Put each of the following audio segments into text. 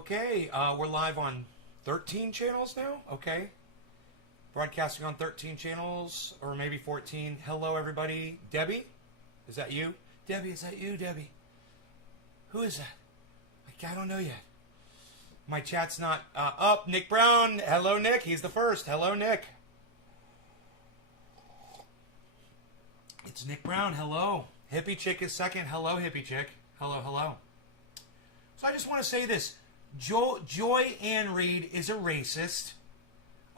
Okay, we're live on 13 channels now. Okay. Broadcasting on 13 channels, or maybe 14. Hello, everybody. Debbie? Is that you? Debbie, is that you, Debbie? Who is that? I don't know yet. My chat's not up. Nick Brown. Hello, Nick. He's the first. Hello, Nick. It's Nick Brown. Hello. Hippie Chick is second. Hello, Hippie Chick. Hello, hello. So I just want to say this. Joy Ann Reid is a racist.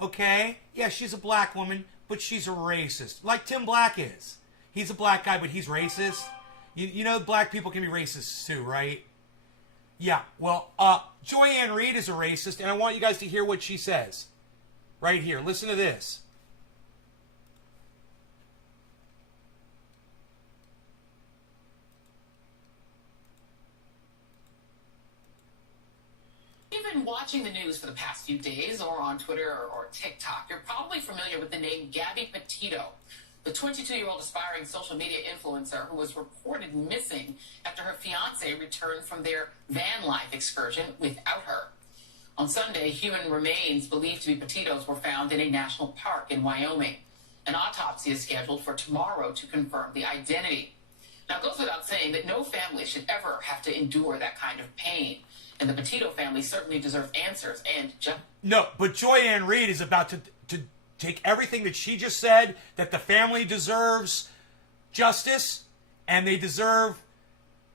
Okay? Yeah, she's a black woman, but she's a racist. Like Tim Black is. He's a black guy, but he's racist. You know black people can be racist too, right? Yeah, well, Joy Ann Reid is a racist, and I want you guys to hear what she says. Right here. Listen to this. If you've been watching the news for the past few days or on Twitter or TikTok, you're probably familiar with the name Gabby Petito, the 22-year-old aspiring social media influencer who was reported missing after her fiancé returned from their van life excursion without her. On Sunday, human remains believed to be Petito's were found in a national park in Wyoming. An autopsy is scheduled for tomorrow to confirm the identity. Now, it goes without saying that no family should ever have to endure that kind of pain. And the Petito family certainly deserve answers and No, but Joy Ann Reid is about to take everything that she just said, that the family deserves justice, and they deserve,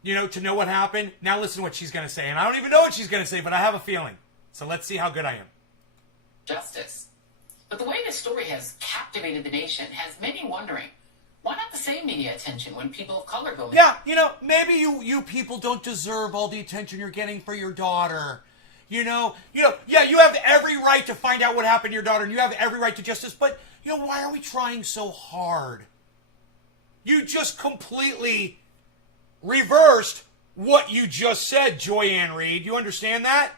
to know what happened. Now listen to what she's going to say. And I don't even know what she's going to say, but I have a feeling. So let's see how good I am. Justice. But the way this story has captivated the nation has many wondering, why not the same media attention when people of color go missing? Yeah, maybe you people don't deserve all the attention you're getting for your daughter. You have every right to find out what happened to your daughter, and you have every right to justice, but, why are we trying so hard? You just completely reversed what you just said, Joy Ann Reid. You understand that?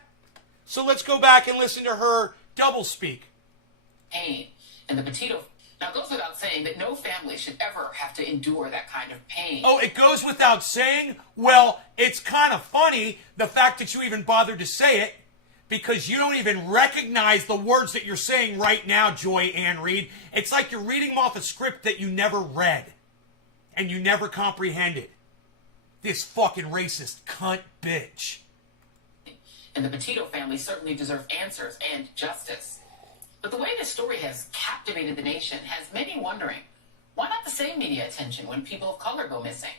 So let's go back and listen to her doublespeak. Pain. And the Petito... Now, it goes without saying that no family should ever have to endure that kind of pain. Oh, it goes without saying? Well, it's kind of funny, the fact that you even bothered to say it, because you don't even recognize the words that you're saying right now, Joy Ann Reid. It's like you're reading off a script that you never read, and you never comprehended. This fucking racist cunt bitch. And the Petito family certainly deserve answers and justice. But the way this story has captivated the nation has many wondering, why not the same media attention when people of color go missing?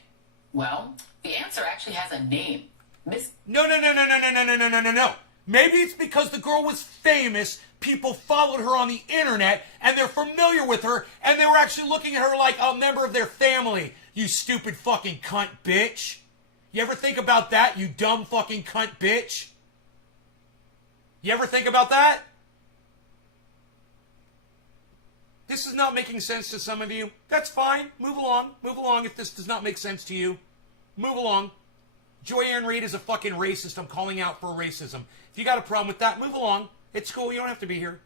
Well, the answer actually has a name. No. Maybe it's because the girl was famous, people followed her on the internet, and they're familiar with her, and they were actually looking at her like a member of their family. You stupid fucking cunt bitch. You ever think about that, you dumb fucking cunt bitch? You ever think about that? This is not making sense to some of you. That's fine. Move along. Move along if this does not make sense to you. Move along. Joy Ann Reid is a fucking racist. I'm calling out for racism. If you got a problem with that, move along. It's cool. You don't have to be here.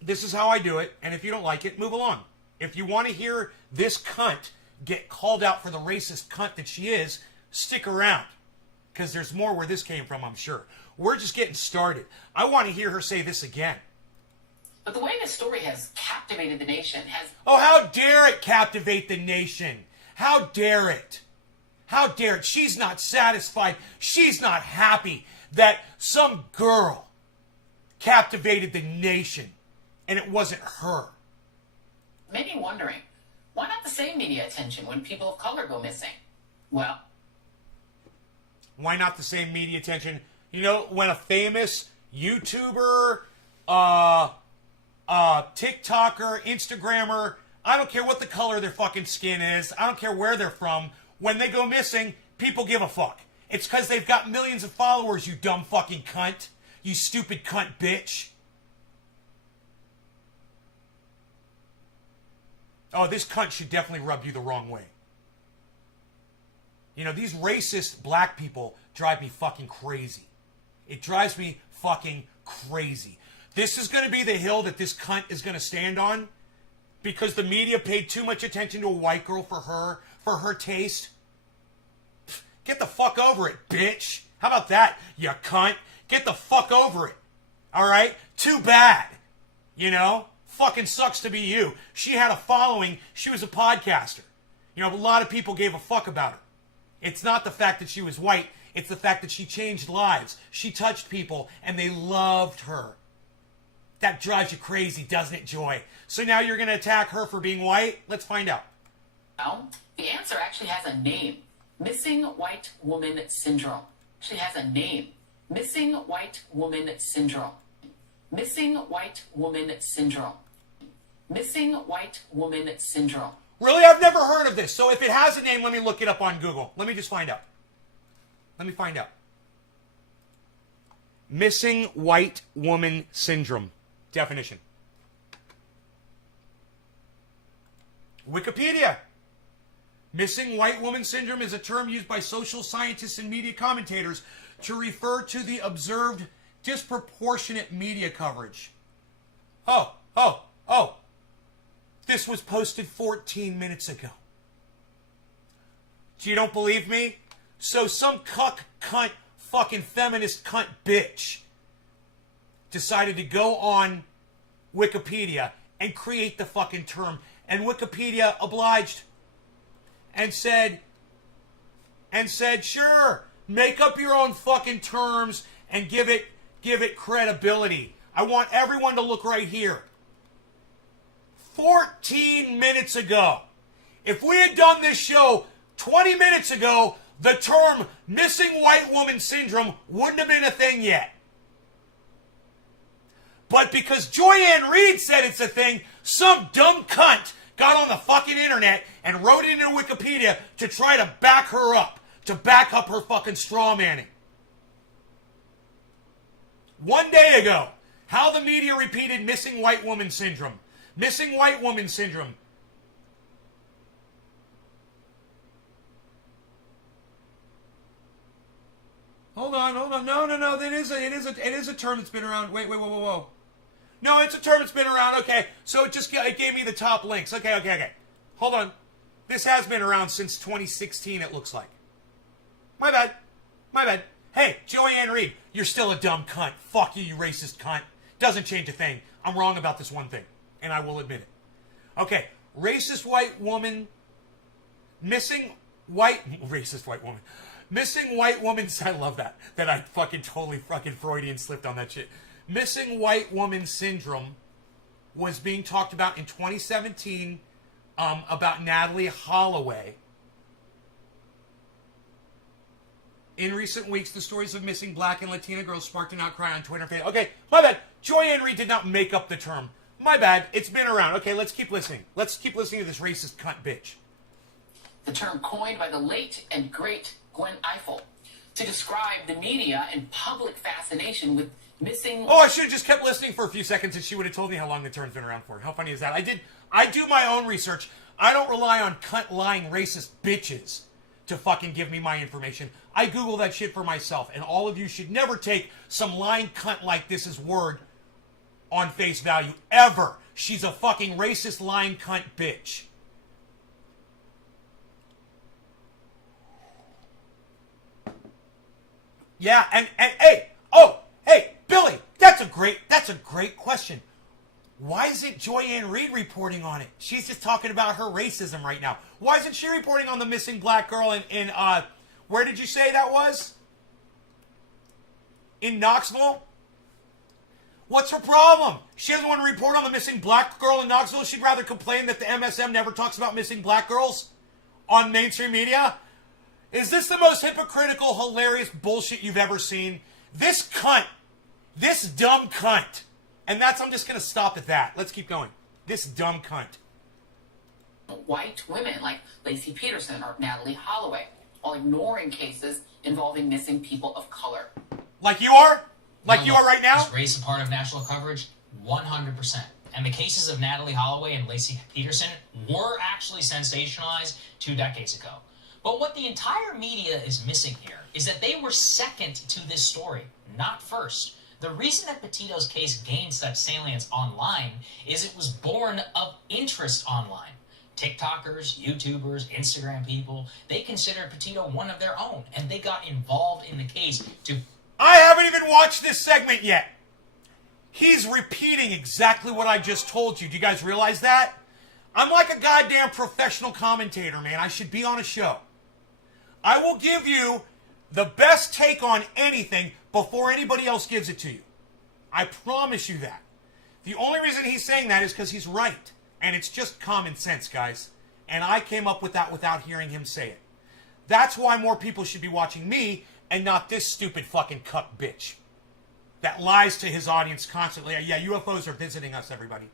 This is how I do it. And if you don't like it, move along. If you want to hear this cunt get called out for the racist cunt that she is, stick around. Because there's more where this came from, I'm sure. We're just getting started. I want to hear her say this again. But the way this story has captivated the nation has... Oh, how dare it captivate the nation? How dare it? How dare it? She's not satisfied. She's not happy that some girl captivated the nation and it wasn't her. Many wondering, why not the same media attention when people of color go missing? Well... Why not the same media attention? When a famous YouTuber, TikToker, Instagrammer, I don't care what the color of their fucking skin is, I don't care where they're from, when they go missing, people give a fuck. It's because they've got millions of followers, you dumb fucking cunt. You stupid cunt bitch. Oh, this cunt should definitely rub you the wrong way. These racist black people drive me fucking crazy. It drives me fucking crazy. This is going to be the hill that this cunt is going to stand on because the media paid too much attention to a white girl for her taste. Get the fuck over it, bitch. How about that, you cunt? Get the fuck over it. All right? Too bad. You know? Fucking sucks to be you. She had a following. She was a podcaster. You know, a lot of people gave a fuck about her. It's not the fact that she was white. It's the fact that she changed lives. She touched people, and they loved her. That drives you crazy, doesn't it, Joy? So now you're going to attack her for being white? Let's find out. Well, the answer actually has a name. Missing white woman syndrome. Actually has a name. Missing white woman syndrome. Missing white woman syndrome. Missing white woman syndrome. Really? I've never heard of this. So if it has a name, let me look it up on Google. Let me just find out. Let me find out. Missing white woman syndrome. Definition. Wikipedia. Missing white woman syndrome is a term used by social scientists and media commentators to refer to the observed disproportionate media coverage. Oh. This was posted 14 minutes ago. You don't believe me? So some cunt, fucking feminist cunt bitch decided to go on Wikipedia and create the fucking term. And Wikipedia obliged and said, sure, make up your own fucking terms and give it credibility. I want everyone to look right here. 14 minutes ago. If we had done this show 20 minutes ago, the term missing white woman syndrome wouldn't have been a thing yet. But because Joy-Ann Reid said it's a thing, some dumb cunt got on the fucking internet and wrote it into Wikipedia to try to back her up, to back up her fucking straw manning. 1 day ago, how the media repeated missing white woman syndrome. Missing white woman syndrome. Hold on. No. It is a term that's been around. Wait. Whoa. No, it's a term that's been around. Okay, so it gave me the top links. Okay. Hold on. This has been around since 2016, it looks like. My bad. Hey, Joy-Ann Reid, you're still a dumb cunt. Fuck you, you racist cunt. Doesn't change a thing. I'm wrong about this one thing, and I will admit it. Okay, racist white woman, missing white woman. I love that I fucking totally fucking Freudian slipped on that shit. Missing white woman syndrome was being talked about in 2017 about Natalie Holloway. In recent weeks, the stories of missing black and Latina girls sparked an outcry on Twitter. Okay, my bad. Joy-Ann Reid did not make up the term. My bad. It's been around. Okay, let's keep listening. Let's keep listening to this racist cunt bitch. The term coined by the late and great Gwen Ifill to describe the media and public fascination with missing... Oh, I should have just kept listening for a few seconds and she would have told me how long the term's been around for. How funny is that? I do my own research. I don't rely on cunt lying racist bitches to fucking give me my information. I Google that shit for myself, and all of you should never take some lying cunt like this as word on face value, ever. She's a fucking racist lying cunt bitch. Yeah, and hey, Billy, that's a great question. Why isn't Joy-Ann Reid reporting on it? She's just talking about her racism right now. Why isn't she reporting on the missing black girl in where did you say that was? In Knoxville? What's her problem? She doesn't want to report on the missing black girl in Knoxville. She'd rather complain that the MSM never talks about missing black girls on mainstream media. Is this the most hypocritical, hilarious bullshit you've ever seen? This cunt, this dumb cunt, and I'm just going to stop at that. Let's keep going. This dumb cunt. White women like Lacey Peterson or Natalie Holloway, while ignoring cases involving missing people of color. Like you are? Like you are right now? Is race a part of national coverage? 100%. And the cases of Natalie Holloway and Lacey Peterson were actually sensationalized 2 decades ago. But what the entire media is missing here is that they were second to this story, not first. The reason that Petito's case gained such salience online is it was born of interest online. TikTokers, YouTubers, Instagram people, they considered Petito one of their own, and they got involved in the case to... I haven't even watched this segment yet. He's repeating exactly what I just told you. Do you guys realize that? I'm like a goddamn professional commentator, man. I should be on a show. I will give you the best take on anything before anybody else gives it to you. I promise you that. The only reason he's saying that is because he's right. And it's just common sense, guys. And I came up with that without hearing him say it. That's why more people should be watching me and not this stupid fucking cuck bitch that lies to his audience constantly. Yeah, UFOs are visiting us, everybody,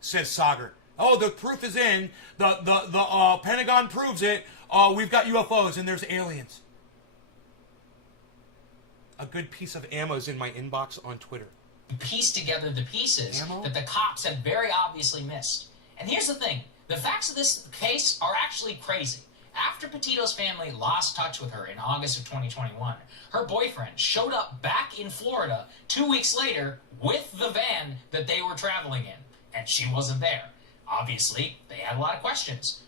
says Sagar. Oh, the proof is in. The Pentagon proves it. We've got UFOs and there's aliens. A good piece of ammo is in my inbox on Twitter. Piece together the pieces Ammo? that the cops had very obviously missed. And here's the thing. The facts of this case are actually crazy. After Petito's family lost touch with her in August of 2021, her boyfriend showed up back in Florida 2 weeks later with the van that they were traveling in. And she wasn't there. Obviously, they had a lot of questions.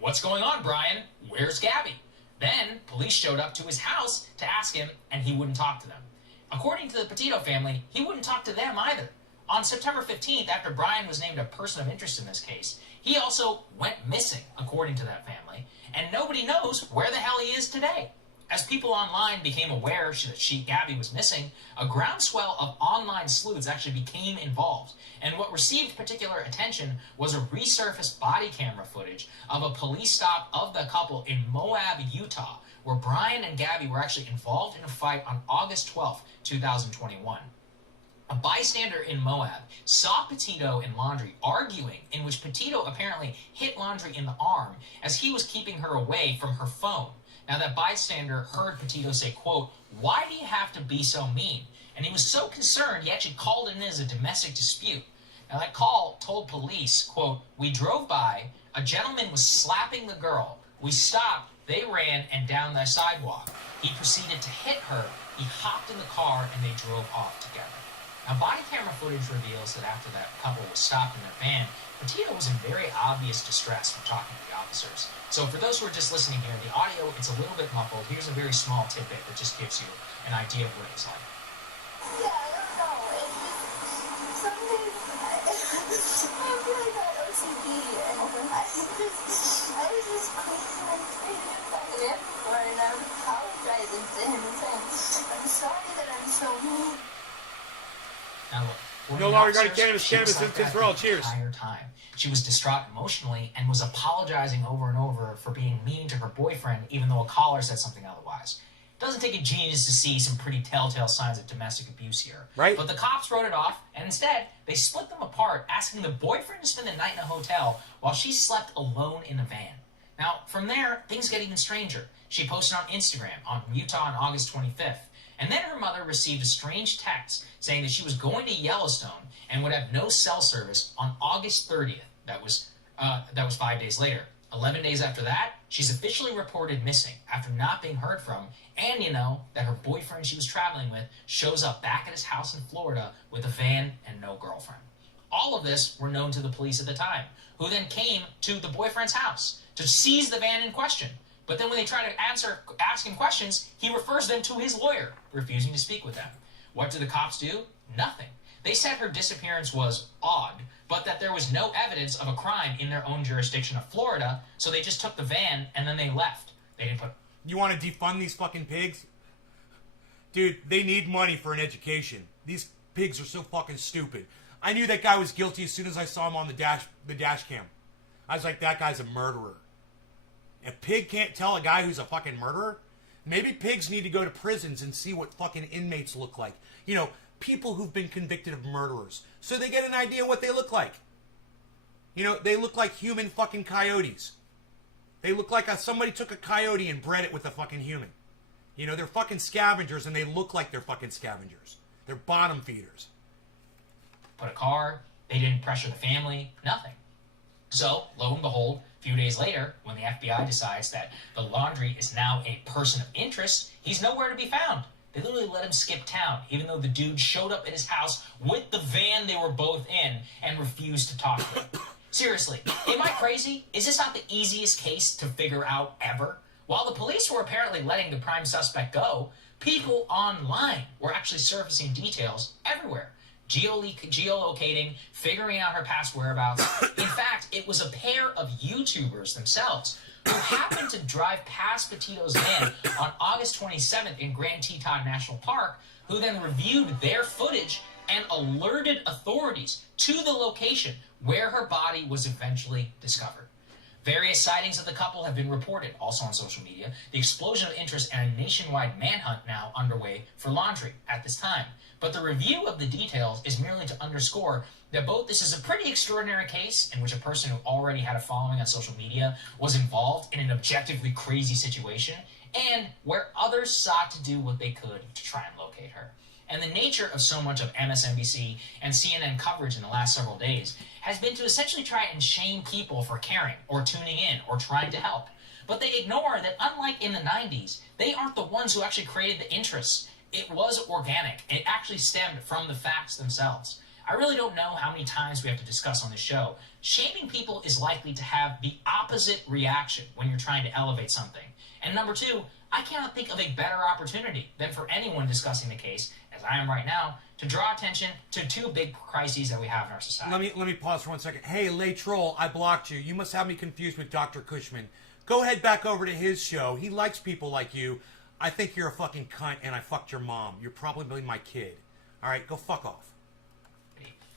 What's going on, Brian? Where's Gabby? Then, police showed up to his house to ask him, and he wouldn't talk to them. According to the Petito family, he wouldn't talk to them either. On September 15th, after Brian was named a person of interest in this case, he also went missing, according to that family, and nobody knows where the hell he is today. As people online became aware that Gabby was missing, a groundswell of online sleuths actually became involved. And what received particular attention was a resurfaced body camera footage of a police stop of the couple in Moab, Utah, where Brian and Gabby were actually involved in a fight on August 12th, 2021. A bystander in Moab saw Petito and Laundrie arguing, in which Petito apparently hit Laundrie in the arm as he was keeping her away from her phone. Now, that bystander heard Petito say, quote, "Why do you have to be so mean?" And he was so concerned, he actually called it in as a domestic dispute. Now, that call told police, quote, "We drove by, a gentleman was slapping the girl. We stopped, they ran, and down the sidewalk. He proceeded to hit her, he hopped in the car, and they drove off together." Now, body camera footage reveals that after that couple was stopped in their van, Petito was in very obvious distress from talking to the officers. So for those who are just listening here, the audio, it's a little bit muffled. Here's a very small tidbit that just gives you an idea of what it's like. Yeah, I don't know. It's some days I feel like I got OCD and I was just crazy and crazy fucking everywhere and I was apologizing to him and saying, "I'm sorry that I'm so mean." Now look, No longer got cannabis since Israel. Cheers. The entire time. She was distraught emotionally and was apologizing over and over for being mean to her boyfriend, even though a caller said something otherwise. It doesn't take a genius to see some pretty telltale signs of domestic abuse here. Right. But the cops wrote it off, and instead, they split them apart, asking the boyfriend to spend the night in a hotel while she slept alone in a van. Now, from there, things get even stranger. She posted on Instagram on Utah on August 25th. And then her mother received a strange text saying that she was going to Yellowstone and would have no cell service on August 30th. That was 5 days later. 11 days after that, she's officially reported missing after not being heard from. And that her boyfriend she was traveling with shows up back at his house in Florida with a van and no girlfriend. All of this were known to the police at the time, who then came to the boyfriend's house to seize the van in question. But then when they try to ask him questions, he refers them to his lawyer, refusing to speak with them. What do the cops do? Nothing. They said her disappearance was odd, but that there was no evidence of a crime in their own jurisdiction of Florida, so they just took the van and then they left. They didn't put... You want to defund these fucking pigs? Dude, they need money for an education. These pigs are so fucking stupid. I knew that guy was guilty as soon as I saw him on the dash cam. I was like, that guy's a murderer. A pig can't tell a guy who's a fucking murderer? Maybe pigs need to go to prisons and see what fucking inmates look like. People who've been convicted of murderers. So they get an idea what they look like. They look like human fucking coyotes. They look like somebody took a coyote and bred it with a fucking human. They're fucking scavengers and they look like they're fucking scavengers. They're bottom feeders. Put a car, they didn't pressure the family, nothing. So, lo and behold, a few days later, when the FBI decides that the Laundrie is now a person of interest, he's nowhere to be found. They literally let him skip town, even though the dude showed up at his house with the van they were both in and refused to talk to him. Seriously, am I crazy? Is this not the easiest case to figure out ever? While the police were apparently letting the prime suspect go, people online were actually surfacing details everywhere. Geolocating, figuring out her past whereabouts. In fact, it was a pair of YouTubers themselves who happened to drive past Petito's den on August 27th in Grand Teton National Park, who then reviewed their footage and alerted authorities to the location where her body was eventually discovered. Various sightings of the couple have been reported, also on social media. The explosion of interest and a nationwide manhunt now underway for Laundrie at this time. But the review of the details is merely to underscore that both this is a pretty extraordinary case in which a person who already had a following on social media was involved in an objectively crazy situation, and where others sought to do what they could to try and locate her. And the nature of so much of MSNBC and CNN coverage in the last several days has been to essentially try and shame people for caring or tuning in or trying to help. But they ignore that unlike in the 90s, they aren't the ones who actually created the interest. It was organic. It actually stemmed from the facts themselves. I really don't know how many times we have to discuss on this show. Shaming people is likely to have the opposite reaction when you're trying to elevate something. And number two, I cannot think of a better opportunity than for anyone discussing the case, as I am right now, to draw attention to two big crises that we have in our society. Let me pause for 1 second. Hey, Lay Troll, I blocked you. You must have me confused with Dr. Cushman. Go head back over to his show. He likes people like you. I think you're a fucking cunt and I fucked your mom. You're probably my kid. All right, go fuck off.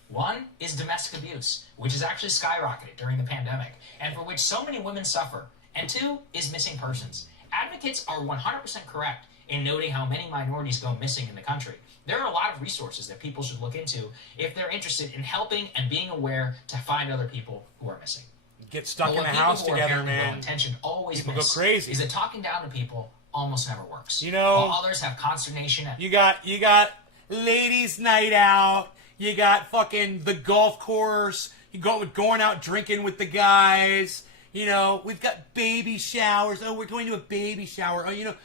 One is domestic abuse, which has actually skyrocketed during the pandemic, and for which so many women suffer. And two is missing persons. Advocates are 100% correct in noting how many minorities go missing in the country. There are a lot of resources that people should look into if they're interested in helping and being aware to find other people who are missing. Get stuck in the house together, man. Intention always people miss go crazy. Is that talking down to people almost never works. You know, while others have consternation. You got ladies' night out. You got fucking the golf course. You go going out drinking with the guys. You know, we've got baby showers. Oh, we're going to a baby shower. Oh, you know,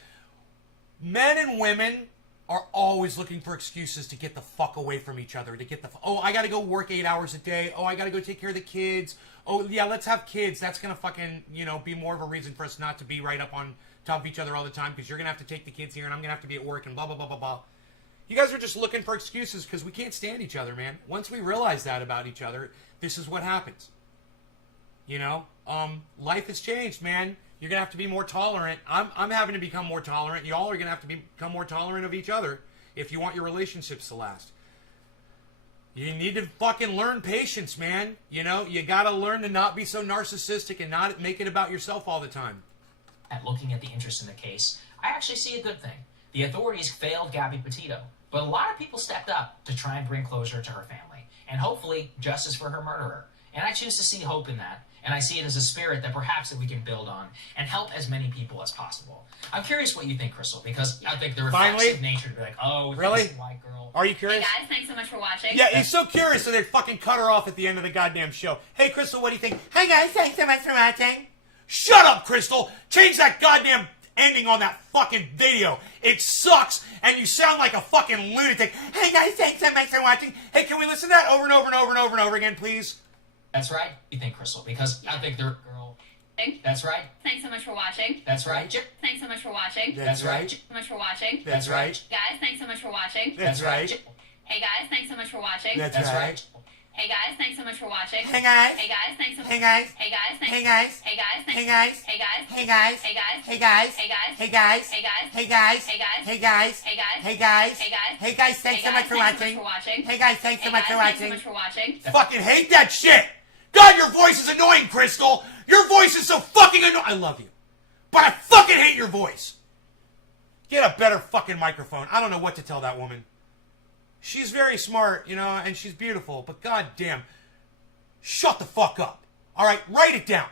men and women are always looking for excuses to get the fuck away from each other. To get the oh, I got to go work 8 hours a day. Oh, I got to go take care of the kids. Oh, yeah, let's have kids. That's gonna fucking be more of a reason for us not to be right up on top of each other all the time because you're gonna have to take the kids here and I'm gonna have to be at work and blah blah blah blah blah. You guys are just looking for excuses because we can't stand each other, man. Once we realize that about each other, this is what happens. Life has changed, man. You're gonna have to be more tolerant. I'm having to become more tolerant. Y'all are gonna have to become more tolerant of each other if you want your relationships to last. You need to fucking learn patience, man. You gotta learn to not be so narcissistic and not make it about yourself all the time. At looking at the interest in the case, I actually see a good thing. The authorities failed Gabby Petito, but a lot of people stepped up to try and bring closure to her family, and hopefully justice for her murderer. And I choose to see hope in that, and I see it as a spirit that perhaps that we can build on and help as many people as possible. I'm curious what you think, Crystal, because I think the reflexive nature to be like, oh, really? This white girl. Are you curious? Hey guys, thanks so much for watching. Yeah, he's so curious, so they fucking cut her off at the end of the goddamn show. Hey, Crystal, what do you think? Hey guys, thanks so much for watching. Shut up, Crystal! Change that goddamn ending on that fucking video. It sucks, and you sound like a fucking lunatic. Hey guys, thanks so much for watching. Hey, can we listen to that over and over and over and over and over again, please? That's right, you think, Crystal, because I think they're girl. That's right. Thanks so much for watching. That's right. Thanks so much for watching. That's right. So much for watching. That's right. Guys, thanks so much for watching. That's right. Hey guys, thanks so much for watching. That's right. Hey guys, thanks so much for watching. Hey guys. Hey guys, thanks so much. Hey guys. Hey guys, thanks. Hey guys. Hey guys, thanks. Hey guys. Hey guys. Hey guys. Hey guys. Hey guys. Hey guys. Hey guys. Hey guys. Hey guys. Hey guys. Hey guys. Hey guys. Hey guys. Hey guys. Hey guys, thanks so much for watching. Hey guys, thanks so much for Thanks so watching. much for watching. Fucking hate that shit! God, your voice is annoying, Crystal! Your voice is so fucking annoying! I love you. But I fucking hate your voice! Get a better fucking microphone. I don't know what to tell that woman. She's very smart, and she's beautiful, but goddamn, shut the fuck up. Alright, write it down.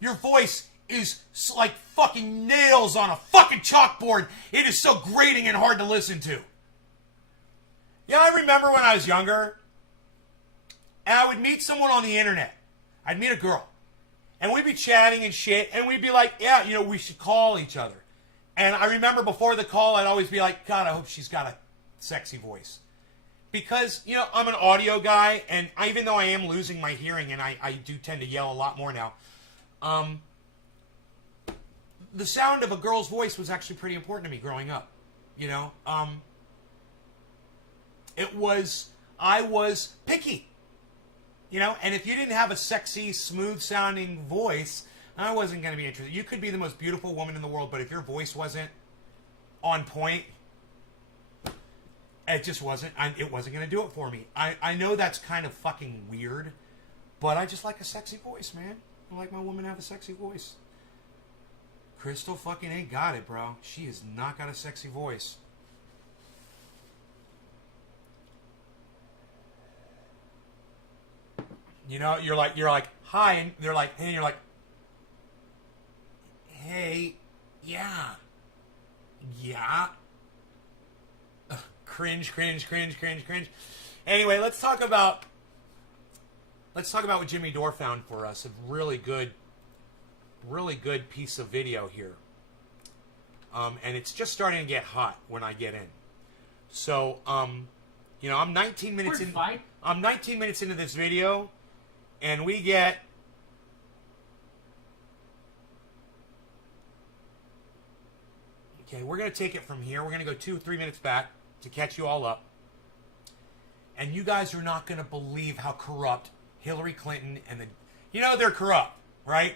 Your voice is like fucking nails on a fucking chalkboard. It is so grating and hard to listen to. Yeah, I remember when I was younger, and I would meet someone on the internet. I'd meet a girl. And we'd be chatting and shit, and we'd be like, yeah, we should call each other. And I remember before the call, I'd always be like, God, I hope she's got a sexy voice. because, you know, I'm an audio guy, and even though I am losing my hearing, and I do tend to yell a lot more now, the sound of a girl's voice was actually pretty important to me growing up. You know, I was picky. You know, and if you didn't have a sexy, smooth-sounding voice, I wasn't going to be interested. You could be the most beautiful woman in the world, but if your voice wasn't on point, it just wasn't. It wasn't going to do it for me. I know that's kind of fucking weird, but I just like a sexy voice, man. I like my woman to have a sexy voice. Crystal fucking ain't got it, bro. She has not got a sexy voice. You know, you're like, hi, and they're like, hey, and you're like, hey, yeah. Ugh, cringe. Anyway, let's talk about what Jimmy Dore found for us. A really good piece of video here. And it's just starting to get hot when I get in. So, you know, I'm 19 minutes in. I'm 19 minutes into this video, and we get. Okay, we're going to take it from here. We're going to go 2-3 minutes back to catch you all up. And you guys are not going to believe how corrupt Hillary Clinton and you know, they're corrupt, right?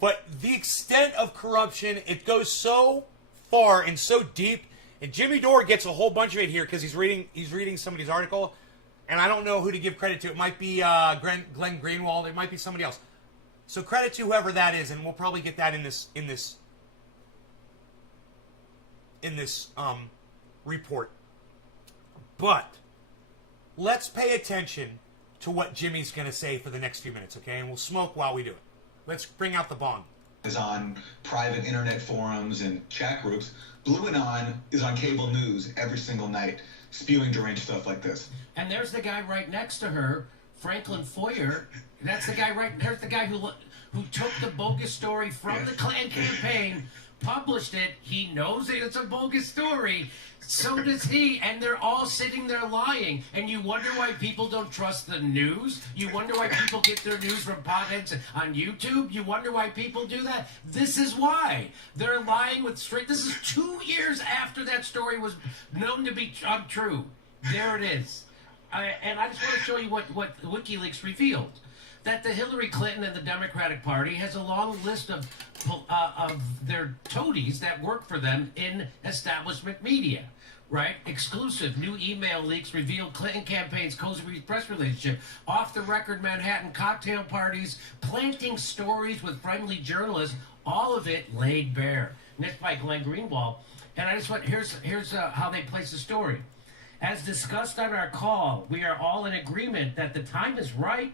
But the extent of corruption, it goes so far and so deep. And Jimmy Dore gets a whole bunch of it here because he's reading somebody's article. And I don't know who to give credit to. It might be Glenn Greenwald. It might be somebody else. So credit to whoever that is, and we'll probably get that in this report. But let's pay attention to what Jimmy's going to say for the next few minutes, okay? And we'll smoke while we do it. Let's bring out the bong. Is on private internet forums and chat groups. Blue Anon is on cable news every single night, spewing deranged stuff like this. And there's the guy right next to her, Franklin Foyer. There's the guy there's the guy who took the bogus story from the Clinton campaign, published it. He knows it's a bogus story. So does he, and they're all sitting there lying. And you wonder why people don't trust the news? You wonder why people get their news from potheads on YouTube? You wonder why people do that? This is why. They're lying with straight... This is 2 years after that story was known to be untrue. There it is. And I just want to show you what WikiLeaks revealed. That the Hillary Clinton and the Democratic Party has a long list of their toadies that work for them in establishment media, right? Exclusive new email leaks revealed Clinton campaign's cozy press relationship, off-the-record Manhattan cocktail parties, planting stories with friendly journalists, all of it laid bare. And that's by Glenn Greenwald. And I just want, here's how they place the story. As discussed on our call, we are all in agreement that the time is right.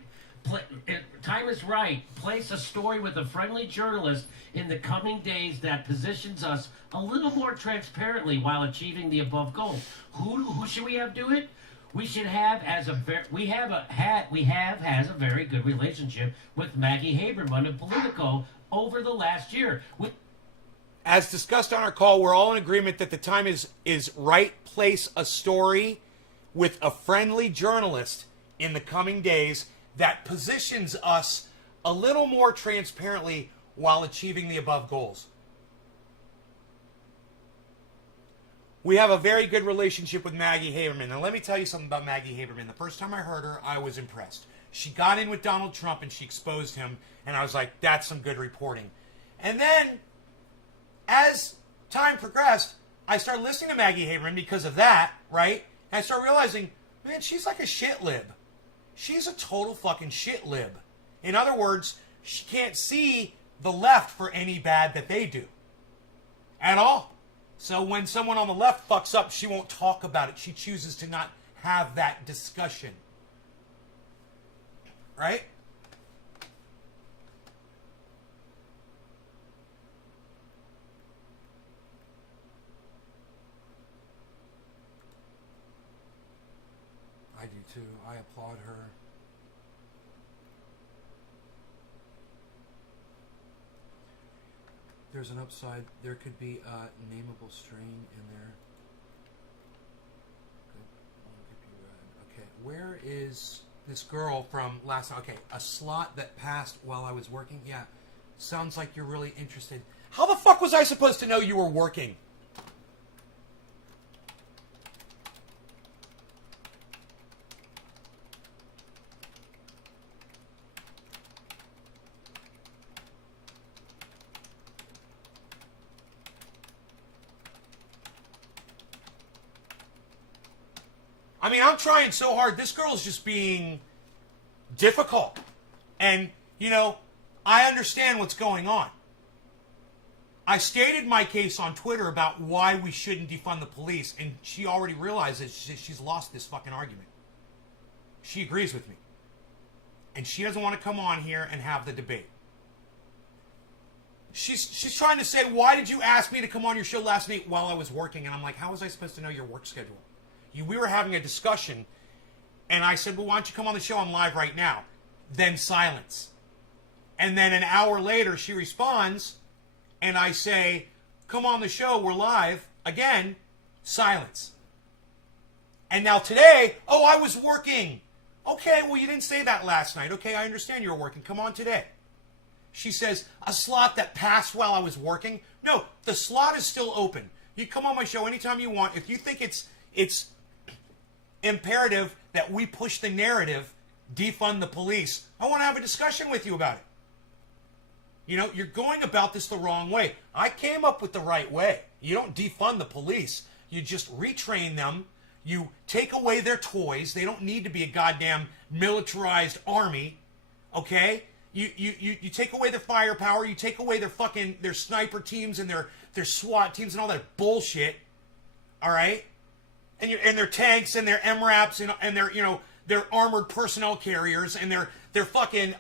Place a story with a friendly journalist in the coming days that positions us a little more transparently while achieving the above goal. Who should we have do it? We should have has a very good relationship with Maggie Haberman of Politico over the last year. As discussed on our call, we're all in agreement that the time is right. Place a story with a friendly journalist in the coming days that positions us a little more transparently while achieving the above goals. We have a very good relationship with Maggie Haberman. Now, let me tell you something about Maggie Haberman. The first time I heard her, I was impressed. She got in with Donald Trump and she exposed him, and I was like, that's some good reporting. And then, as time progressed, I started listening to Maggie Haberman because of that, right? And I started realizing, man, she's like a shit lib. She's a total fucking shit lib. In other words, she can't see the left for any bad that they do. At all. So when someone on the left fucks up, she won't talk about it. She chooses to not have that discussion. Right? I do too. I applaud her. There's an upside. There could be a nameable strain in there. Where is this girl from last night? Okay, a slot that passed while I was working. Yeah, sounds like you're really interested. How the fuck was I supposed to know you were working? I mean, I'm trying so hard. This girl's just being difficult. And, you know, I understand what's going on. I stated my case on Twitter about why we shouldn't defund the police, and she already realizes she's lost this fucking argument. She agrees with me. And she doesn't want to come on here and have the debate. She's trying to say, why did you ask me to come on your show last night while I was working? And I'm like, how was I supposed to know your work schedule? We were having a discussion, and I said, well, why don't you come on the show? I'm live right now. Then silence. And then an hour later, she responds, and I say, come on the show, we're live. Again, silence. And now today, oh, I was working. Okay, well, you didn't say that last night. Okay, I understand you were working. Come on today. She says, a slot that passed while I was working? No, the slot is still open. You come on my show anytime you want. If you think it's imperative that we push the narrative, defund the police, I want to have a discussion with you about it. You know, you're going about this the wrong way. I came up with the right way. You don't defund the police. You just retrain them. You take away their toys. They don't need to be a goddamn militarized army. Okay? You take away their firepower. You take away their sniper teams and their SWAT teams and all that bullshit. All right? And their tanks and their MRAPs and their, you know, their armored personnel carriers and their fucking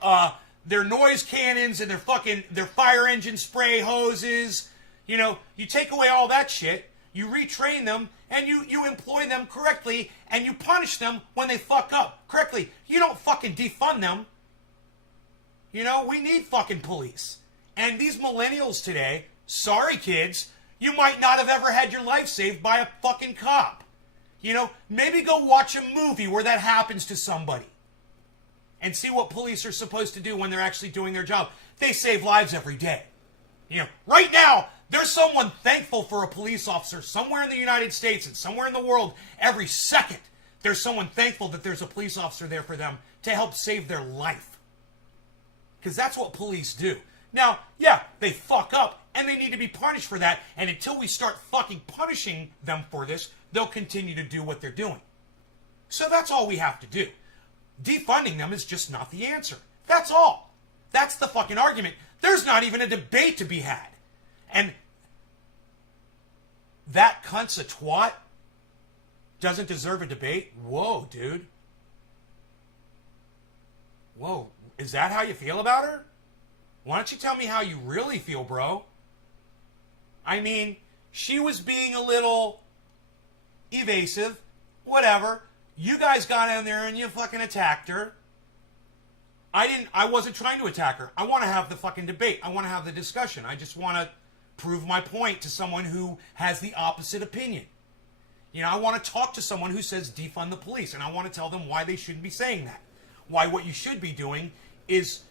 their noise cannons and their fire engine spray hoses. You know, you take away all that shit, you retrain them, and you employ them correctly, and you punish them when they fuck up correctly. You don't fucking defund them. You know, we need fucking police. And these millennials today, sorry kids, you might not have ever had your life saved by a fucking cop. You know, maybe go watch a movie where that happens to somebody and see what police are supposed to do when they're actually doing their job. They save lives every day. You know, right now, there's someone thankful for a police officer somewhere in the United States and somewhere in the world. Every second, there's someone thankful that there's a police officer there for them to help save their life. Because that's what police do. Now, yeah, they fuck up, and they need to be punished for that. And until we start fucking punishing them for this, they'll continue to do what they're doing. So that's all we have to do. Defunding them is just not the answer. That's all. That's the fucking argument. There's not even a debate to be had. And that cunt's a twat doesn't deserve a debate? Whoa, dude. Whoa. Is that how you feel about her? Why don't you tell me how you really feel, bro? I mean, she was being a little evasive, whatever. You guys got in there and you fucking attacked her. I wasn't trying to attack her. I want to have the fucking debate. I want to have the discussion. I just want to prove my point to someone who has the opposite opinion. You know, I want to talk to someone who says defund the police, and I want to tell them why they shouldn't be saying that. Why what you should be doing is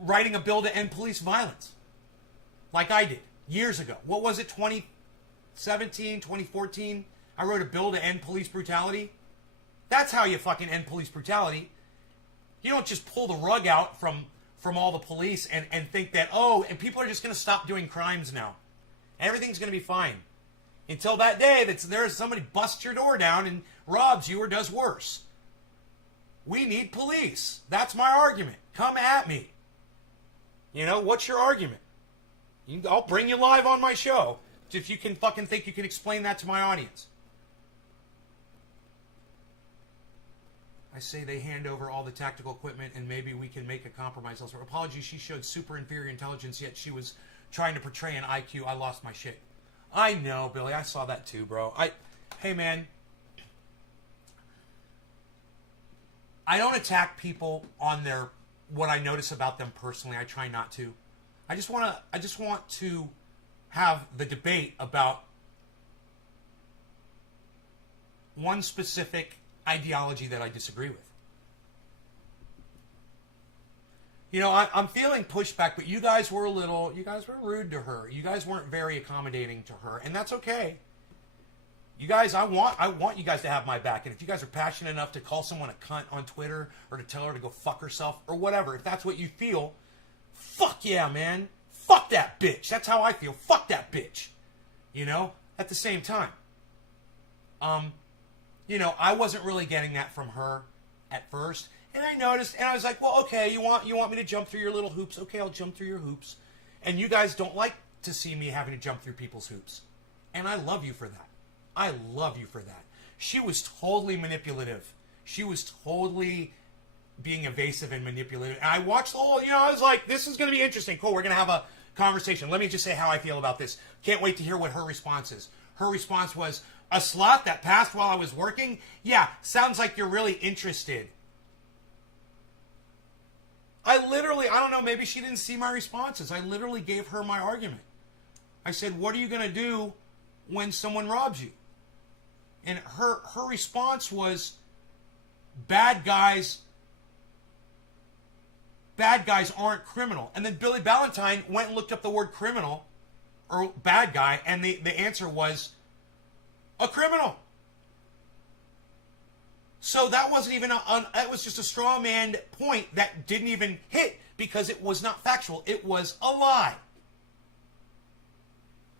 writing a bill to end police violence. Like I did years ago. What was it, 2017, 2014? I wrote a bill to end police brutality. That's how you fucking end police brutality. You don't just pull the rug out from all the police and think that, oh, and people are just going to stop doing crimes now. Everything's going to be fine. Until that day there's somebody busts your door down and robs you or does worse. We need police. That's my argument. Come at me. You know, what's your argument? I'll bring you live on my show if you can fucking think you can explain that to my audience. I say they hand over all the tactical equipment and maybe we can make a compromise elsewhere. Apologies, she showed super inferior intelligence, yet she was trying to portray an IQ. I lost my shit. I know, Billy. I saw that too, bro. Hey, man. I don't attack people on what I notice about them personally. I try not to. I just want to have the debate about one specific ideology that I disagree with. You know, I'm feeling pushback, but you guys were rude to her. You guys weren't very accommodating to her, and that's okay. You guys, I want you guys to have my back, and if you guys are passionate enough to call someone a cunt on Twitter or to tell her to go fuck herself or whatever, if that's what you feel, fuck yeah, man. Fuck that bitch. That's how I feel. Fuck that bitch. You know, at the same time. You know, I wasn't really getting that from her at first. And I noticed, and I was like, well, okay, you want me to jump through your little hoops? Okay, I'll jump through your hoops. And you guys don't like to see me having to jump through people's hoops. And I love you for that. I love you for that. She was totally manipulative. She was totally being evasive and manipulative. And I watched the whole, you know, I was like, this is going to be interesting. Cool, we're going to have a conversation. Let me just say how I feel about this. Can't wait to hear what her response is. Her response was, a slot that passed while I was working? Yeah, sounds like you're really interested. I don't know, maybe she didn't see my responses. I literally gave her my argument. I said, what are you going to do when someone robs you? And her response was, bad guys aren't criminal. And then Billy Ballantyne went and looked up the word criminal, or bad guy, and the answer was a criminal. So that wasn't even it was just a straw man point that didn't even hit because it was not factual. It was a lie.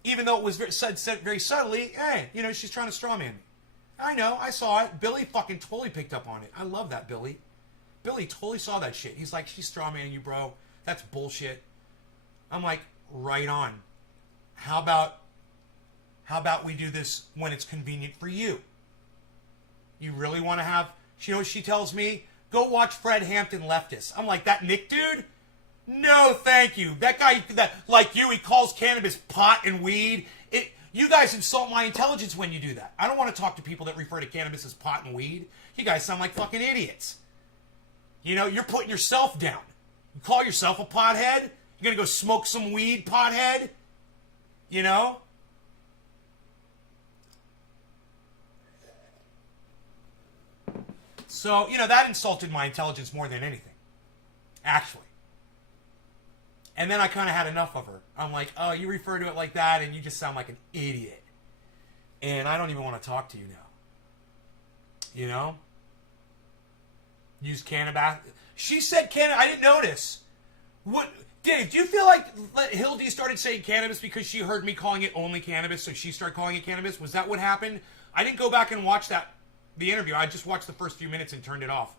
Even though it was said very subtly, hey, you know, she's trying to straw man me. I know, I saw it. Billy fucking totally picked up on it. I love that, Billy. Billy totally saw that shit. He's like, she's straw manning you, bro. That's bullshit. I'm like, right on. How about we do this when it's convenient for you? You really want to have... You know what she tells me? Go watch Fred Hampton Leftist. I'm like, that Nick dude? No, thank you. That guy, like you, he calls cannabis pot and weed. You guys insult my intelligence when you do that. I don't want to talk to people that refer to cannabis as pot and weed. You guys sound like fucking idiots. You know, you're putting yourself down. You call yourself a pothead? You're going to go smoke some weed, pothead? You know? So, you know, that insulted my intelligence more than anything. Actually. And then I kind of had enough of her. I'm like, oh, you refer to it like that and you just sound like an idiot. And I don't even want to talk to you now. You know? Use cannabis. She said cannabis. I didn't notice. What, Dave, do you feel like Hildy started saying cannabis because she heard me calling it only cannabis, so she started calling it cannabis? Was that what happened? I didn't go back and watch the interview. I just watched the first few minutes and turned it off.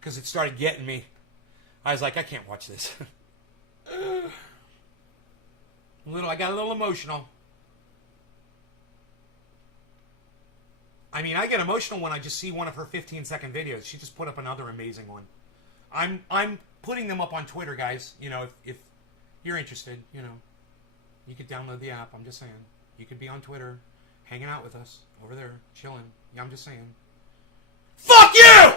Because it started getting me. I was like, I can't watch this. I got a little emotional. I mean, I get emotional when I just see one of her 15-second videos. She just put up another amazing one. I'm putting them up on Twitter, guys. You know, if you're interested, you know, you could download the app. I'm just saying. You could be on Twitter, hanging out with us, over there, chilling. Yeah, I'm just saying. Fuck you!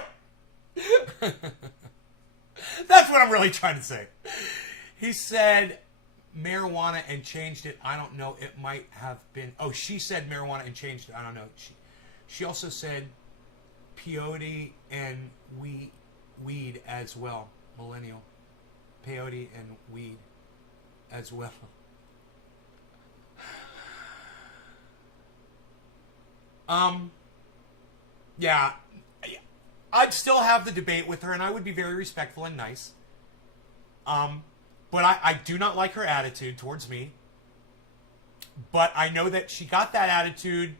That's what I'm really trying to say. He said marijuana and changed it. I don't know. It might have been... Oh, she said marijuana and changed it. I don't know. She also said peyote and weed as well. Millennial. Peyote and weed as well. Yeah. I'd still have the debate with her, and I would be very respectful and nice. But I do not like her attitude towards me. But I know that she got that attitude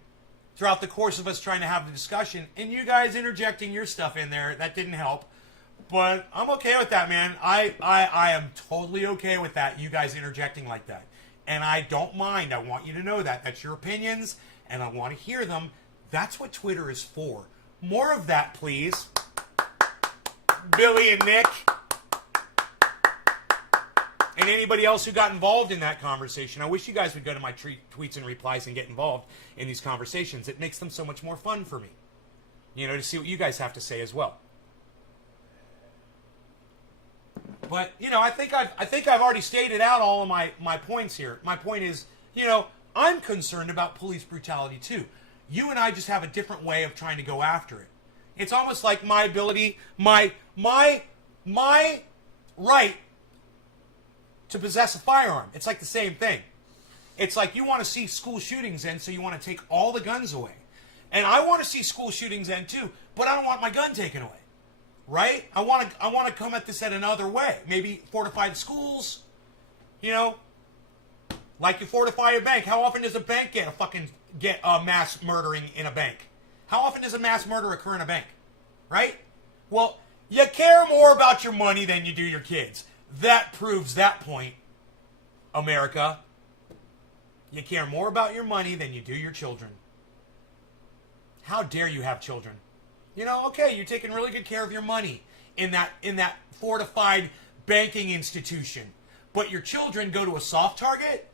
throughout the course of us trying to have the discussion, and you guys interjecting your stuff in there, that didn't help. But I'm okay with that, man. I am totally okay with that, you guys interjecting like that. And I don't mind. I want you to know that. That's your opinions, and I want to hear them. That's what Twitter is for. More of that, please. Billy and Nick. And anybody else who got involved in that conversation. I wish you guys would go to my tweets and replies and get involved in these conversations. It makes them so much more fun for me. You know, to see what you guys have to say as well. But, you know, I think I've already stated out all of my points here. My point is, you know, I'm concerned about police brutality too. You and I just have a different way of trying to go after it. It's almost like my ability, my right to possess a firearm. It's like the same thing. It's like you want to see school shootings end, so you want to take all the guns away. And I want to see school shootings end too, but I don't want my gun taken away. Right? I want to come at this at another way. Maybe fortify the schools, you know, like you fortify a bank. How often does a bank get a mass murdering in a bank? How often does a mass murder occur in a bank? Right? Well, you care more about your money than you do your kids. That proves that point, America. You care more about your money than you do your children. How dare you have children? You know, okay, you're taking really good care of your money in that fortified banking institution. But your children go to a soft target?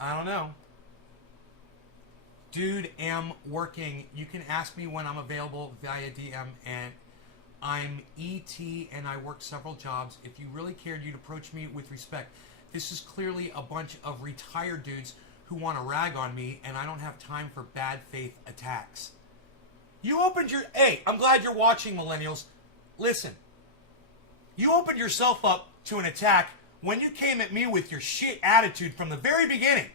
I don't know. Dude, am working. You can ask me when I'm available via DM, and I'm ET and I work several jobs. If you really cared, you'd approach me with respect. This is clearly a bunch of retired dudes who want to rag on me, and I don't have time for bad faith attacks. You opened your... Hey, I'm glad you're watching, millennials. Listen. You opened yourself up to an attack when you came at me with your shit attitude from the very beginning.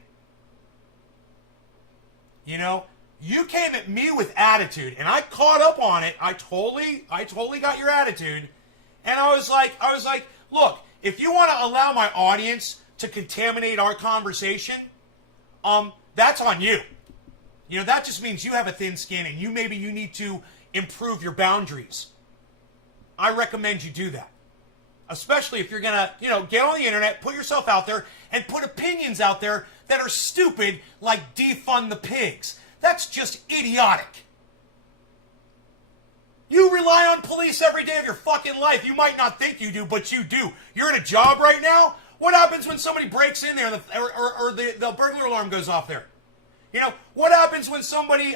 You know, you came at me with attitude, and I caught up on it. I totally got your attitude. And I was like, look, if you want to allow my audience to contaminate our conversation, that's on you. You know, that just means you have a thin skin, and maybe you need to improve your boundaries. I recommend you do that. Especially if you're going to, you know, get on the internet, put yourself out there, and put opinions out there that are stupid, like defund the pigs. That's just idiotic. You rely on police every day of your fucking life. You might not think you do, but you do. You're in a job right now. What happens when somebody breaks in there or the burglar alarm goes off there? You know, what happens when somebody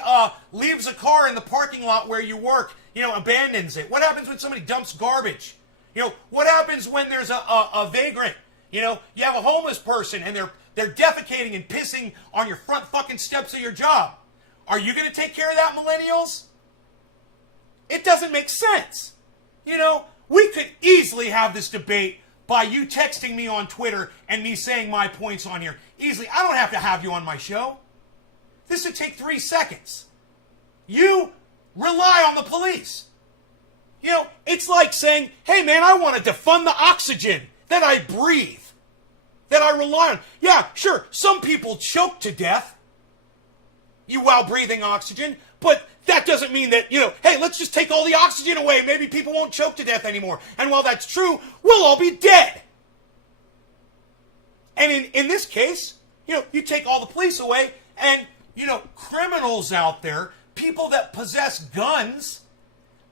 leaves a car in the parking lot where you work, you know, abandons it? What happens when somebody dumps garbage? You know, what happens when there's a vagrant? You know, you have a homeless person and they're defecating and pissing on your front fucking steps of your job. Are you going to take care of that, millennials? It doesn't make sense. You know, we could easily have this debate by you texting me on Twitter and me saying my points on here. Easily. I don't have you on my show. This would take 3 seconds. You rely on the police. You know, it's like saying, hey man, I want to defund the oxygen that I breathe, that I rely on. Yeah, sure, some people choke to death while breathing oxygen, but that doesn't mean that, you know, hey, let's just take all the oxygen away. Maybe people won't choke to death anymore. And while that's true, we'll all be dead. And in this case, you know, you take all the police away and, you know, criminals out there, people that possess guns,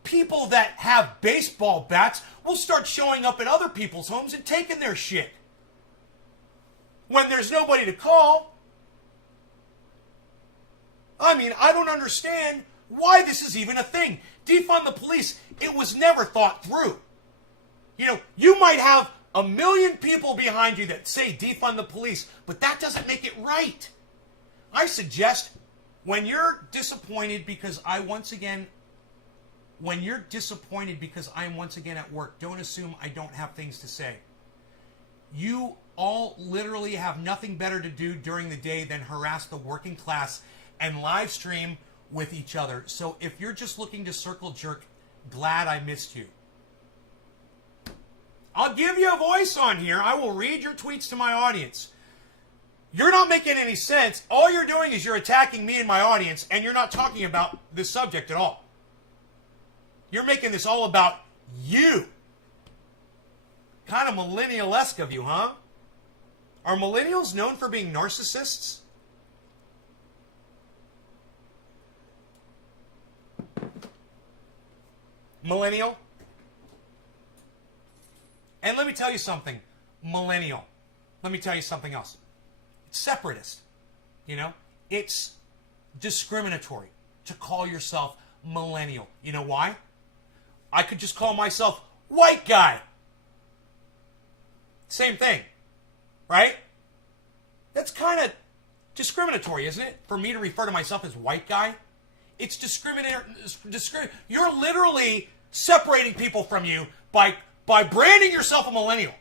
people that have baseball bats will start showing up at other people's homes and taking their shit. When there's nobody to call. I mean, I don't understand why this is even a thing. Defund the police, it was never thought through. You know, you might have 1 million people behind you that say defund the police, but that doesn't make it right. I suggest when you're disappointed because I'm once again at work, don't assume I don't have things to say. You all literally have nothing better to do during the day than harass the working class and live stream with each other. So if you're just looking to circle jerk, glad I missed you. I'll give you a voice on here. I will read your tweets to my audience. You're not making any sense. All you're doing is you're attacking me and my audience, and you're not talking about this subject at all. You're making this all about you. Kind of millennial-esque of you, huh? Are millennials known for being narcissists? Millennial? And let me tell you something, millennial. Let me tell you something else. It's separatist. You know? It's discriminatory to call yourself millennial. You know why? I could just call myself white guy. Same thing. right? That's kind of discriminatory, isn't it? For me to refer to myself as white guy? It's discriminatory. You're literally separating people from you by branding yourself a millennial.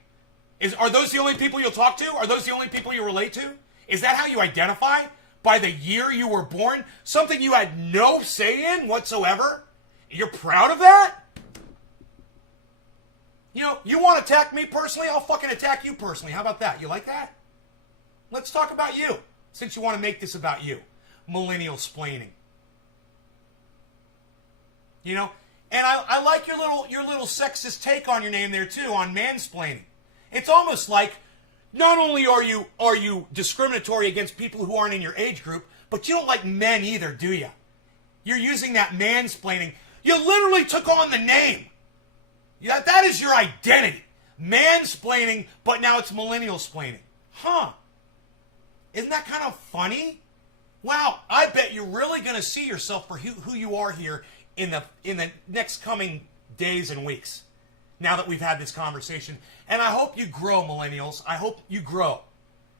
Are those the only people you'll talk to? Are those the only people you relate to? Is that how you identify? By the year you were born? Something you had no say in whatsoever? You're proud of that? You know, you want to attack me personally? I'll fucking attack you personally. How about that? You like that? Let's talk about you, since you want to make this about you. Millennial splaining. You know? And I like your little sexist take on your name there too, on mansplaining. It's almost like not only are you discriminatory against people who aren't in your age group, but you don't like men either, do you? You're using that mansplaining. You literally took on the name. Yeah, that is your identity. Mansplaining, but now it's millennial splaining. Huh. Isn't that kind of funny? Wow, I bet you're really going to see yourself for who you are here in the next coming days and weeks. Now that we've had this conversation. And I hope you grow, millennials. I hope you grow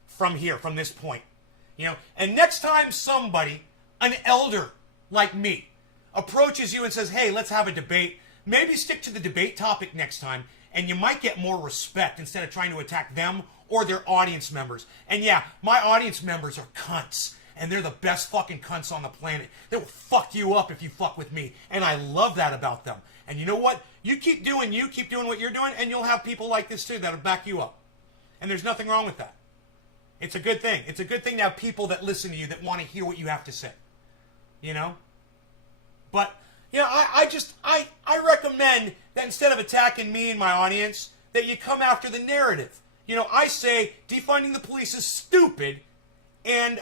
from here, from this point. You know, and next time somebody, an elder like me, approaches you and says, hey, let's have a debate, maybe stick to the debate topic next time, and you might get more respect instead of trying to attack them or their audience members. And yeah, my audience members are cunts, and they're the best fucking cunts on the planet. They will fuck you up if you fuck with me, and I love that about them. And you know what? You keep doing what you're doing, and you'll have people like this too that'll back you up. And there's nothing wrong with that. It's a good thing. It's a good thing to have people that listen to you that want to hear what you have to say. You know? But, you know, I recommend that instead of attacking me and my audience, that you come after the narrative. You know, I say defunding the police is stupid, and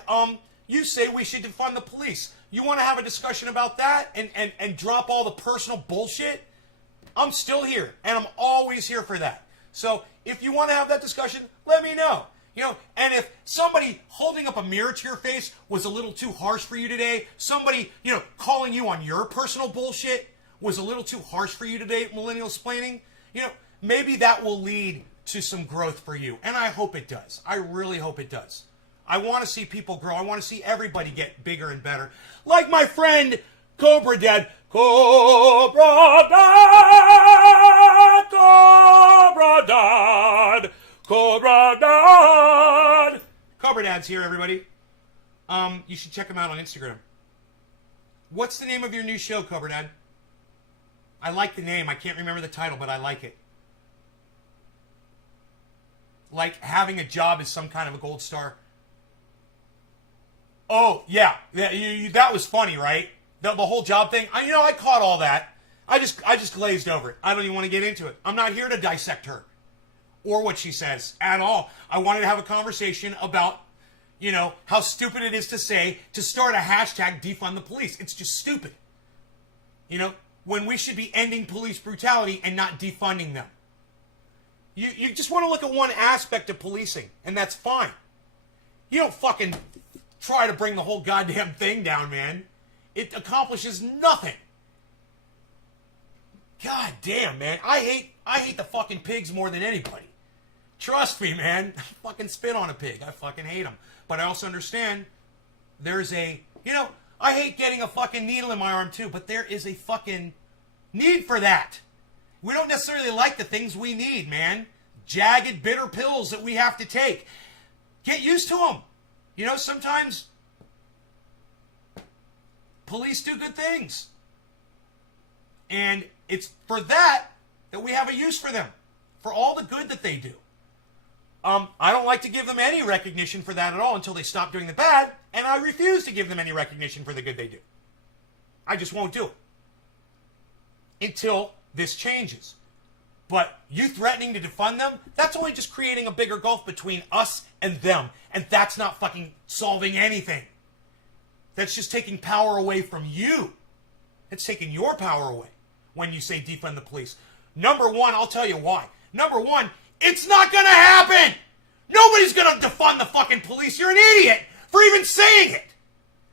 you say we should defund the police. You want to have a discussion about that and drop all the personal bullshit? I'm still here, and I'm always here for that. So if you want to have that discussion, let me know. You know, and if somebody holding up a mirror to your face was a little too harsh for you today, somebody, you know, calling you on your personal bullshit was a little too harsh for you today, millennial splaining, you know, maybe that will lead to some growth for you. And I hope it does. I really hope it does. I want to see people grow. I want to see everybody get bigger and better. Like my friend Cobra Dad. Cobra Dad! Cobra Dad! Cobra Dad! Cobra Dad's here, everybody. You should check him out on Instagram. What's the name of your new show, Cobra Dad? I like the name. I can't remember the title, but I like it. Like having a job is some kind of a gold star. Oh, yeah. That was funny, right? The whole job thing. I caught all that. I just glazed over it. I don't even want to get into it. I'm not here to dissect her or what she says at all. I wanted to have a conversation about, you know, how stupid it is to say to start a hashtag defund the police. It's just stupid. You know, when we should be ending police brutality and not defunding them. You just want to look at one aspect of policing, and that's fine. You don't fucking try to bring the whole goddamn thing down, man. It accomplishes nothing. God damn, man. I hate the fucking pigs more than anybody. Trust me, man. I fucking spit on a pig. I fucking hate them. But I also understand there's I hate getting a fucking needle in my arm too, but there is a fucking need for that. We don't necessarily like the things we need, man. Jagged, bitter pills that we have to take. Get used to them. You know, sometimes police do good things. And it's for that we have a use for them. For all the good that they do. I don't like to give them any recognition for that at all until they stop doing the bad, and I refuse to give them any recognition for the good they do. I just won't do it. Until this changes. But you threatening to defund them, that's only just creating a bigger gulf between us and them. And that's not fucking solving anything. That's just taking power away from you. It's taking your power away when you say defund the police. Number one, I'll tell you why. Number one, it's not going to happen. Nobody's going to defund the fucking police. You're an idiot for even saying it.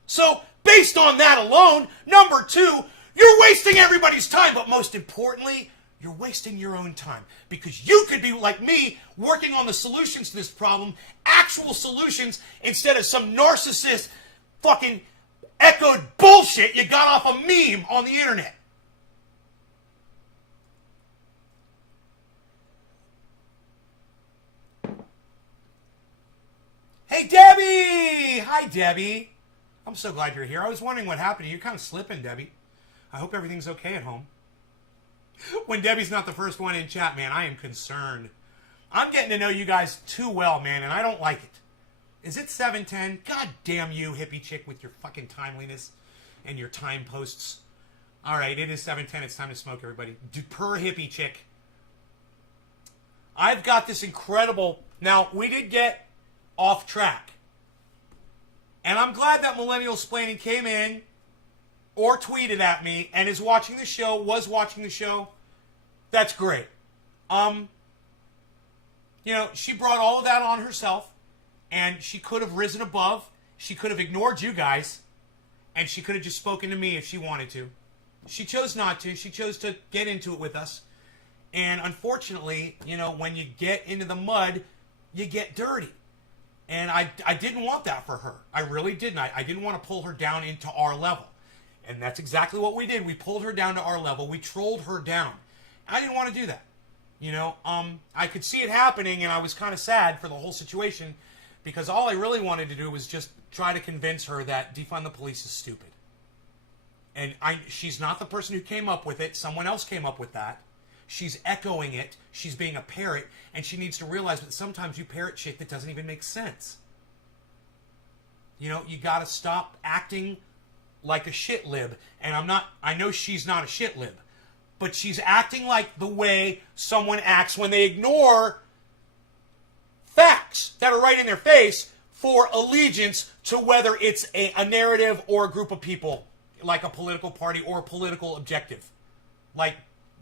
So, based on that alone, number two, you're wasting everybody's time. But most importantly, you're wasting your own time because you could be like me working on the solutions to this problem, actual solutions, instead of some narcissist fucking echoed bullshit you got off a meme on the internet. Hey, Debbie! Hi, Debbie. I'm so glad you're here. I was wondering what happened to you. You're kind of slipping, Debbie. I hope everything's okay at home. When Debbie's not the first one in chat, man, I am concerned. I'm getting to know you guys too well, man, and I don't like it. Is it 7:10? God damn you, hippie chick, with your fucking timeliness and your time posts. All right, it is 7:10. It's time to smoke, everybody. Per hippie chick. I've got this incredible... Now, we did get off track. And I'm glad that Millennial Splaining came in or tweeted at me and is watching the show, was watching the show. That's great. You know, she brought all of that on herself, and she could have risen above. She could have ignored you guys, and she could have just spoken to me if she wanted to. She chose not to. She chose to get into it with us. And unfortunately, you know, when you get into the mud, you get dirty. And I didn't want that for her. I really didn't. I didn't want to pull her down into our level. And that's exactly what we did. We pulled her down to our level. We trolled her down. I didn't want to do that. You know, I could see it happening, and I was kind of sad for the whole situation because all I really wanted to do was just try to convince her that defund the police is stupid. And she's not the person who came up with it. Someone else came up with that. She's echoing it. She's being a parrot, and she needs to realize that sometimes you parrot shit that doesn't even make sense. You know, you got to stop acting like a shit lib. And I know she's not a shit lib, but she's acting like the way someone acts when they ignore facts that are right in their face for allegiance to whether it's a narrative or a group of people, like a political party or a political objective, like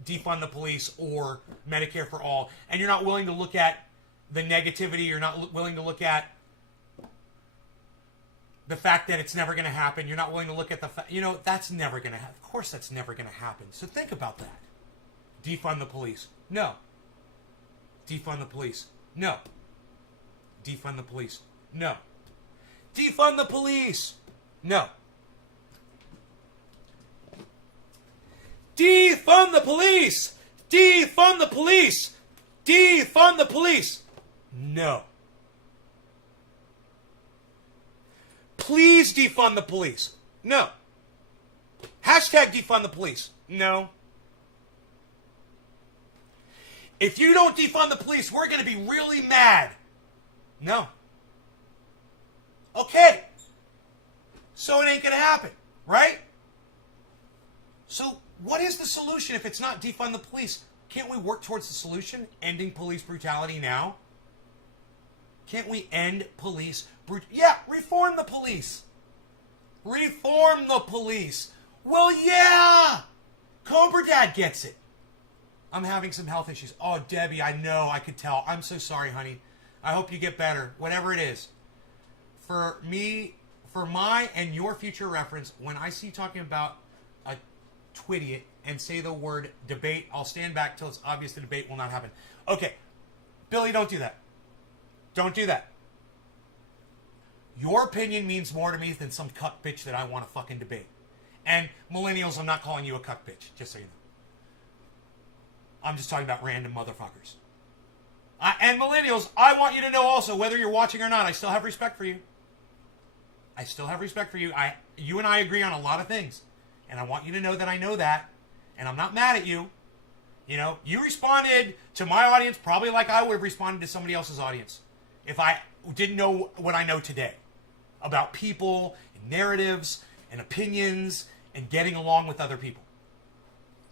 defund the police or Medicare for all. And you're not willing to look at the negativity. You're not willing to look at the fact that it's never going to happen. You're not willing to look at the fact, you know, that's never going to happen. Of course that's never going to happen. So think about that. Defund the police. No. Defund the police. No. Defund the police. No. Defund the police. No. Defund the police. Defund the police. Defund the police. No. Please defund the police. No. Hashtag defund the police. No. If you don't defund the police, we're going to be really mad. No. Okay. So it ain't going to happen, right? So what is the solution if it's not defund the police? Can't we work towards the solution? Ending police brutality now? Can't we end police brutality? Yeah, reform the police. Reform the police. Well, yeah. Cobra Dad gets it. I'm having some health issues. Oh, Debbie, I know. I could tell. I'm so sorry, honey. I hope you get better. Whatever it is. For me, for my and your future reference, when I see you talking about a twitty and say the word debate, I'll stand back till it's obvious the debate will not happen. Okay. Billy, don't do that. Don't do that. Your opinion means more to me than some cuck bitch that I want to fucking debate. And millennials, I'm not calling you a cuck bitch, just so you know. I'm just talking about random motherfuckers. And millennials, I want you to know also, whether you're watching or not, I still have respect for you. I still have respect for you. You and I agree on a lot of things. And I want you to know that I know that. And I'm not mad at you. You know, you responded to my audience probably like I would have responded to somebody else's audience if I didn't know what I know today about people and narratives and opinions and getting along with other people.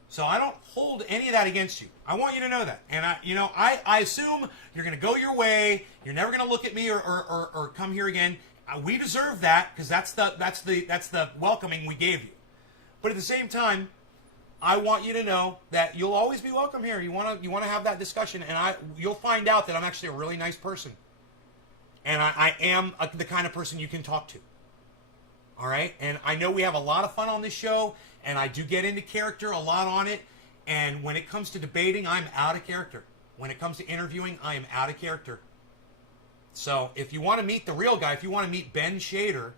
So I don't hold any of that against you. I want you to know that. And I assume you're going to go your way. You're never going to look at me or come here again. We deserve that because that's the welcoming we gave you. But at the same time, I want you to know that you'll always be welcome here. You want to have that discussion, and you'll find out that I'm actually a really nice person. And I am the kind of person you can talk to. All right? And I know we have a lot of fun on this show, and I do get into character a lot on it. And when it comes to debating, I'm out of character. When it comes to interviewing, I am out of character. So if you want to meet the real guy, if you want to meet Ben Shader,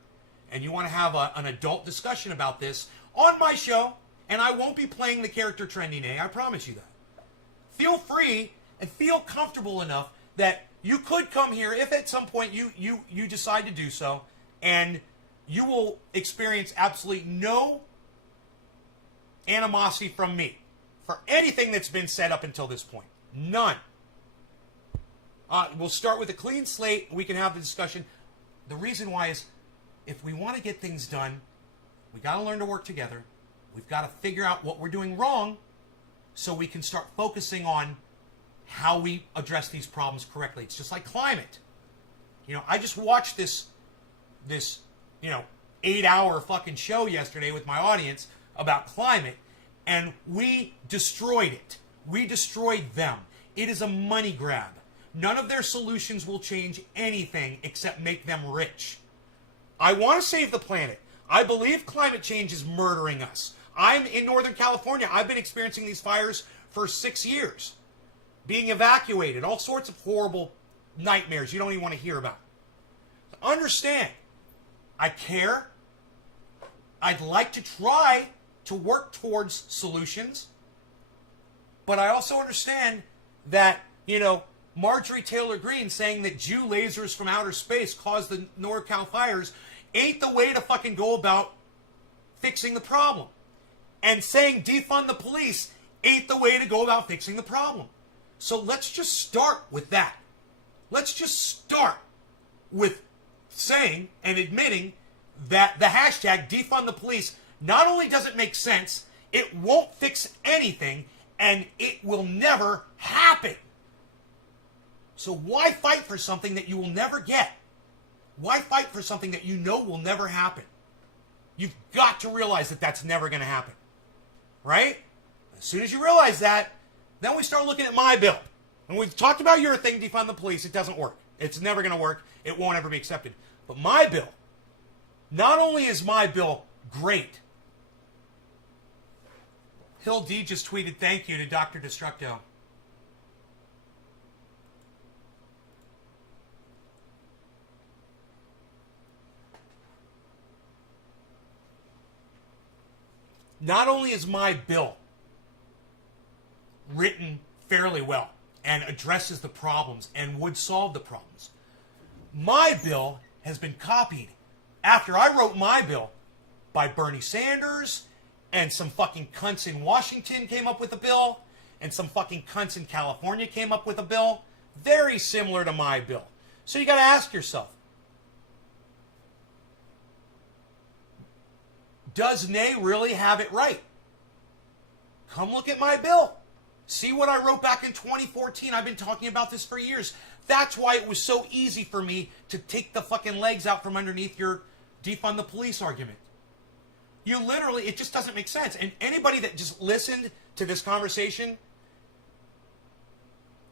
and you want to have an adult discussion about this on my show, and I won't be playing the character Trendy Nay, I promise you that. Feel free and feel comfortable enough that you could come here if at some point you decide to do so, and you will experience absolutely no animosity from me for anything that's been said up until this point. None. We'll start with a clean slate. We can have the discussion. The reason why is if we want to get things done, we got to learn to work together. We've got to figure out what we're doing wrong so we can start focusing on how we address these problems correctly. It's just like climate. You know, I just watched this 8-hour fucking show yesterday with my audience about climate, and we destroyed it. We destroyed them. It is a money grab. None of their solutions will change anything except make them rich. I want to save the planet. I believe climate change is murdering us. I'm in Northern California. I've been experiencing these fires for 6 years. Being evacuated, all sorts of horrible nightmares you don't even want to hear about. Understand, I care. I'd like to try to work towards solutions. But I also understand that, Marjorie Taylor Greene saying that Jew lasers from outer space caused the NorCal fires ain't the way to fucking go about fixing the problem. And saying defund the police ain't the way to go about fixing the problem. So let's just start with that. Let's just start with saying and admitting that the hashtag defund the police not only doesn't make sense, it won't fix anything, and it will never happen. So why fight for something that you will never get? Why fight for something that you know will never happen? You've got to realize that that's never going to happen. Right? As soon as you realize that, then we start looking at my bill. And we've talked about your thing, defund the police. It doesn't work. It's never going to work. It won't ever be accepted. But my bill, not only is my bill great. Hill D just tweeted thank you to Dr. Destructo. Not only is my bill written fairly well and addresses the problems and would solve the problems, my bill has been copied after I wrote my bill by Bernie Sanders, and some fucking cunts in Washington came up with a bill, and some fucking cunts in California came up with a bill very similar to my bill. So you got to ask yourself, does Nay really have it right? Come look at my bill. See what I wrote back in 2014. I've been talking about this for years. That's why it was so easy for me to take the fucking legs out from underneath your defund the police argument. You literally, it just doesn't make sense. And anybody that just listened to this conversation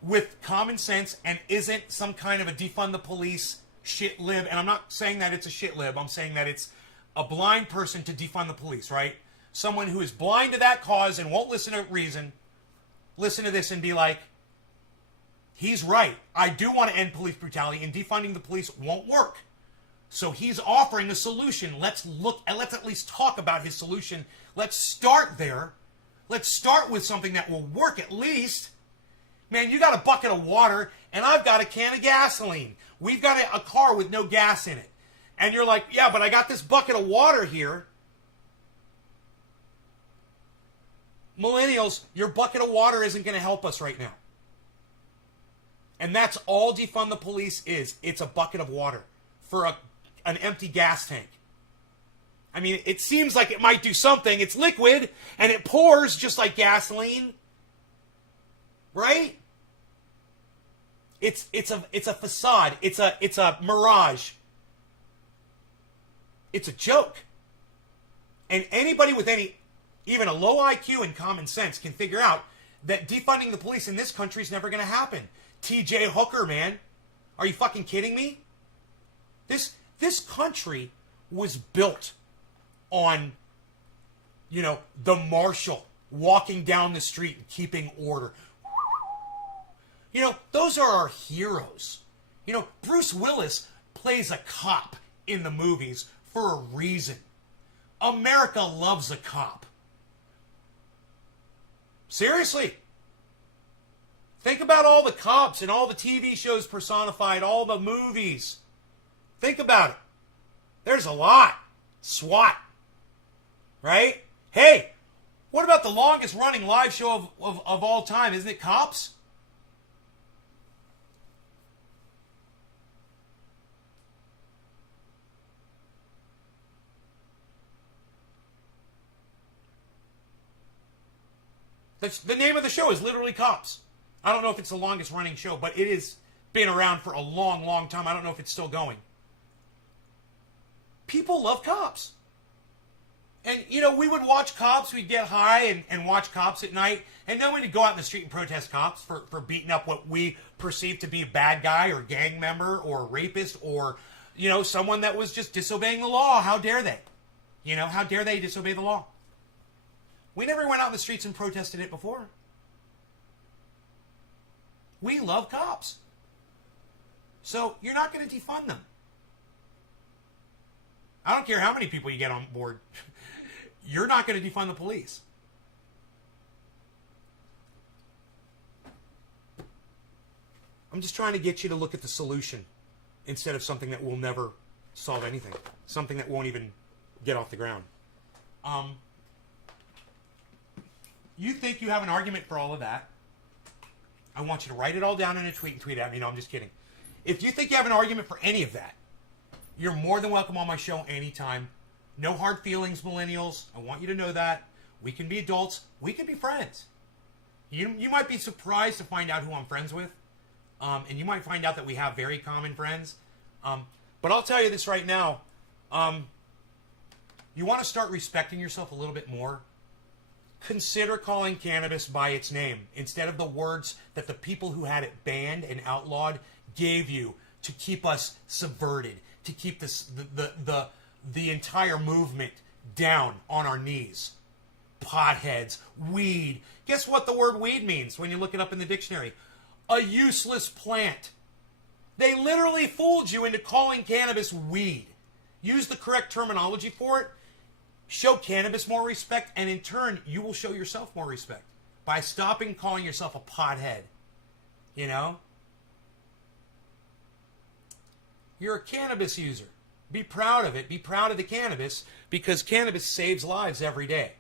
with common sense and isn't some kind of a defund the police shit lib, and I'm not saying that it's a shit lib, I'm saying that it's a blind person to defund the police, right? Someone who is blind to that cause and won't listen to reason, listen to this and be like, he's right. I do want to end police brutality, and defunding the police won't work. So he's offering a solution. Let's look and let's at least talk about his solution. Let's start there. Let's start with something that will work at least. Man, you got a bucket of water, and I've got a can of gasoline. We've got a car with no gas in it. And you're like, yeah, but I got this bucket of water here. Millennials, your bucket of water isn't going to help us right now. And that's all defund the police is. It's a bucket of water for an empty gas tank. I mean, it seems like it might do something. It's liquid, and it pours just like gasoline. Right? It's a facade. It's a mirage. It's a joke. And anybody with even a low IQ and common sense can figure out that defunding the police in this country is never going to happen. TJ Hooker, man. Are you fucking kidding me? This country was built on, the Marshall walking down the street and keeping order. You know, those are our heroes. You know, Bruce Willis plays a cop in the movies for a reason. America loves a cop. Seriously. Think about all the cops and all the TV shows personified, all the movies. Think about it. There's a lot. SWAT. Right? Hey, what about the longest running live show of all time? Isn't it Cops? The name of the show is literally Cops. I don't know if it's the longest running show, but it has been around for a long, long time. I don't know if it's still going. People love Cops. And, you know, we would watch Cops. We'd get high and watch Cops at night. And then we'd go out in the street and protest cops for beating up what we perceived to be a bad guy or gang member or rapist or, you know, someone that was just disobeying the law. How dare they? You know, how dare they disobey the law? We never went out in the streets and protested it before. We love cops. So you're not going to defund them. I don't care how many people you get on board. You're not going to defund the police. I'm just trying to get you to look at the solution instead of something that will never solve anything. Something that won't even get off the ground. You think you have an argument for all of that? I want you to write it all down in a tweet and tweet at me. No, I'm just kidding. If you think you have an argument for any of that, you're more than welcome on my show anytime. No hard feelings, millennials. I want you to know that. We can be adults. We can be friends. You might be surprised to find out who I'm friends with. And you might find out that we have very common friends. But I'll tell you this right now. You want to start respecting yourself a little bit more? Consider calling cannabis by its name instead of the words that the people who had it banned and outlawed gave you to keep us subverted, to keep the entire movement down on our knees. Potheads, weed. Guess what the word weed means when you look it up in the dictionary? A useless plant. They literally fooled you into calling cannabis weed. Use the correct terminology for it. Show cannabis more respect, and in turn, you will show yourself more respect by stopping calling yourself a pothead. You know? You're a cannabis user. Be proud of it. Be proud of the cannabis, because cannabis saves lives every day.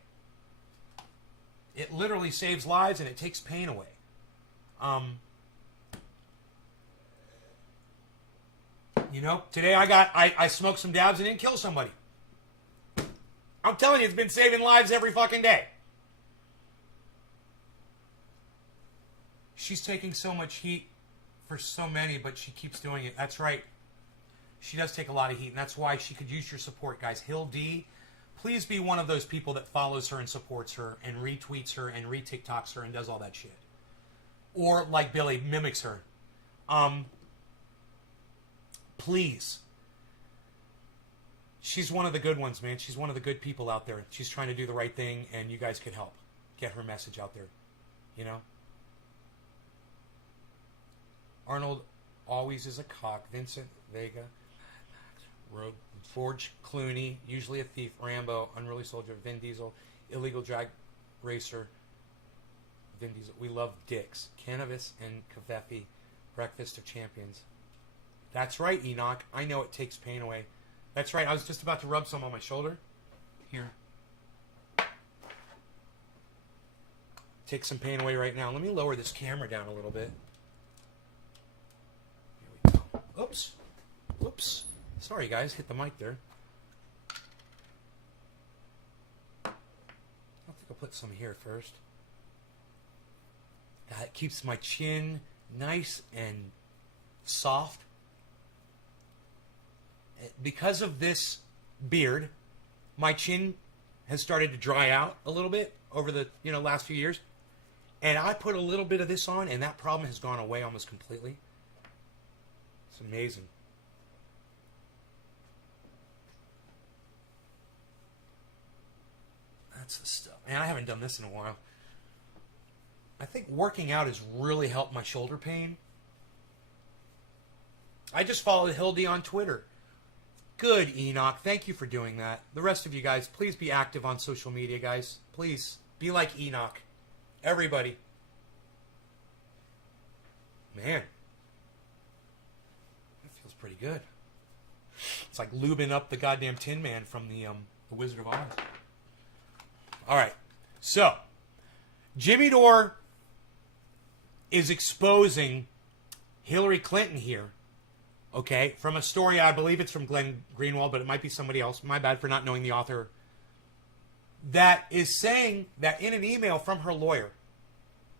It literally saves lives, and it takes pain away. You know, today I smoked some dabs and didn't kill somebody. I'm telling you, it's been saving lives every fucking day. She's taking so much heat for so many, but she keeps doing it. That's right. She does take a lot of heat, and that's why she could use your support, guys. Hill D, please be one of those people that follows her and supports her and retweets her and re-TikToks her and does all that shit. Or, like Billy, mimics her. Please. She's one of the good ones, man. She's one of the good people out there. She's trying to do the right thing, and you guys could help get her message out there. You know? Arnold always is a cock. Vincent Vega. Forge Clooney. Usually a thief. Rambo. Unruly soldier. Vin Diesel. Illegal drag racer. Vin Diesel. We love dicks. Cannabis and Kaveffi. Breakfast of Champions. That's right, Enoch. I know it takes pain away. That's right. I was just about to rub some on my shoulder. Here. Take some pain away right now. Let me lower this camera down a little bit. Here we go. Oops. Whoops. Sorry, guys. Hit the mic there. I think I'll put some here first. That keeps my chin nice and soft. Because of this beard, my chin has started to dry out a little bit over the last few years. And I put a little bit of this on, and that problem has gone away almost completely. It's amazing. That's the stuff. Man, I haven't done this in a while. I think working out has really helped my shoulder pain. I just followed Hildy on Twitter. Good, Enoch. Thank you for doing that. The rest of you guys, please be active on social media, guys. Please be like Enoch. Everybody. Man. That feels pretty good. It's like lubing up the goddamn Tin Man from the Wizard of Oz. All right. So, Jimmy Dore is exposing Hillary Clinton here. Okay, from a story, I believe it's from Glenn Greenwald, but it might be somebody else. My bad for not knowing the author. That is saying that in an email from her lawyer,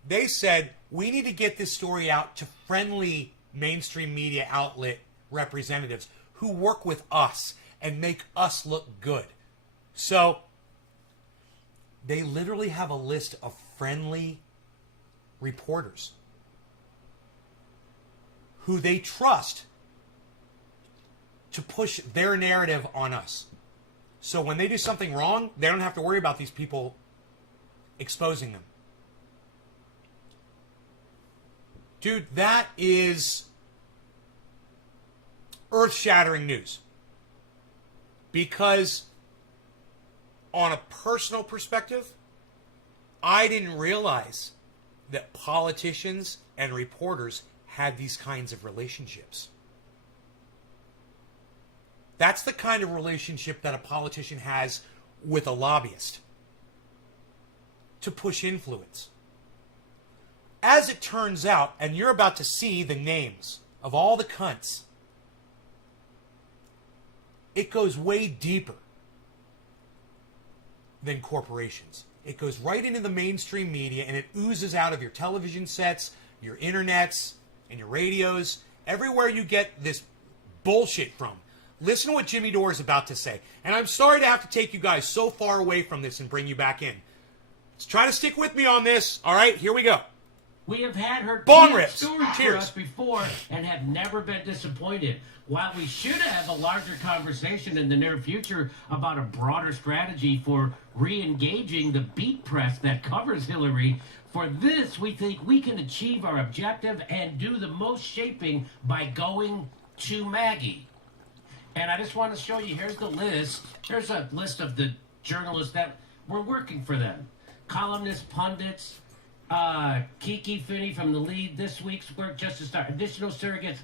they said, we need to get this story out to friendly mainstream media outlet representatives who work with us and make us look good. So, they literally have a list of friendly reporters who they trust to push their narrative on us. So when they do something wrong, they don't have to worry about these people exposing them. Dude, that is earth-shattering news. Because on a personal perspective, I didn't realize that politicians and reporters had these kinds of relationships. That's the kind of relationship that a politician has with a lobbyist to push influence. As it turns out, and you're about to see the names of all the cunts, it goes way deeper than corporations. It goes right into the mainstream media, and it oozes out of your television sets, your internets, and your radios, everywhere you get this bullshit from. Listen to what Jimmy Dore is about to say. And I'm sorry to have to take you guys so far away from this and bring you back in. Let's try to stick with me on this. All right, here we go. We have had her Bong tell rips. stories for Cheers. us before and have never been disappointed. While we should have a larger conversation in the near future about a broader strategy for re-engaging the beat press that covers Hillary, for this we think we can achieve our objective and do the most shaping by going to Maggie. And I just want to show you, here's the list. Here's a list of the journalists that were working for them. Columnists, pundits, Kiki Finney from The Lead, This Week's Work, Just to Start. Additional surrogates,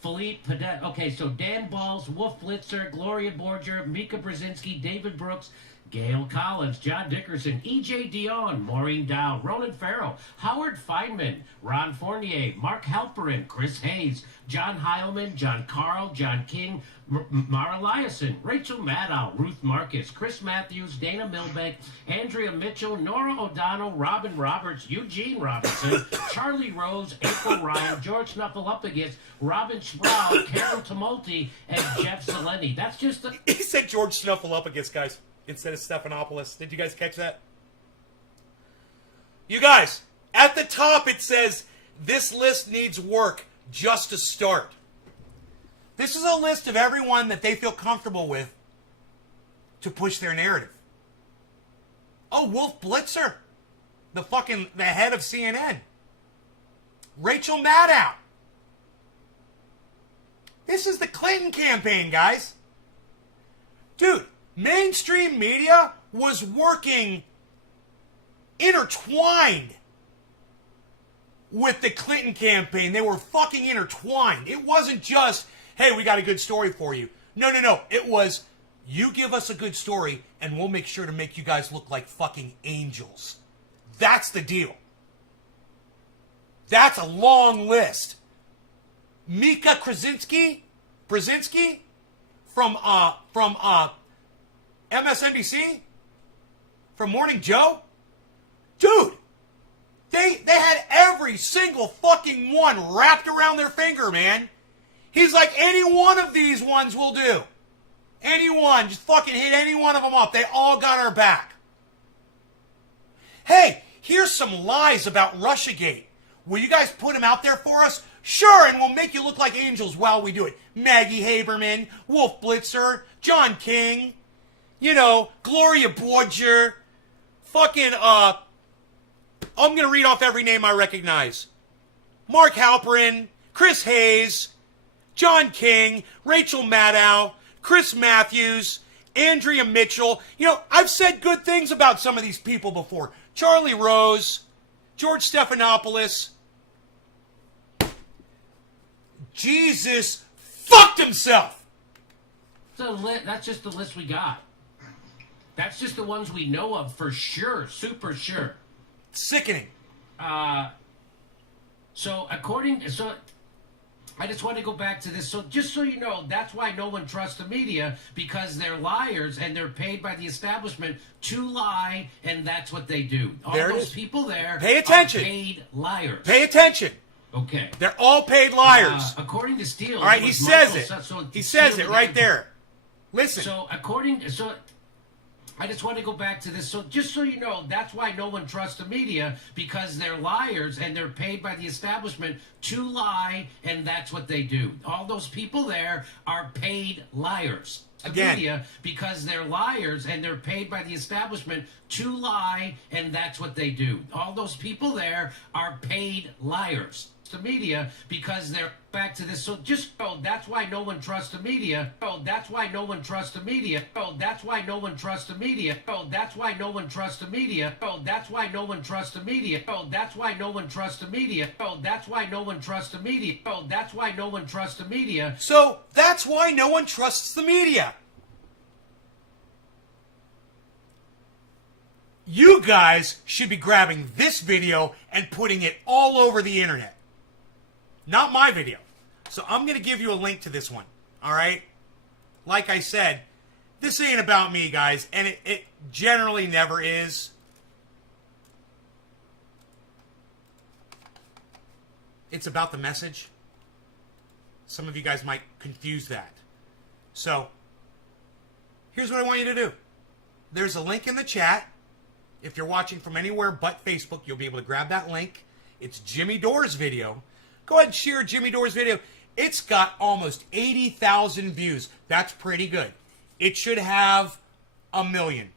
Philippe Padet. Okay, so Dan Balls, Wolf Blitzer, Gloria Borger, Mika Brzezinski, David Brooks, Gail Collins, John Dickerson, E.J. Dion, Maureen Dow, Ronan Farrow, Howard Feynman, Ron Fournier, Mark Halperin, Chris Hayes, John Heilman, John Carl, John King, Mara Eliason, Rachel Maddow, Ruth Marcus, Chris Matthews, Dana Milbank, Andrea Mitchell, Nora O'Donnell, Robin Roberts, Eugene Robinson, Charlie Rose, April Ryan, George Snuffleupagus, Robin Sproul, Carol Tumulty, and Jeff Seleni. That's just the... He said George Snuffleupagus, guys, instead of Stephanopoulos. Did you guys catch that? You guys, at the top it says, this list needs work just to start. This is a list of everyone that they feel comfortable with to push their narrative. Oh, Wolf Blitzer, the head of CNN. Rachel Maddow. This is the Clinton campaign, guys. Dude, mainstream media was working intertwined with the Clinton campaign. They were fucking intertwined. It wasn't just, hey, we got a good story for you. No. It was, you give us a good story and we'll make sure to make you guys look like fucking angels. That's the deal. That's a long list. Mika Brzezinski from MSNBC, from Morning Joe. Dude, they had every single fucking one wrapped around their finger, man. He's like, any one of these ones will do. Any one, just fucking hit any one of them up. They all got our back. Hey, here's some lies about Russiagate. Will you guys put them out there for us? Sure, and we'll make you look like angels while we do it. Maggie Haberman, Wolf Blitzer, John King, Gloria Borger, fucking, I'm going to read off every name I recognize. Mark Halperin, Chris Hayes, John King, Rachel Maddow, Chris Matthews, Andrea Mitchell. You know, I've said good things about some of these people before. Charlie Rose, George Stephanopoulos. Jesus fucked himself. That's just the list we got. That's just the ones we know of for sure. Super sure. Sickening. So I just want to go back to this. So just so you know, that's why no one trusts the media, because they're liars and they're paid by the establishment to lie, and that's what they do. All There it those is. people there Pay attention. are paid liars. Pay attention. Okay. They're all paid liars. According to Steele, All right, it he was says Michael it. So He says Steele it right again. there. Listen. So I just want to go back to this. So just so you know, that's why no one trusts the media, because they're liars and they're paid by the establishment to lie, and that's what they do. All those people there are paid liars. The Again. media, because they're liars and they're paid by the establishment to lie, and that's what they do. All those people there are paid liars. The media, because they're back to this. So just that's why no one trusts the media. That's why no one trusts the media. That's why no one trusts the media. That's why no one trusts the media. That's why no one trusts the media. That's why no one trusts the media. That's why no one trusts the media. That's why no one trusts the media. So that's why no one trusts the media. You guys should be grabbing this video and putting it all over the internet. Not my video. So I'm going to give you a link to this one. All right? Like I said, this ain't about me, guys. And it generally never is. It's about the message. Some of you guys might confuse that. So, here's what I want you to do. There's a link in the chat. If you're watching from anywhere but Facebook, you'll be able to grab that link. It's Jimmy Dore's video. Go ahead and share Jimmy Dore's video. It's got almost 80,000 views. That's pretty good. It should have 1 million.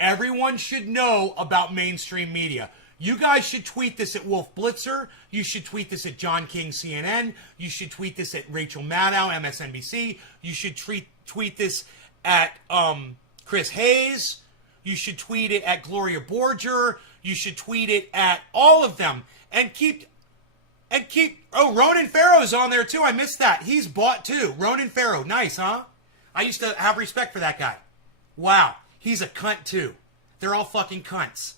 Everyone should know about mainstream media. You guys should tweet this at Wolf Blitzer. You should tweet this at John King CNN. You should tweet this at Rachel Maddow, MSNBC. You should tweet this at Chris Hayes. You should tweet it at Gloria Borger. You should tweet it at all of them. And keep, Ronan Farrow's on there too. I missed that. He's bought too. Ronan Farrow. Nice, huh? I used to have respect for that guy. Wow. He's a cunt too. They're all fucking cunts.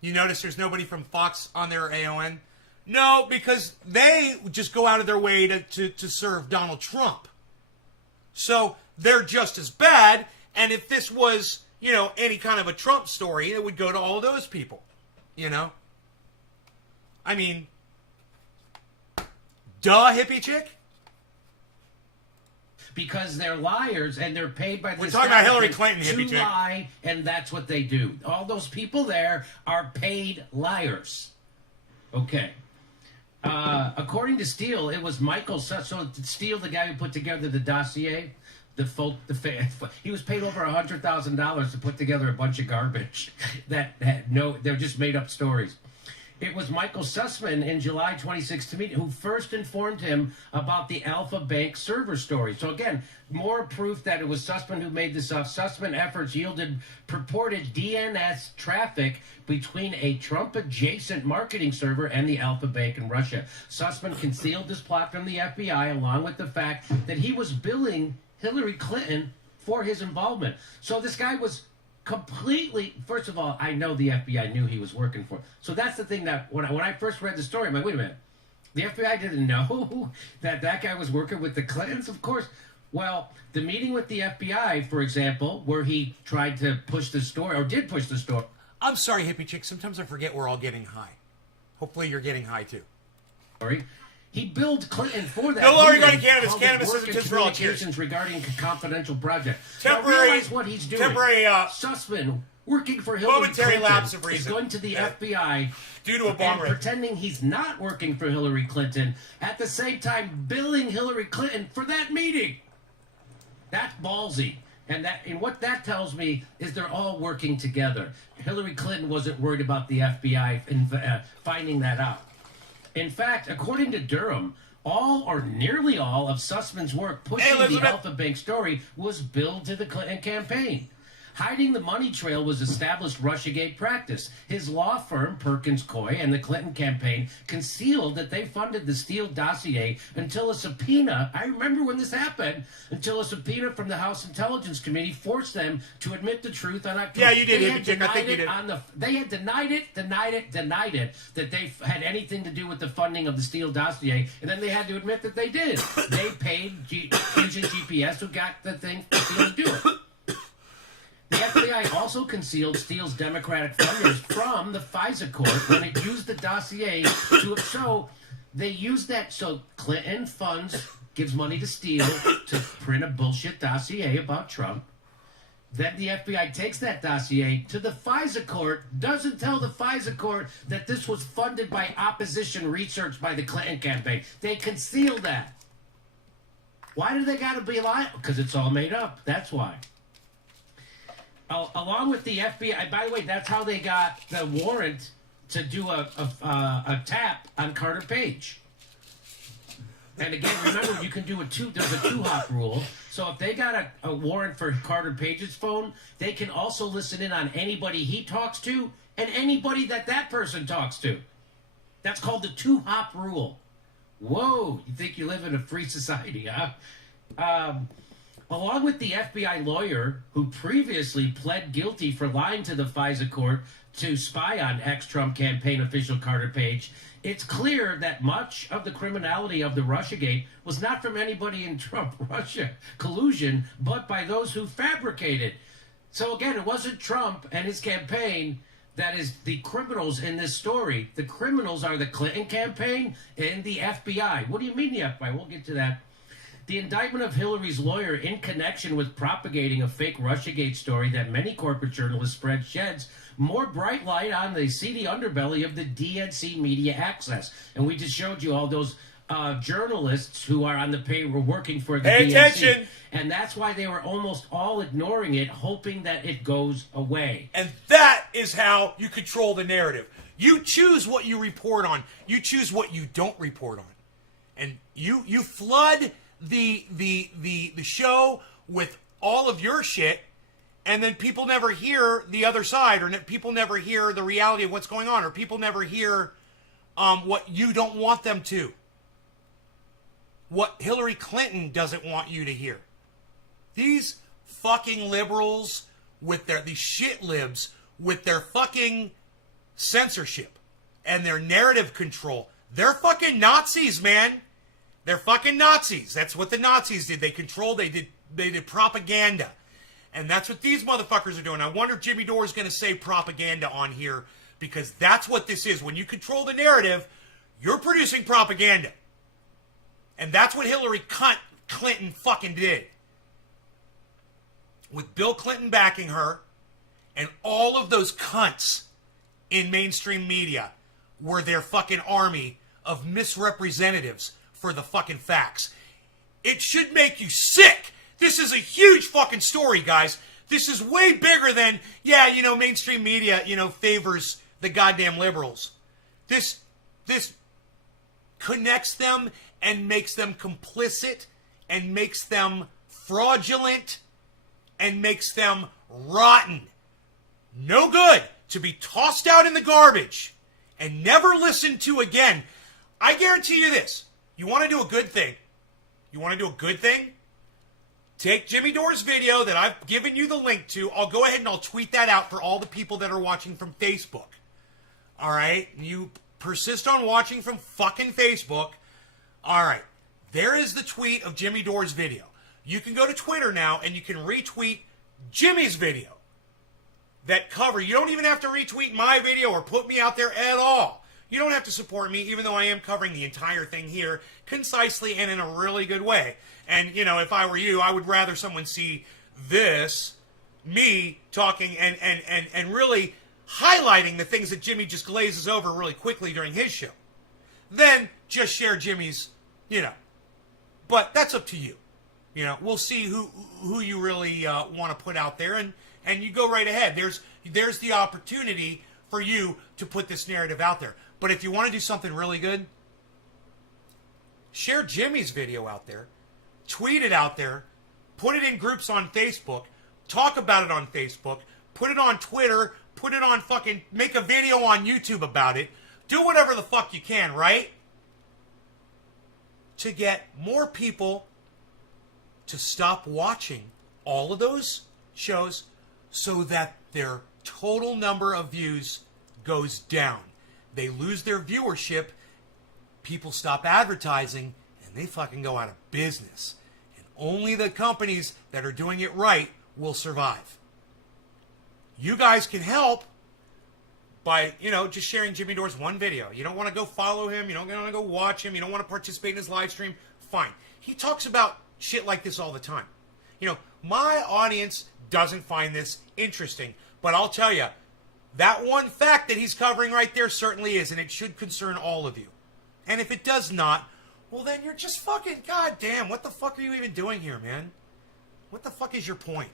You notice there's nobody from Fox on there or AON? No, because they just go out of their way to serve Donald Trump. So they're just as bad. And if this was, any kind of a Trump story, it would go to all those people. I mean, duh, hippie chick? Because they're liars and they're paid by the We're talking about Hillary establishment Clinton, hippie to chick. lie, and that's what they do. All those people there are paid liars. Okay. According to Steele, it was Michael. So Steele, the guy who put together the dossier, he was paid over $100,000 to put together a bunch of garbage they're just made up stories. It was Michael Sussman in July 2016 who first informed him about the Alpha Bank server story. So again, more proof that it was Sussman who made this up. Sussman efforts yielded purported DNS traffic between a Trump-adjacent marketing server and the Alpha Bank in Russia. Sussman concealed this plot from the FBI along with the fact that he was billing Hillary Clinton for his involvement. So this guy was completely, first of all, I know the FBI knew he was working for. So that's the thing that when I first read the story, I'm like, wait a minute. The FBI didn't know that guy was working with the Clintons? Of course. Well, the meeting with the FBI, for example, where he tried to push the story, or did push the story. I'm sorry, hippie chick. Sometimes I forget we're all getting high. Hopefully you're getting high too. He billed Clinton for that. No longer meeting going to cannabis. called Cannabis Work isn't and just for all. Cheers. Communications regarding a confidential project. Temporary- Now realize what he's doing. Sussman, working for Hillary Momentary Clinton, lapse of is reason. going to the FBI Due to a bomb and raid. pretending he's not working for Hillary Clinton, at the same time billing Hillary Clinton for that meeting. That's ballsy. And what that tells me is they're all working together. Hillary Clinton wasn't worried about the FBI finding that out. In fact, according to Durham, all or nearly all of Sussman's work pushing the Alpha Bank story was billed to the Clinton campaign. Hiding the money trail was established Russiagate practice. His law firm, Perkins Coie, and the Clinton campaign concealed that they funded the Steele dossier until a subpoena, I remember when this happened, until a subpoena from the House Intelligence Committee forced them to admit the truth on October. Yeah, you did. They had denied I think you it did. They had denied it, that they had anything to do with the funding of the Steele dossier, and then they had to admit that they did. They paid Fusion GPS, who got the thing for Steele to do it. The FBI also concealed Steele's Democratic funders from the FISA court when it used the dossier to show they used that. So Clinton gives money to Steele to print a bullshit dossier about Trump. Then the FBI takes that dossier to the FISA court, doesn't tell the FISA court that this was funded by opposition research by the Clinton campaign. They conceal that. Why do they got to be lying? Because it's all made up. That's why. Along with the FBI, by the way, that's how they got the warrant to do a tap on Carter Page. And again, remember, you can do there's a two-hop rule. So if they got a warrant for Carter Page's phone, they can also listen in on anybody he talks to and anybody that person talks to. That's called the two-hop rule. Whoa, you think you live in a free society, huh? Along with the FBI lawyer who previously pled guilty for lying to the FISA court to spy on ex-Trump campaign official Carter Page, it's clear that much of the criminality of the Russiagate was not from anybody in Trump-Russia collusion, but by those who fabricated. So again, it wasn't Trump and his campaign that is the criminals in this story. The criminals are the Clinton campaign and the FBI. What do you mean the FBI? We'll get to that. The indictment of Hillary's lawyer in connection with propagating a fake Russiagate story that many corporate journalists spread sheds more bright light on the seedy underbelly of the DNC media access. And we just showed you all those journalists who are on the payroll working for the DNC. Attention! And that's why they were almost all ignoring it, hoping that it goes away. And that is how you control the narrative. You choose what you report on. You choose what you don't report on. And you flood the show with all of your shit, and then people never hear the other side, or people never hear the reality of what's going on, or people never hear what you don't want them to. What Hillary Clinton doesn't want you to hear. These fucking liberals with these shit libs with their fucking censorship and their narrative control. They're fucking Nazis, man. They're fucking Nazis. That's what the Nazis did. They did propaganda. And that's what these motherfuckers are doing. I wonder if Jimmy Dore is going to say propaganda on here, because that's what this is. When you control the narrative, you're producing propaganda. And that's what Hillary Clinton fucking did. With Bill Clinton backing her, and all of those cunts in mainstream media were their fucking army of misrepresentatives for the fucking facts. It should make you sick. This is a huge fucking story, guys. This is way bigger than, mainstream media, favors the goddamn liberals. This connects them and makes them complicit and makes them fraudulent and makes them rotten. No good, to be tossed out in the garbage and never listened to again. I guarantee you this. You want to do a good thing? Take Jimmy Dore's video that I've given you the link to. I'll go ahead and I'll tweet that out for all the people that are watching from Facebook. All right? You persist on watching from fucking Facebook. All right. There is the tweet of Jimmy Dore's video. You can go to Twitter now and you can retweet Jimmy's video. That cover. You don't even have to retweet my video or put me out there at all. You don't have to support me, even though I am covering the entire thing here concisely and in a really good way. And, if I were you, I would rather someone see this, me talking and really highlighting the things that Jimmy just glazes over really quickly during his show, than just share Jimmy's, But that's up to you. You know, we'll see who you really want to put out there, and you go right ahead. There's the opportunity for you to put this narrative out there. But if you want to do something really good, share Jimmy's video out there, tweet it out there, put it in groups on Facebook, talk about it on Facebook, put it on Twitter, put it on fucking, make a video on YouTube about it. Do whatever the fuck you can, right? To get more people to stop watching all of those shows so that their total number of views goes down. They lose their viewership, people stop advertising, and they fucking go out of business. And only the companies that are doing it right will survive. You guys can help by, just sharing Jimmy Dore's one video. You don't want to go follow him. You don't want to go watch him. You don't want to participate in his live stream. Fine. He talks about shit like this all the time. My audience doesn't find this interesting. But I'll tell you, that one fact that he's covering right there certainly is, and it should concern all of you. And if it does not, well, then you're just fucking, goddamn, what the fuck are you even doing here, man? What the fuck is your point,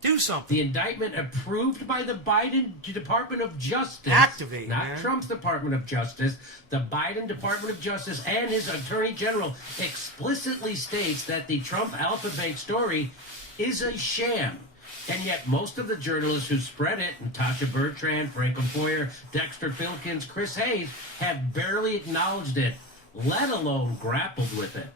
Do something. The indictment approved by the Biden Department of Justice. Activate, not man. Trump's Department of Justice. The Biden Department of Justice and his Attorney General explicitly states that the Trump Alpha Bank story is a sham. And yet most of the journalists who spread it, Natasha Bertrand, Franklin Foyer, Dexter Filkins, Chris Hayes, have barely acknowledged it, let alone grappled with it.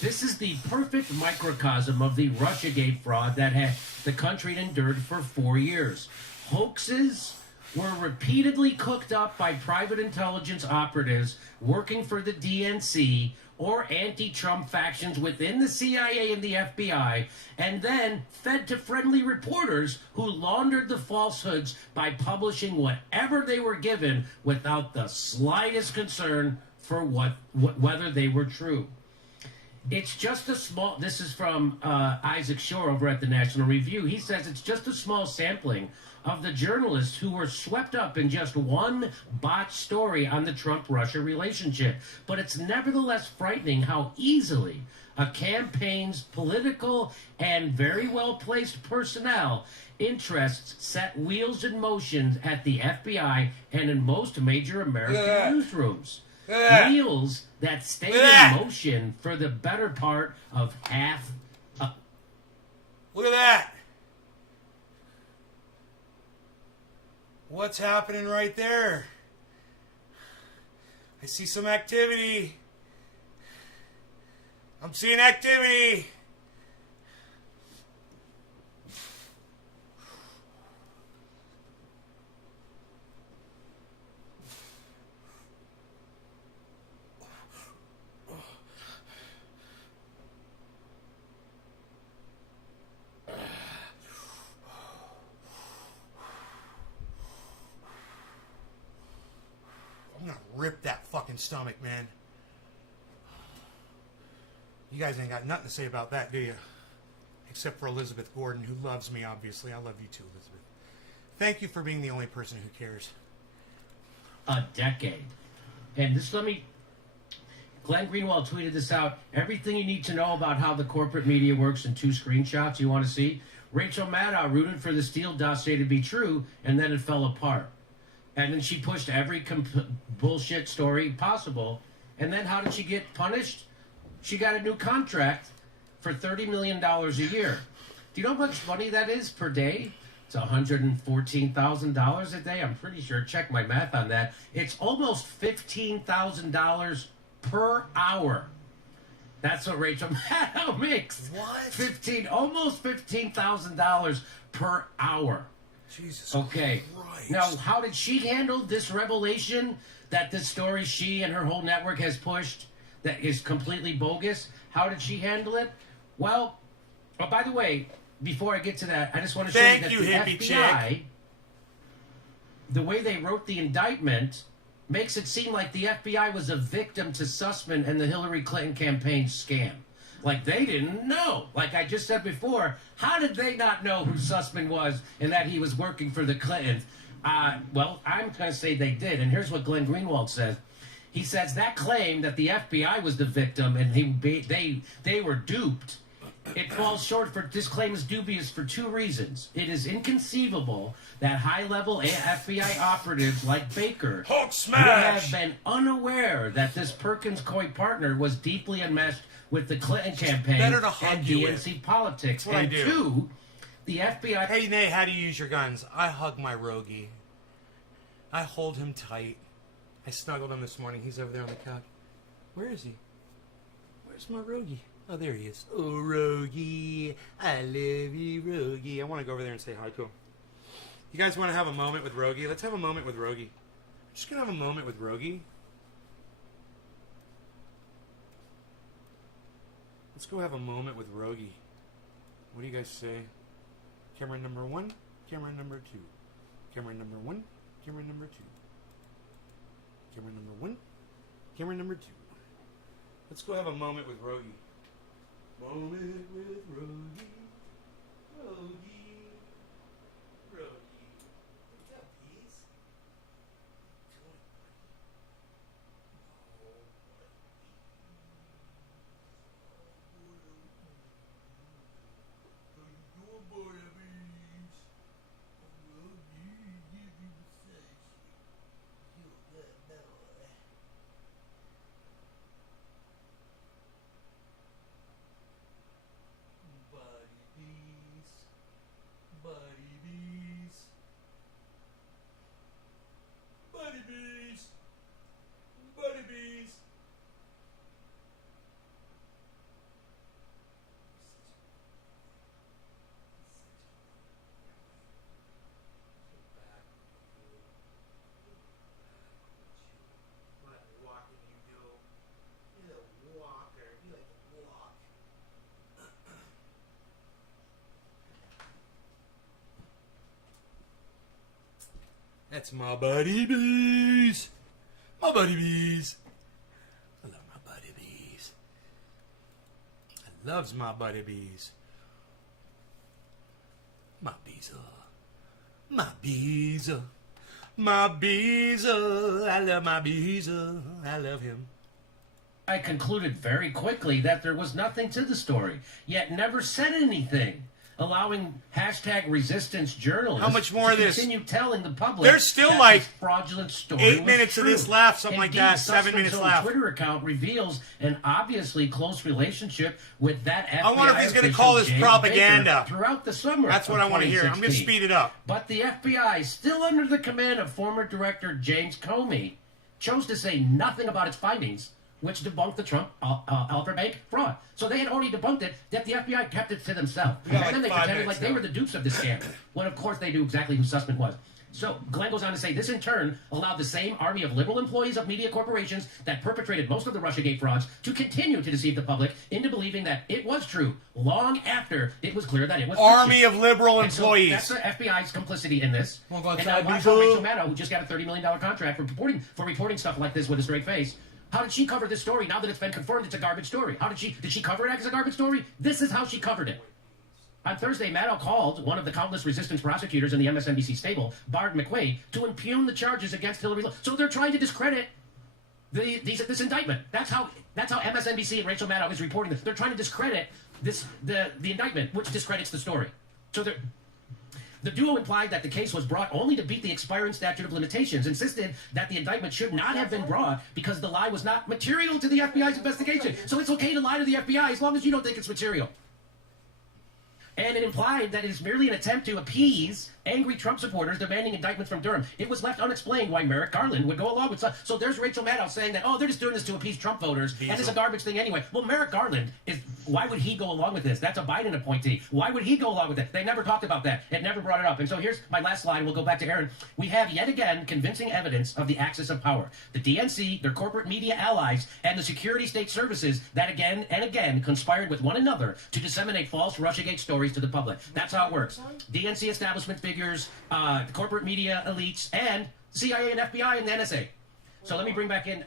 This is the perfect microcosm of the Russiagate fraud that the country endured for 4 years. Hoaxes were repeatedly cooked up by private intelligence operatives working for the DNC or anti-Trump factions within the CIA and the FBI, and then fed to friendly reporters who laundered the falsehoods by publishing whatever they were given without the slightest concern for whether they were true. It's just a small, this is from Isaac Shore over at the National Review. He says it's just a small sampling of the journalists who were swept up in just one botched story on the Trump-Russia relationship. But it's nevertheless frightening how easily a campaign's political and very well-placed personnel interests set wheels in motion at the FBI and in most major American newsrooms. Wheels that stayed in motion for the better part of half. Look at that. What's happening right there? I see some activity. I'm seeing activity. I'm gonna rip that fucking stomach, man. You guys ain't got nothing to say about that, do you? Except for Elizabeth Gordon, who loves me, obviously. I love you too, Elizabeth. Thank you for being the only person who cares. A decade. And this, Glenn Greenwald tweeted this out. Everything you need to know about how the corporate media works in 2 screenshots you want to see. Rachel Maddow rooted for the Steele dossier to be true, and then it fell apart. And then she pushed every bullshit story possible. And then how did she get punished? She got a new contract for $30 million a year. Do you know how much money that is per day? It's $114,000 a day. I'm pretty sure. Check my math on that. It's almost $15,000 per hour. That's what Rachel Maddow makes. What? Almost $15,000 per hour. Jesus Okay. Christ. Now, how did she handle this revelation that this story she and her whole network has pushed that is completely bogus? How did she handle it? Well, by the way, before I get to that, I just want to show you that the FBI, the way they wrote the indictment, makes it seem like the FBI was a victim to Sussman and the Hillary Clinton campaign scam. Like they didn't know. Like I just said before, how did they not know who Sussman was and that he was working for the Clintons? Well, I'm going to say they did. And here's what Glenn Greenwald says. He says that claim that the FBI was the victim and they were duped, it falls short. This claim is dubious for two reasons. It is inconceivable that high-level FBI operatives like Baker Hulk would smash! have been unaware that this Perkins Coie partner was deeply enmeshed with the Clinton campaign better to hug and you DNC politics. That's what I And do. two, the FBI... Hey, Nate, how do you use your guns? I hug my rogie. I hold him tight. I snuggled him this morning. He's over there on the couch. Where is he? Where's my rogie? Oh, there he is. Oh, rogie. I love you, rogie. I want to go over there and say hi to him. You guys want to have a moment with rogie? Let's have a moment with rogie. Just going to have a moment with rogie. Let's go have a moment with rogie. What do you guys say? Camera number 1, camera number 2. Camera number 1, camera number 2. Camera number 1, camera number 2. Let's go have a moment with Rogie. Moment with Rogie. Rogie. Rogie. What's up, peas? Buddy bees. Buddy bees. That's my buddy bees. My buddy bees. I love my buddy bees. I loves my buddy bees. My bees. My bees. My bees. I love my bees. I love him. I concluded very quickly that there was nothing to the story, yet never said anything, allowing #resistance journalists How much more to of this? continue telling the public There's still that like this fraudulent story 8 was minutes of true. this left, something like Indeed, that, 7 Sussman's minutes own left. Twitter account reveals an obviously close relationship with that FBI I wonder if he's gonna official, call this James propaganda. Baker, throughout the summer. That's what of I want to hear. I'm going to 2016. speed it up. But the FBI, still under the command of former director James Comey, chose to say nothing about its findings, which debunked the Trump Alpha Bank fraud. So they had already debunked it, yet the FBI kept it to themselves. got And like then they 5 pretended minutes like they now. were the dupes of this scam, when of course they knew exactly who Sussman was. So Glenn goes on to say, this in turn allowed the same army of liberal employees of media corporations that perpetrated most of the Russiagate frauds to continue to deceive the public into believing that it was true, long after it was clear that it was Army fiction. of liberal And so employees. that's the FBI's complicity in this. Wanna go And outside, now watch Beagle? how Rachel Maddow, who just got a $30 million contract for reporting stuff like this with a straight face, how did she cover this story now that it's been confirmed it's a garbage story? How did she cover it as a garbage story? This is how she covered it. On Thursday, Maddow called one of the countless resistance prosecutors in the MSNBC stable, Bard McQuaid, to impugn the charges against Hillary. So they're trying to discredit this indictment. That's how MSNBC and Rachel Maddow is reporting this. They're trying to discredit the indictment, which discredits the story. So the duo implied that the case was brought only to beat the expiring statute of limitations, insisted that the indictment should not have been brought because the lie was not material to the FBI's investigation. So it's okay to lie to the FBI as long as you don't think it's material. And it implied that it is merely an attempt to appease angry Trump supporters demanding indictments from Durham. It was left unexplained why Merrick Garland would go along with some. So there's Rachel Maddow saying that, oh, they're just doing this to appease Trump voters, and it's a garbage thing anyway. Well, Merrick Garland why would he go along with this? That's a Biden appointee. Why would he go along with it? They never talked about that. It never brought it up. And so here's my last slide. We'll go back to Aaron. We have yet again convincing evidence of the axis of power. The DNC, their corporate media allies, and the security state services that again and again conspired with one another to disseminate false Russiagate stories to the public. That's how it works. DNC establishment figures, the corporate media elites, and CIA and FBI and the NSA. So let me bring back in.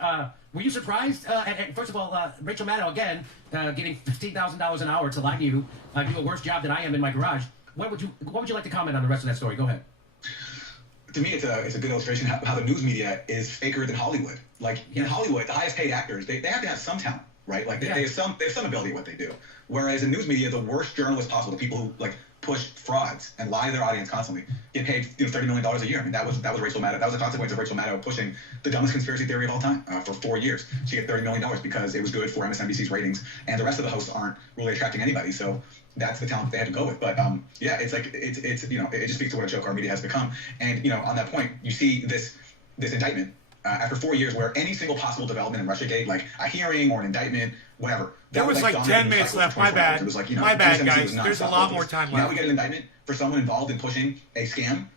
Were you surprised? And first of all, Rachel Maddow again getting $15,000 an hour to lie to you, do a worse job than I am in my garage. What would you like to comment on the rest of that story? Go ahead. to me, it's a good illustration how the news media is faker than Hollywood. Like in Hollywood, the highest paid actors, they have to have some talent, right? Like they have some ability at what they do. Whereas in news media, the worst journalists possible, the people who like push frauds and lie to their audience constantly, get paid $30 million a year. I mean, that was Rachel Maddow. That was a consequence of Rachel Maddow pushing the dumbest conspiracy theory of all time for 4 years. She got $30 million because it was good for MSNBC's ratings, and the rest of the hosts aren't really attracting anybody. So that's the talent they had to go with. But yeah, it's like it's it just speaks to what a joke our media has become. And on that point, you see this indictment after 4 years, where any single possible development in Russiagate, like a hearing or an indictment, whatever. There was like 10 minutes left. My bad. It was like, my bad, guys. There's a lot more time left. Now we get an indictment for someone involved in pushing a scam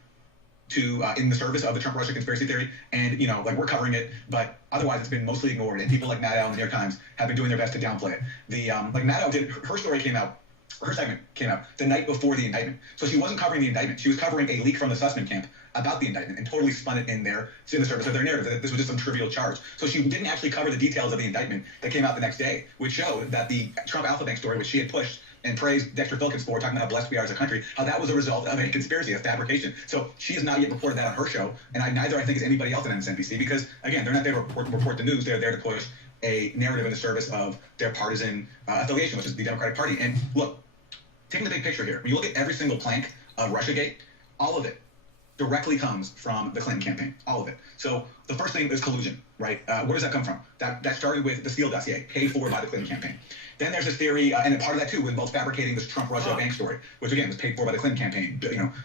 to in the service of the Trump-Russia conspiracy theory, and like we're covering it, but otherwise it's been mostly ignored. And people like Maddow and the New York Times have been doing their best to downplay it. The like Maddow did, her story came out. Her segment came out the night before the indictment. So she wasn't covering the indictment. She was covering a leak from the Sussman camp about the indictment and totally spun it in the service of their narrative that this was just some trivial charge. So she didn't actually cover the details of the indictment that came out the next day, which showed that the Trump Alpha Bank story, which she had pushed and praised Dexter Filkins for, talking about how blessed we are as a country, how that was a result of a conspiracy, a fabrication. So she has not yet reported that on her show, and neither I think is anybody else at MSNBC, because, again, they're not there to report the news. They're there to push a narrative in the service of their partisan affiliation, which is the Democratic Party. And look, taking the big picture here, when you look at every single plank of Russiagate, all of it directly comes from the Clinton campaign, all of it. So the first thing is collusion, right? Where does that come from? That started with the Steele dossier, paid for by the Clinton campaign. Then there's this theory, and part of that too involves fabricating this Trump-Russia bank story, which again was paid for by the Clinton campaign,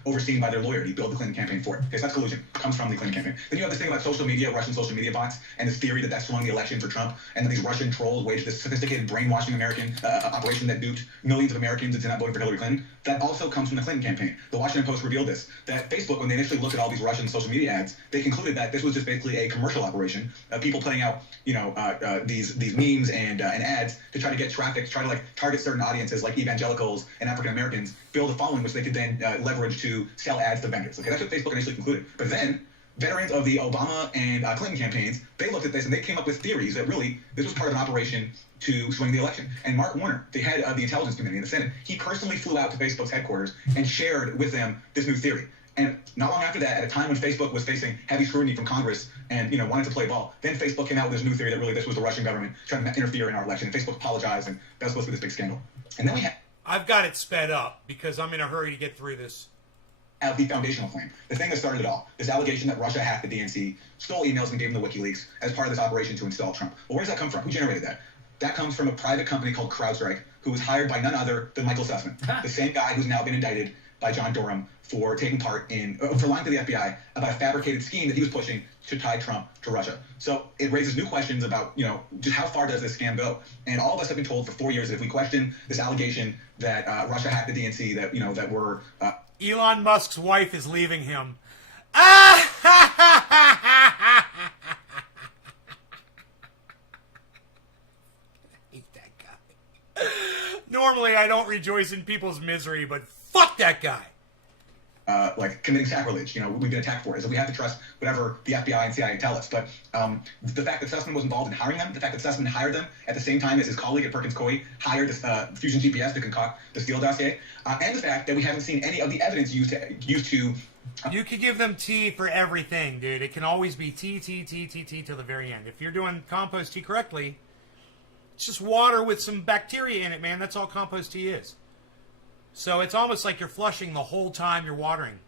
overseen by their lawyer. He billed the Clinton campaign for it. Okay, so that's collusion. It comes from the Clinton campaign. Then you have this thing about social media, Russian social media bots, and this theory that swung the election for Trump, and then these Russian trolls waged this sophisticated brainwashing American operation that duped millions of Americans into not voting for Hillary Clinton. That also comes from the Clinton campaign. The Washington Post revealed this, that Facebook, when they initially looked at all these Russian social media ads, they concluded that this was just basically a commercial operation, people putting out, these memes and ads to try to get traffic, to try to target certain audiences like evangelicals and African Americans, build a following which they could then leverage to sell ads to vendors. Okay, that's what Facebook initially concluded. But then veterans of the Obama and Clinton campaigns, they looked at this and they came up with theories that really this was part of an operation to swing the election. And Mark Warner, the head of the Intelligence Committee in the Senate, he personally flew out to Facebook's headquarters and shared with them this new theory. And not long after that, at a time when Facebook was facing heavy scrutiny from Congress and wanted to play ball, then Facebook came out with this new theory that really this was the Russian government trying to interfere in our election. And Facebook apologized, and that was supposed to be this big scandal. And then we I've got it sped up because I'm in a hurry to get through this. Have the foundational claim, the thing that started it all, this allegation that Russia hacked the DNC, stole emails and gave them to WikiLeaks as part of this operation to install Trump. Well, where does that come from? Who generated that? That comes from a private company called CrowdStrike, who was hired by none other than Michael Sussman, the same guy who's now been indicted by John Durham for taking part in, for lying to the FBI about a fabricated scheme that he was pushing to tie Trump to Russia. So it raises new questions about, just how far does this scam go? And all of us have been told for 4 years that if we question this allegation that Russia hacked the DNC, that we're... Elon Musk's wife is leaving him. Normally, I don't rejoice in people's misery, but fuck that guy. Committing sacrilege, we've been attacked for it. So we have to trust whatever the FBI and CIA tell us. But the fact that Sussman was involved in hiring them, the fact that Sussman hired them at the same time as his colleague at Perkins Coie hired Fusion GPS to concoct the Steele dossier, and the fact that we haven't seen any of the evidence used to you could give them tea for everything, dude. It can always be tea till the very end. If you're doing compost tea correctly, it's just water with some bacteria in it, man. That's all compost tea is. So it's almost like you're flushing the whole time you're watering.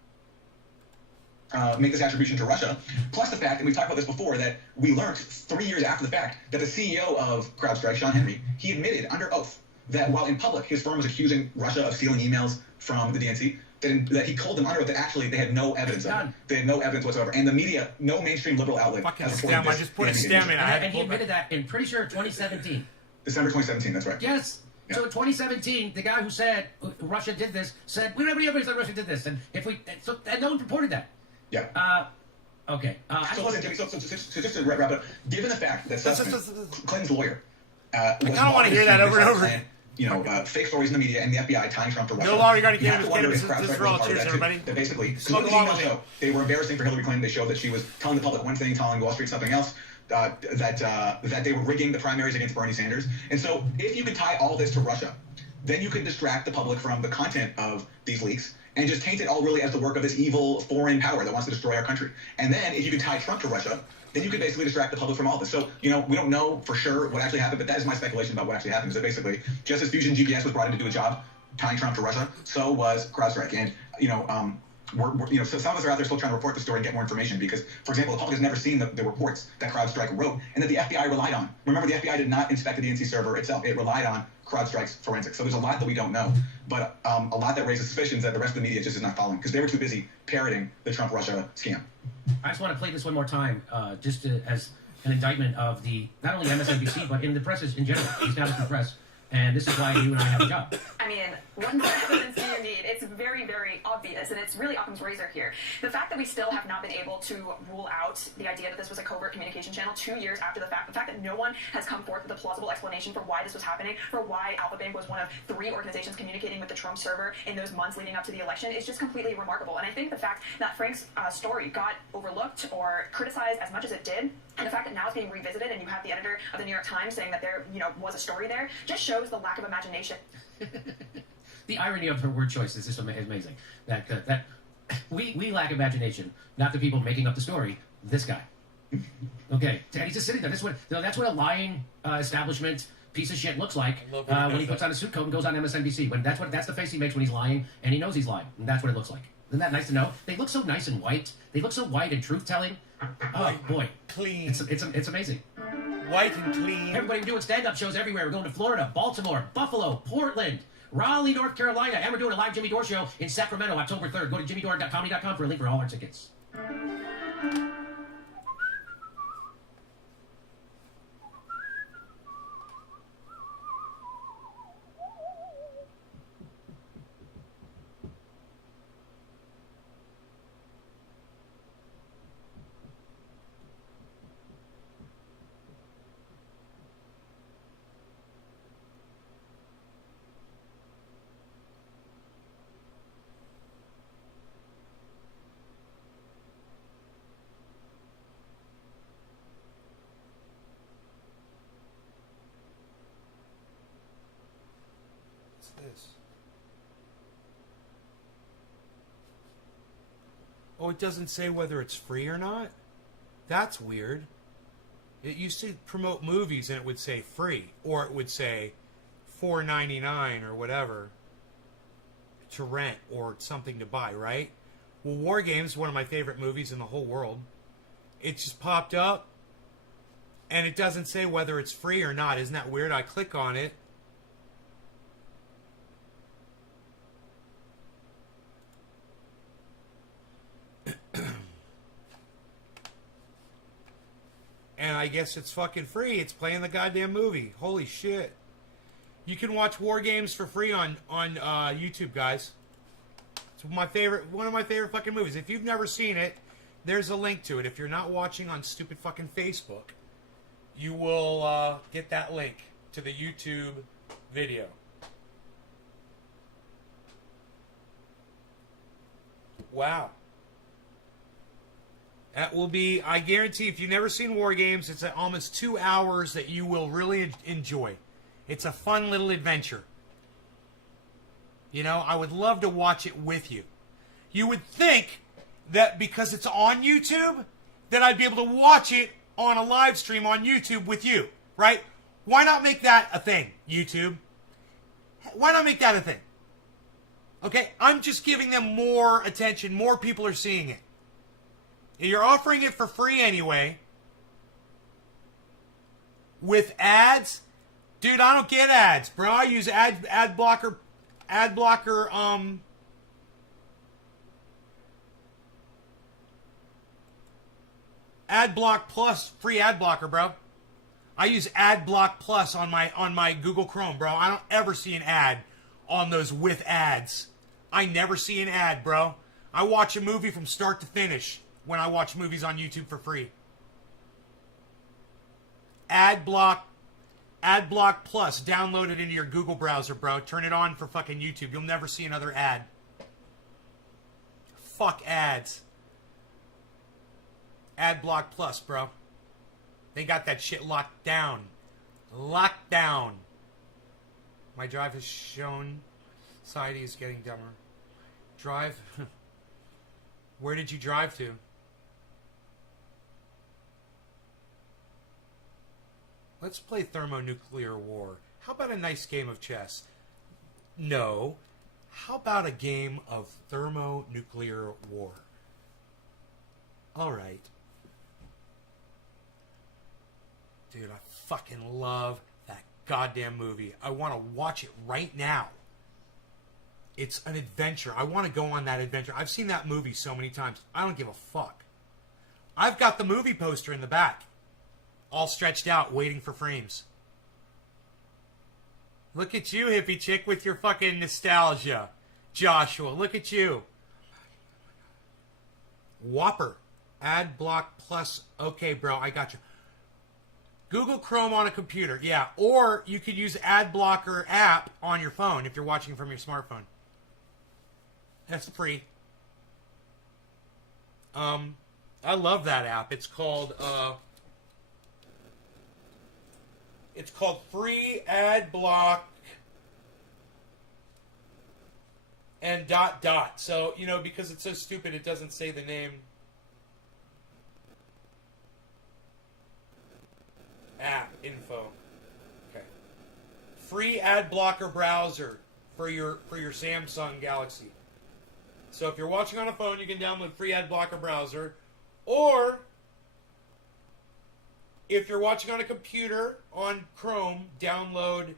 Make this attribution to Russia, plus the fact, and we've talked about this before, that we learned 3 years after the fact that the CEO of CrowdStrike, Sean Henry, he admitted under oath that while in public his firm was accusing Russia of stealing emails from the DNC, that he told them under oath that actually they had no evidence of it. They had no evidence whatsoever. And the media, no mainstream liberal outlet has reported stem. this. I just put a stem in. And he admitted that in pretty sure 2017. December 2017, that's right. Yes. Yeah. So in 2017, the guy who said Russia did this said, we don't have any evidence that Russia did this. And and no one reported that. Yeah. Okay. So listen, Jimmy, so just to wrap up, given the fact that Clinton's lawyer I kind of want to hear that over and over. Fake stories in the media and the FBI tying Trump to Russia. No longer going to get this for all. Cheers, everybody. That basically, because the emails show they were embarrassing for Hillary Clinton. They showed that she was telling the public one thing, telling Wall Street something else. That they were rigging the primaries against Bernie Sanders. And so if you can tie all this to Russia, then you can distract the public from the content of these leaks and just taint it all really as the work of this evil foreign power that wants to destroy our country. And then if you can tie Trump to Russia, then you can basically distract the public from all this. So, we don't know for sure what actually happened, but that is my speculation about what actually happened. Is that basically, just as Fusion GPS was brought in to do a job tying Trump to Russia, so was CrowdStrike. And, so some of us are out there still trying to report the story and get more information because, for example, the public has never seen the reports that CrowdStrike wrote and that the FBI relied on. Remember, the FBI did not inspect the DNC server itself. It relied on CrowdStrike's forensics. So there's a lot that we don't know, but a lot that raises suspicions that the rest of the media just is not following because they were too busy parroting the Trump-Russia scam. I just want to play this one more time, as an indictment of not only MSNBC, but in the press in general, the establishment press. And this is why you and I have a job. I mean, what evidence do you need? It's very, very obvious, and it's really Occam's razor here. The fact that we still have not been able to rule out the idea that this was a covert communication channel 2 years after the fact that no one has come forth with a plausible explanation for why this was happening, for why Alphabet was one of 3 organizations communicating with the Trump server in those months leading up to the election is just completely remarkable. And I think the fact that Frank's story got overlooked or criticized as much as it did, and the fact that now it's being revisited and you have the editor of the New York Times saying that there, was a story there, just shows the lack of imagination. The irony of her word choice is just amazing. That we lack imagination, not the people making up the story. This guy. Okay, and he's just sitting there. That's what a lying establishment piece of shit looks like when he puts on a suit coat and goes on MSNBC. That's the face he makes when he's lying, and he knows he's lying. And that's what it looks like. Isn't that nice to know? They look so nice and white. They look so white and truth-telling. Oh boy, clean. It's amazing. White and clean. Everybody, we're doing stand-up shows everywhere. We're going to Florida, Baltimore, Buffalo, Portland, Raleigh, North Carolina, and we're doing a live Jimmy Dore show in Sacramento, October 3rd. Go to jimmydore.comedy.com for a link for all our tickets. This. Oh, it doesn't say whether it's free or not? That's weird. It used to promote movies and it would say free, or it would say $4.99 or whatever to rent or something to buy, right? Well, War Games is one of my favorite movies in the whole world. It just popped up and it doesn't say whether it's free or not. Isn't that weird? I click on it. And I guess it's fucking free. It's playing the goddamn movie. Holy shit. You can watch War Games for free on YouTube, guys. It's one of my favorite fucking movies. If you've never seen it, there's a link to it. If you're not watching on stupid fucking Facebook, you will get that link to the YouTube video. Wow. That will be, I guarantee, if you've never seen War Games, it's almost 2 hours that you will really enjoy. It's a fun little adventure. I would love to watch it with you. You would think that because it's on YouTube, that I'd be able to watch it on a live stream on YouTube with you, right? Why not make that a thing, YouTube? Why not make that a thing? Okay, I'm just giving them more attention. More people are seeing it. You're offering it for free anyway. With ads? Dude, I don't get ads, bro. I use ad blocker ad blocker Plus, free ad blocker, bro. I use AdBlock Plus on my Google Chrome, bro. I don't ever see an ad on those with ads. I never see an ad, bro. I watch a movie from start to finish when I watch movies on YouTube for free. AdBlock Plus. Download it into your Google browser, bro. Turn it on for fucking YouTube. You'll never see another ad. Fuck ads. AdBlock Plus, bro. They got that shit locked down. Locked down. My drive has shown society is getting dumber. Drive? Where did you drive to? Let's play thermonuclear war. How about a nice game of chess? No. How about a game of thermonuclear war? All right. Dude, I fucking love that goddamn movie. I want to watch it right now. It's an adventure. I want to go on that adventure. I've seen that movie so many times. I don't give a fuck. I've got the movie poster in the back, all stretched out, waiting for frames. Look at you, hippie chick, with your fucking nostalgia. Joshua, look at you. Whopper. Ad block plus. Okay, bro, I got you. Google Chrome on a computer. Yeah, or you could use ad blocker app on your phone if you're watching from your smartphone. That's free. I love that app. It's called Free Ad Block and ... So, you know, because it's so stupid, it doesn't say the name. App info. Okay. Free ad blocker browser for your Samsung Galaxy. So if you're watching on a phone, you can download free ad blocker browser, or if you're watching on a computer on Chrome, download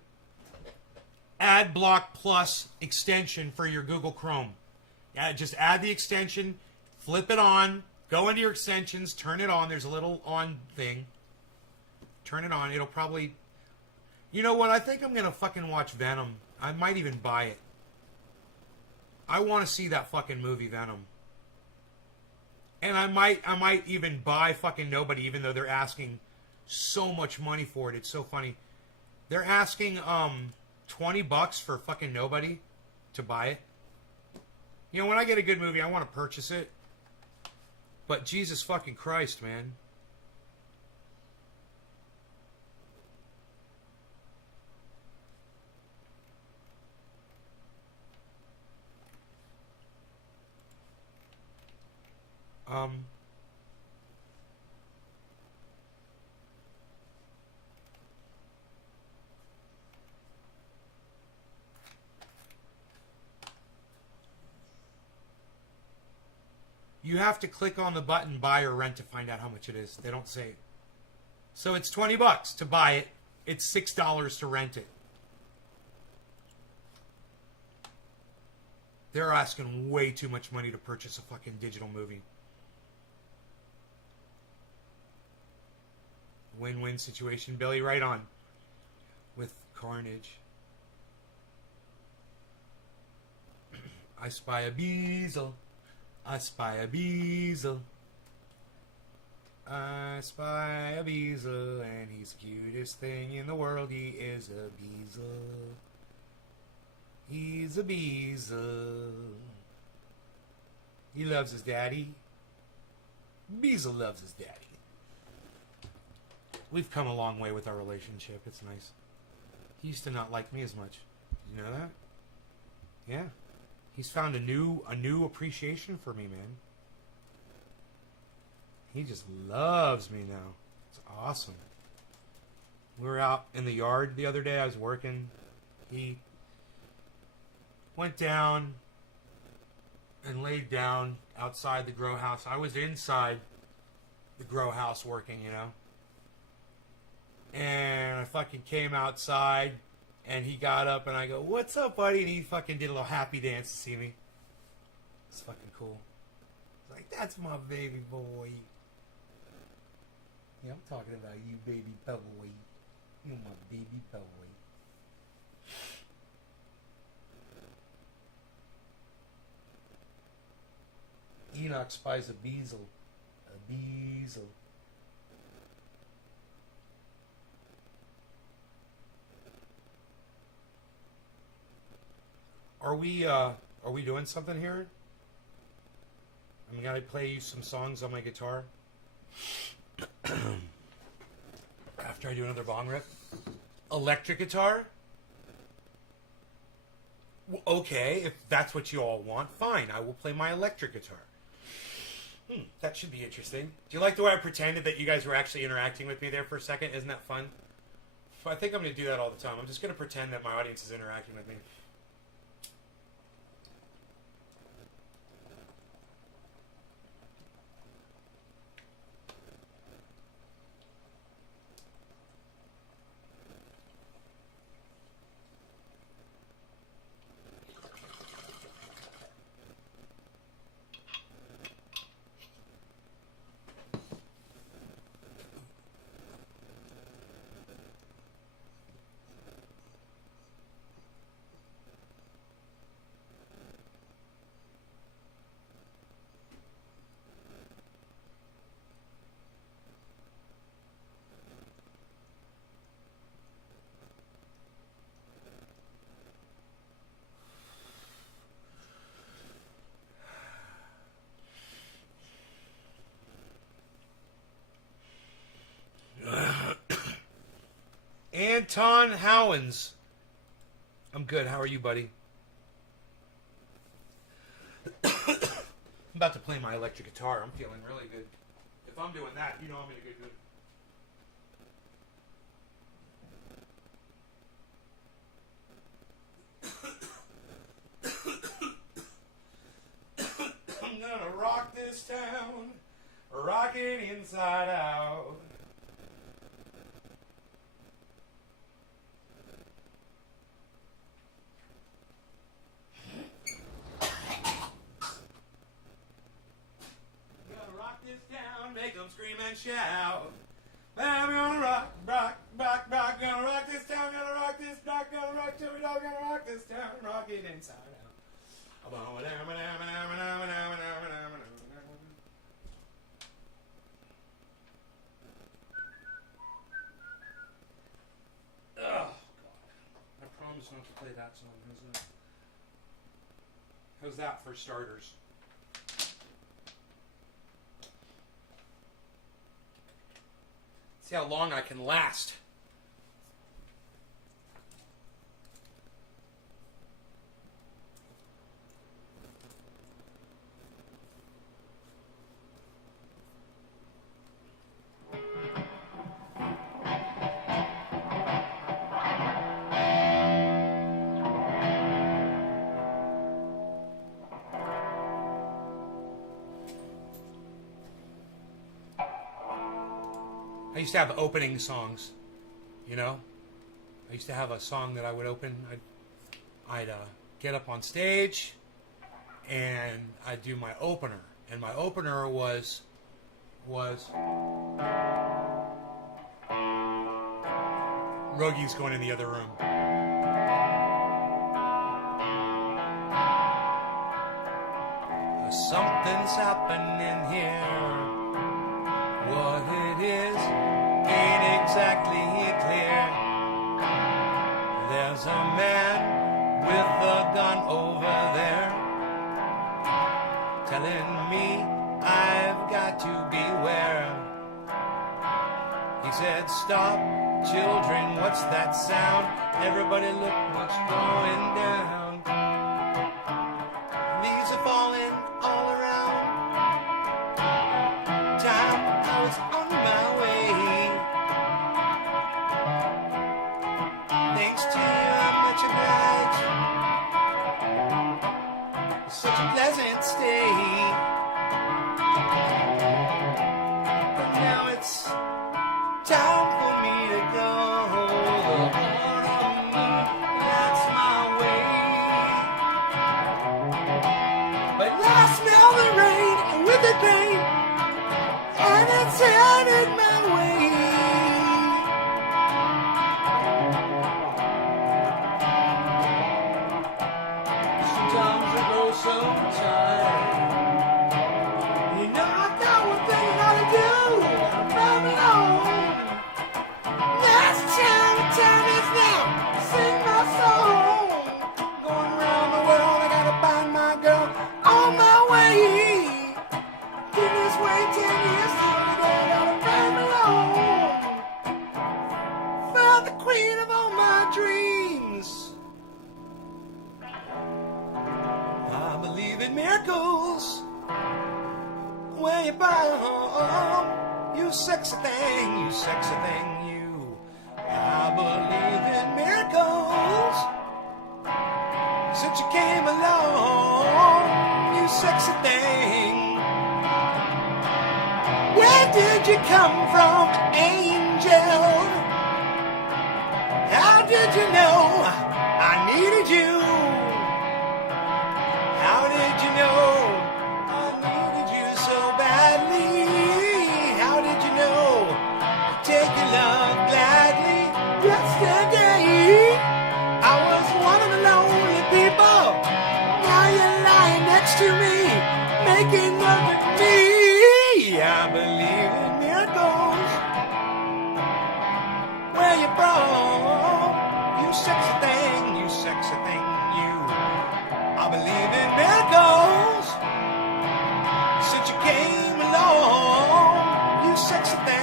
AdBlock Plus extension for your Google Chrome. Yeah, just add the extension, flip it on, go into your extensions, turn it on. There's a little on thing. Turn it on. It'll probably... You know what? I think I'm going to fucking watch Venom. I might even buy it. I want to see that fucking movie, Venom. And I might even buy fucking Nobody, even though they're asking so much money for it. It's so funny. They're asking $20 for fucking Nobody to buy it. You know, when I get a good movie, I want to purchase it. But Jesus fucking Christ, man. You have to click on the button buy or rent to find out how much it is. They don't say. So it's $20 to buy it. It's $6 to rent it. They're asking way too much money to purchase a fucking digital movie. Win-win situation, Billy. Right on. With Carnage. I spy a beezel. I spy a beezel. I spy a beezel, and he's the cutest thing in the world. He is a beezel. He's a beezel. He loves his daddy. Beezel loves his daddy. We've come a long way with our relationship. It's nice. He used to not like me as much. Did you know that? Yeah. He's found a new appreciation for me, man. He just loves me now. It's awesome. We were out in the yard the other day. I was working. He went down and laid down outside the grow house. I was inside the grow house working, you know. And I fucking came outside, and he got up, and I go, "What's up, buddy?" And he fucking did a little happy dance to see me. It's fucking cool. It's like, that's my baby boy. Yeah, I'm talking about you, baby boy. You're my baby boy. Enoch spies a beezel. A beezel. Are we doing something here? I'm gonna play you some songs on my guitar after I do another bong rip. Electric guitar. Okay, if that's what you all want, fine. I will play my electric guitar. That should be interesting. Do you like the way I pretended that you guys were actually interacting with me there for a second? Isn't that fun? I think I'm going to do that all the time. I'm just going to pretend that my audience is interacting with me. Anton Howens. I'm good. How are you, buddy? I'm about to play my electric guitar. I'm feeling really good. If I'm doing that, you know I'm in a good mood. I'm gonna rock this town. Rock it inside out. Make them scream and shout. I'm gonna rock, rock, rock, rock. Gonna rock this town, gonna rock this rock, gonna rock till we don't gonna rock this town, rock it inside out. Oh God! I promise not to play that song. How's that for starters? See how long I can last. I used to have opening songs, you know? I used to have a song that I would open. I'd get up on stage, and I'd do my opener. And my opener was Roogie's Going in the Other Room. Something's happening here. What it is ain't exactly clear. There's a man with a gun over there telling me I've got to beware. He said, stop, children, what's that sound? Everybody look what's going down. Leaves are falling all around. Time I was on my way. Thanks to you, I'm much obliged. Such a pleasant stay. But now it's time for me to go. That's my way. But now I smell the rain, and with the pain, and it's headed my way. Sometimes I go so tired. You know I got one thing I gotta do. I'm coming home. Last time the time is now. Sing my song. Going around the world, I gotta find my girl on my way. Been this way 10 years till today, gotta find me home. Found the queen of all my dreams. in miracles. Where you from? You sexy thing, you sexy thing, you. I believe in miracles. Since you came along, you sexy thing. Where did you come from, angel? How did you know I needed you? How did you know I needed you so badly? How did you know to take your love gladly? Yesterday, I was one of the lonely people. Now you're lying next to me, making love with me. I believe in miracles. Where you from? You sexy thing, you sexy thing, you. I believe in miracles. Since you came along, you sexy thing.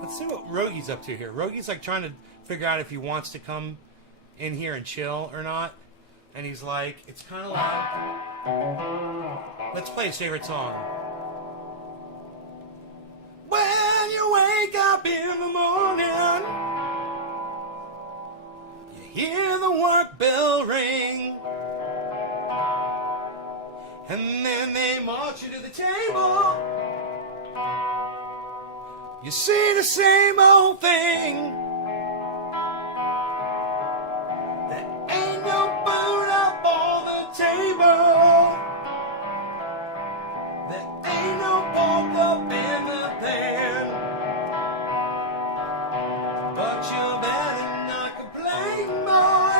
Let's see what Rogi's up to here. Rogi's like trying to figure out if he wants to come in here and chill or not. And he's like, it's kind of loud. Let's play his favorite song. When you wake up in the morning, you hear the work bell ring. And then they march you to the table. You see the same old thing. There ain't no food up on the table. There ain't no pork up in the pan. But you better not complain, boy.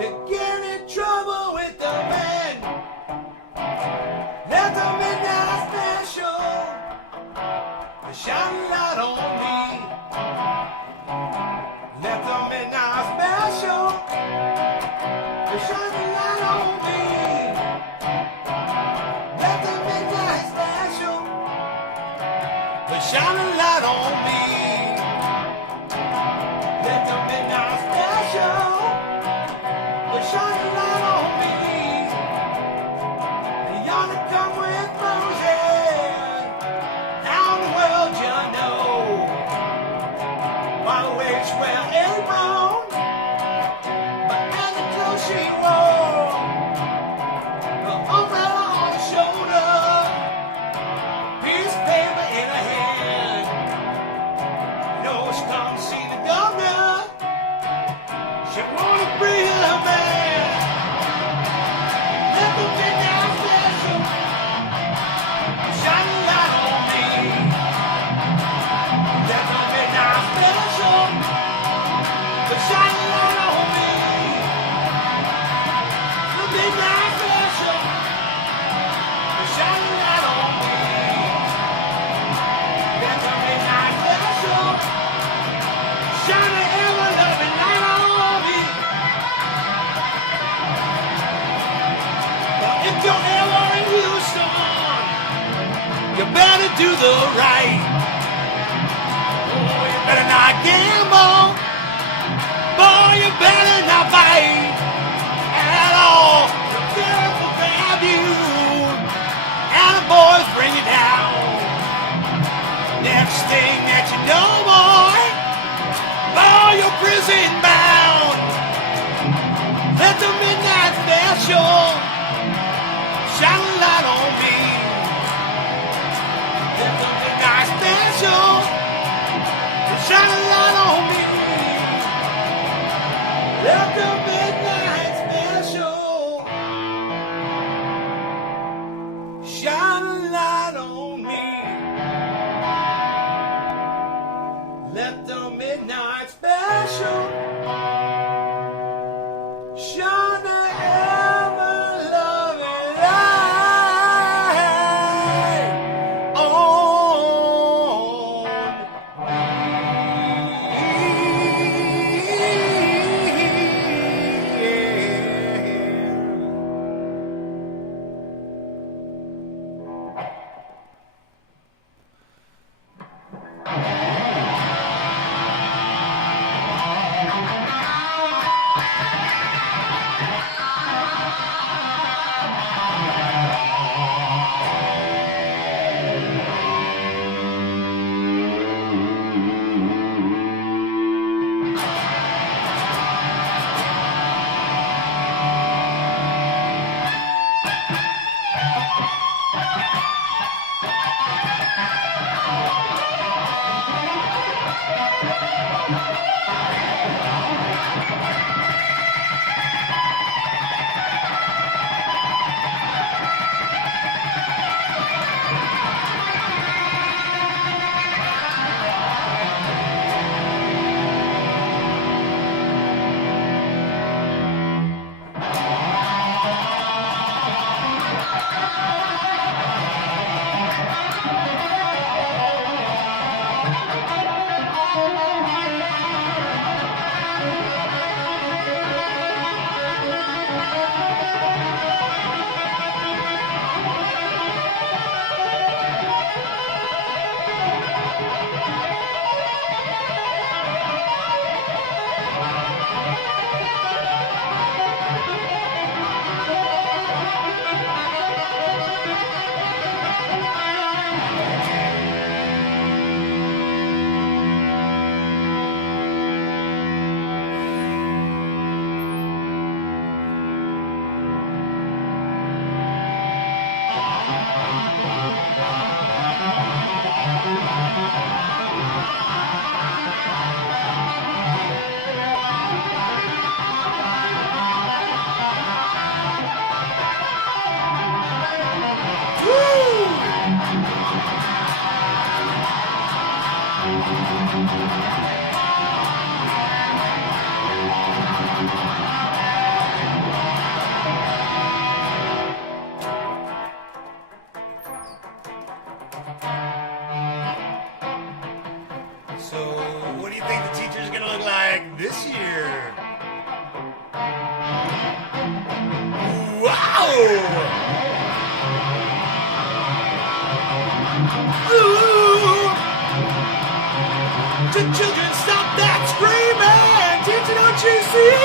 You get in trouble with the man. That's a midnight special. Shine a light on me. Let the midnight special shine a light on me. Let the midnight special shine a light on me. Let the midnight special shine a light on me. You ought to come with Moses. How in the world you know? By the way, it's well ain't wrong, but as the clothes she wore, the umbrella on her shoulder, piece of paper in her hand. You know she come to see the governor. She wanna bring her man. Let the midnight special shine a light on me. Let the midnight special shine a light on me. The midnight special shine a light on me. Let the midnight special shine a ever-loving light on me. Well, if you're ever in Houston, you better do the right. Oh, you better not gamble. Boy, you better not fight at all. The sheriff will grab you, and the boys bring you down. Next thing that you know, boy, you're prison bound. Let the midnight special shine a light on me. Let the midnight special shine a light on me. Let the midnight special shine a light on me. this year. Wow! Ooh! The children, stop that screaming! Teacher, don't you see?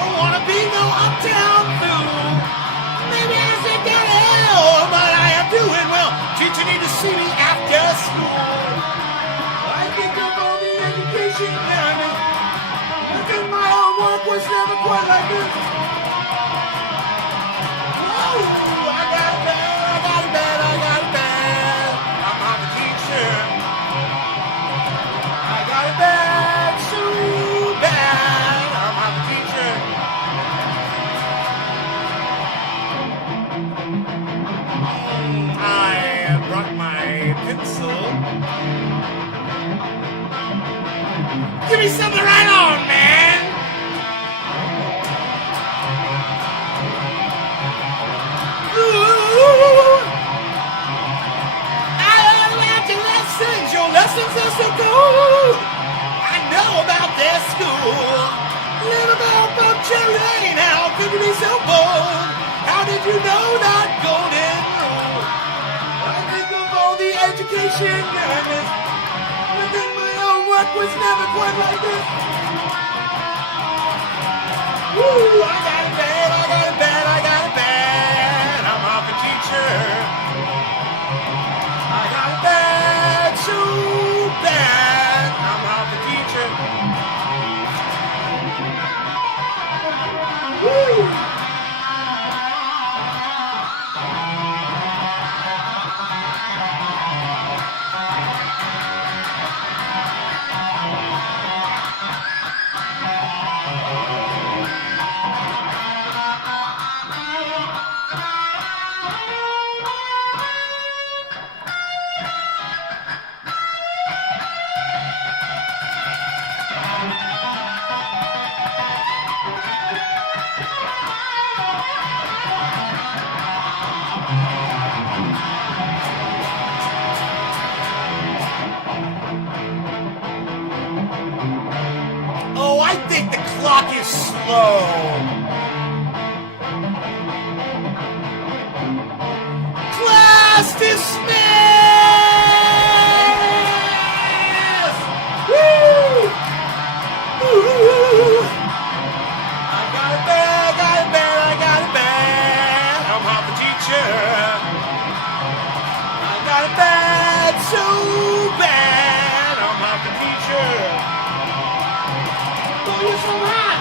Don't wanna be no uptown fool. Maybe I should get hell, but I am doing well. Teacher, need to see me after school. I think of all the education that I made. I think my homework was never quite like this. Whoa! I got bad, I got bad, I got bad. I'm a teacher. I got bad, so bad. I'm a teacher. I brought my pencil. Give me something to write on, man! Ooh! I love your lessons. Your lessons are so cool. I know about their school. Little girl from Cherry Lane, how could you be so bold? How did you know that golden rule? I think of all the education that I missed. But then my own work was never quite like this. Woo! I got it bad, I got it bad, I got it bad. I'm off a teacher. I got it bad, so bad. I'm off a teacher. Woo! Oh, I think the clock is slow. Class dismissed! Woo! Woo! I got it bad, I got it bad, I got it bad. I'm half a teacher. I got it bad, so bad. I'm half a teacher. Oh, you're so hot!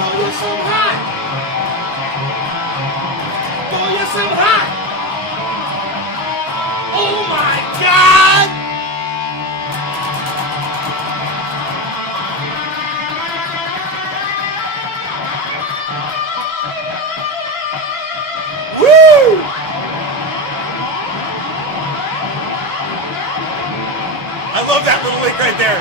Oh, you're so hot! Oh, you're so hot! Oh my God! Woo! I love that little lick right there.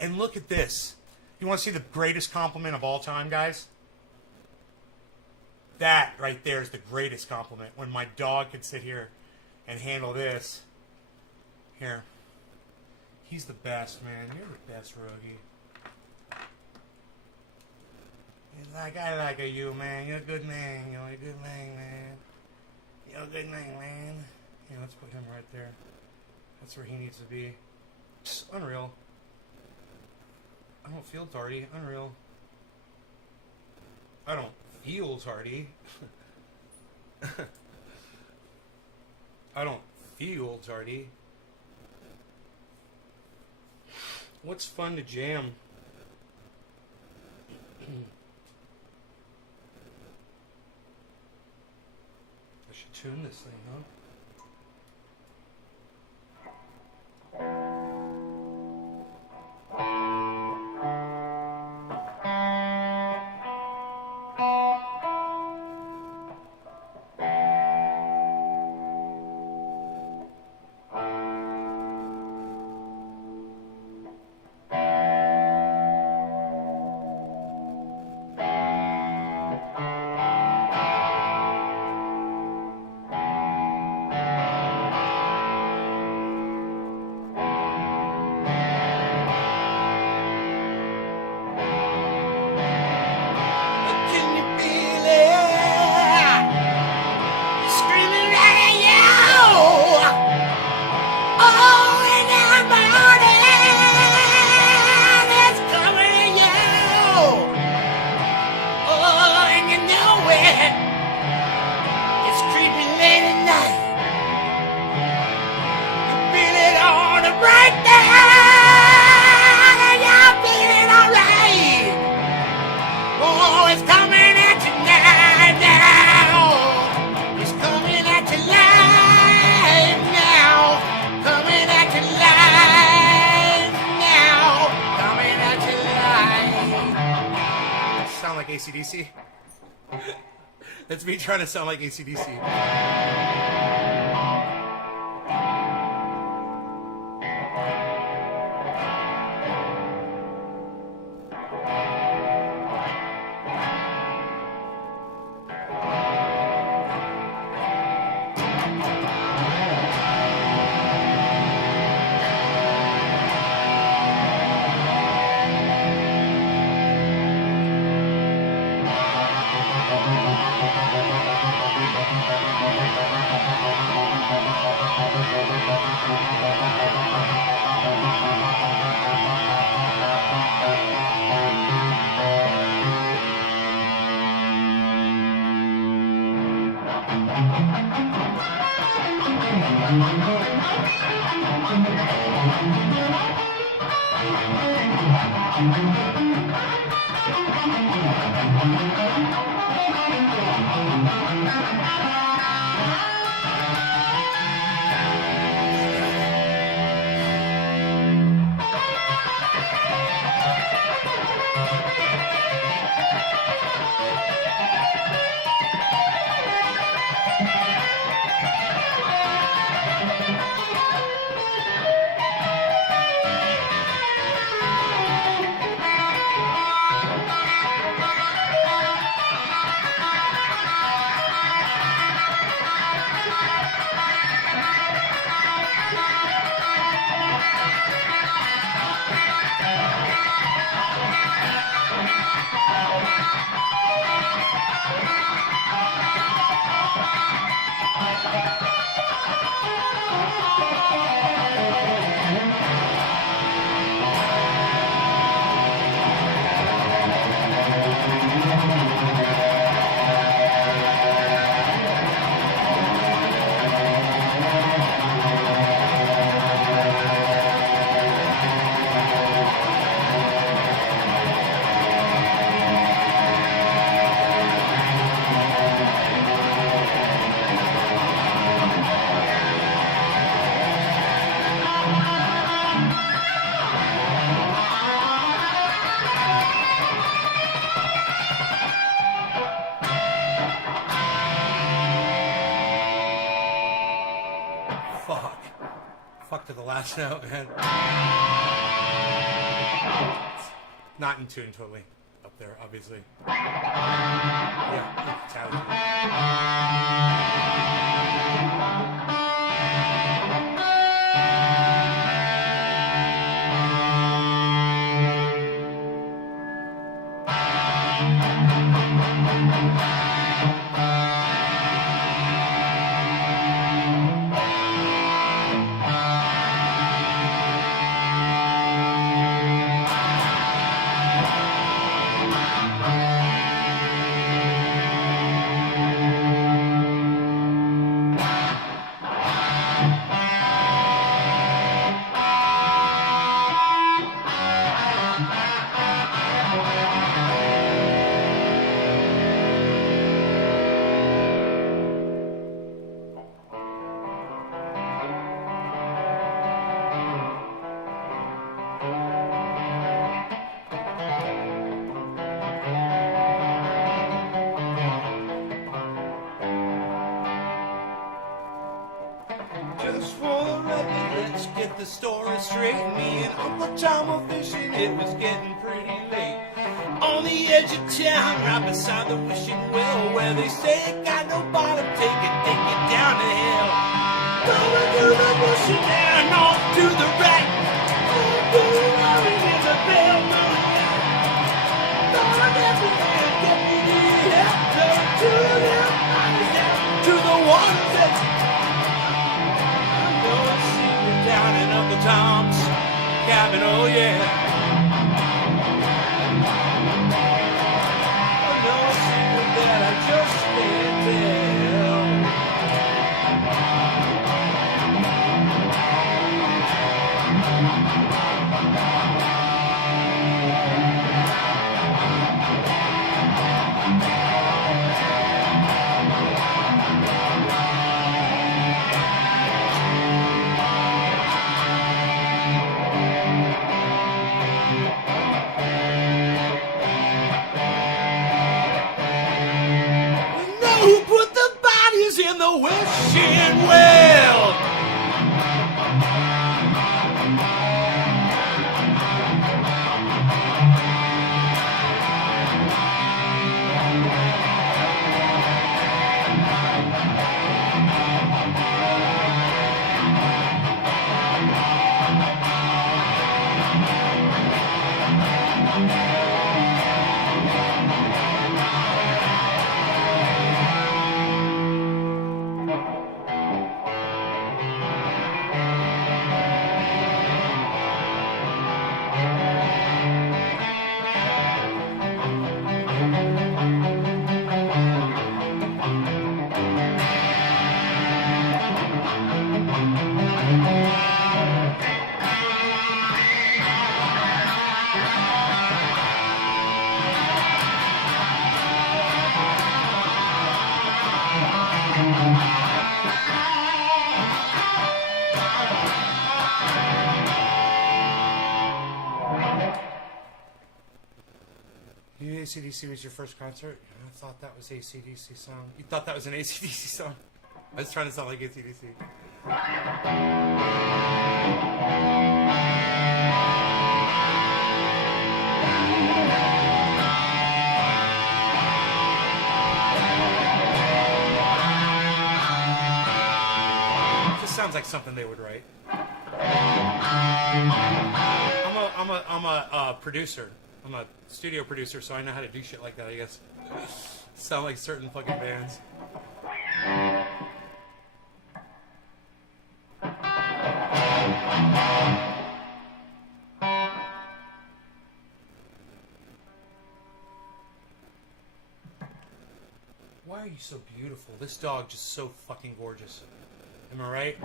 And look at this. You want to see the greatest compliment of all time, guys? That right there is the greatest compliment. When my dog could sit here and handle this. Here. He's the best, man. You're the best, Rogie. He's like, I like you, man. You're a good man. You're a good man, man. You're a good man, man. Yeah, let's put him right there. That's where he needs to be. It's unreal. I don't feel tardy. Unreal. I don't feel tardy. I don't feel tardy. What's fun to jam? I should tune this thing, huh? right there, and you're feeling alright. Oh, it's coming at you now. It's coming at you live now. Coming at you live now. Coming at you live. Sound like AC/DC? That's me trying to sound like AC/DC. Fuck to the last note, man. Not in tune, totally. Up there, obviously. Yeah, it's out of tune. Just for the record, let's get the story straight. Me and Uncle Tom were fishing, it was getting pretty late. On the edge of town, right beside the wishing well, where they say it got no bottom, take it down the hill. Going through the bush and then off to the right. Oh, is a bell going out. Thought I'd never get me after to the eyes down to the water's edge. Down in Uncle Tom's cabin, oh yeah. Oh, no secret that I just can't tell. AC/DC was your first concert? I thought that was AC/DC song. You thought that was an AC/DC song? I was trying to sound like AC/DC. Just sounds like something they would write. I'm a producer. I'm a studio producer, so I know how to do shit like that, I guess. Sound like certain fucking bands. Why are you so beautiful? This dog just so fucking gorgeous. Am I right?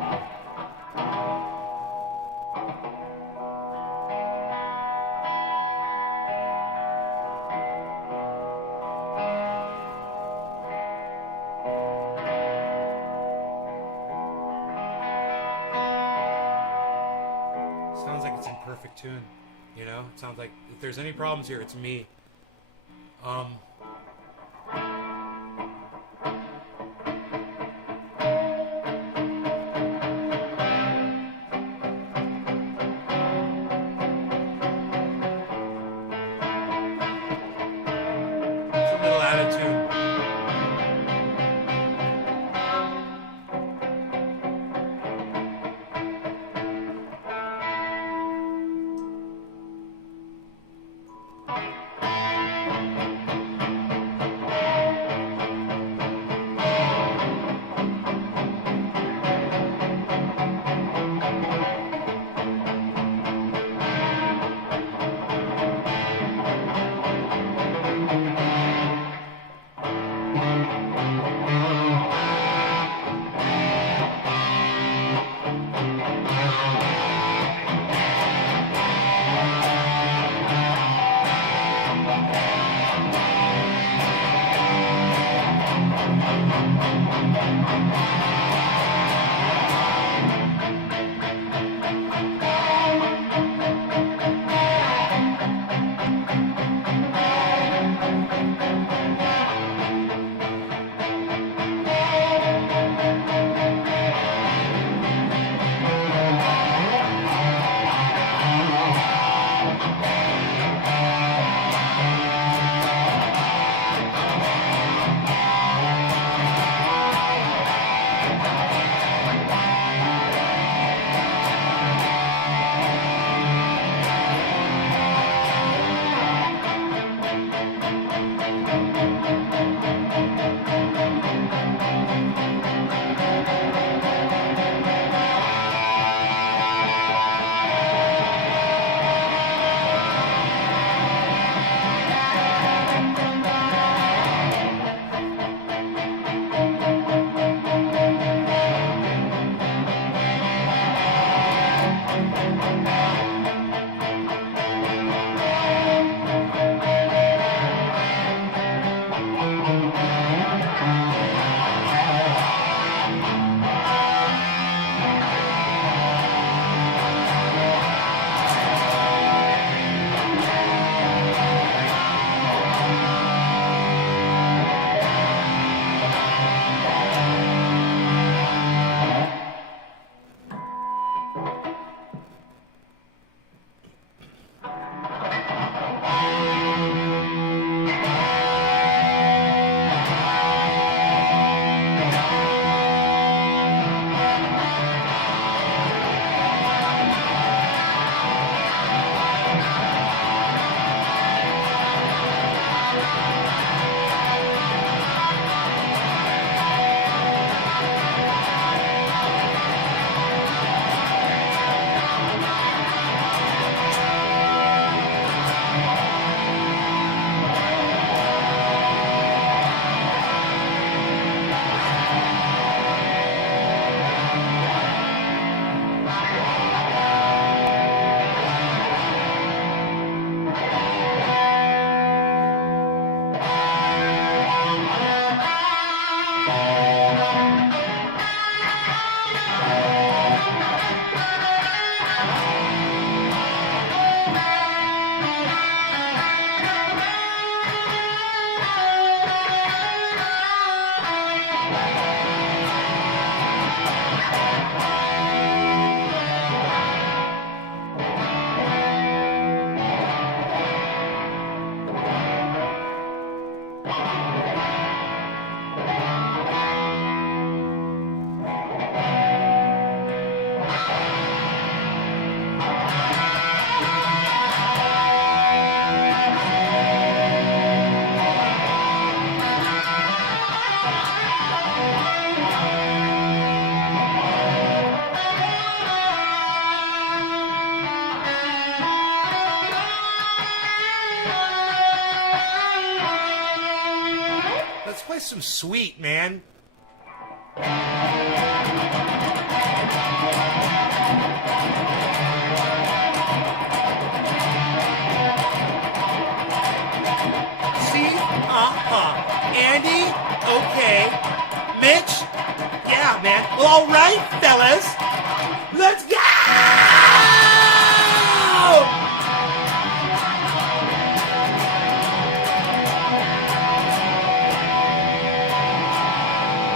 Sounds like it's in perfect tune. You know? It sounds like if there's any problems here, it's me. It's a little out of tune. some sweet, man. See? Andy? Okay. Mitch? Yeah, man. Well, all right, fellas. Let's go!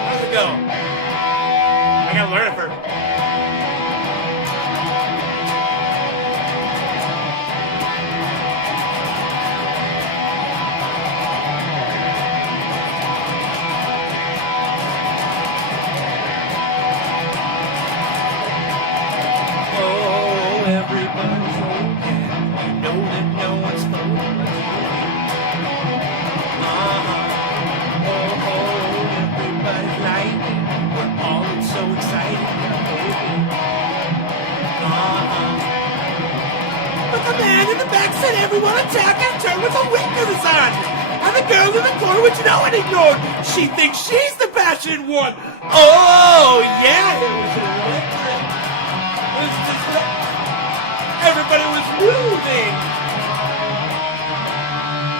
How's it go? I gotta learn it first. Everyone attack and turn with a wink to the sun. And the girl in the corner, which no one ignored. She thinks she's the passionate one. Oh, yeah. It was electric. It was just everybody was moving.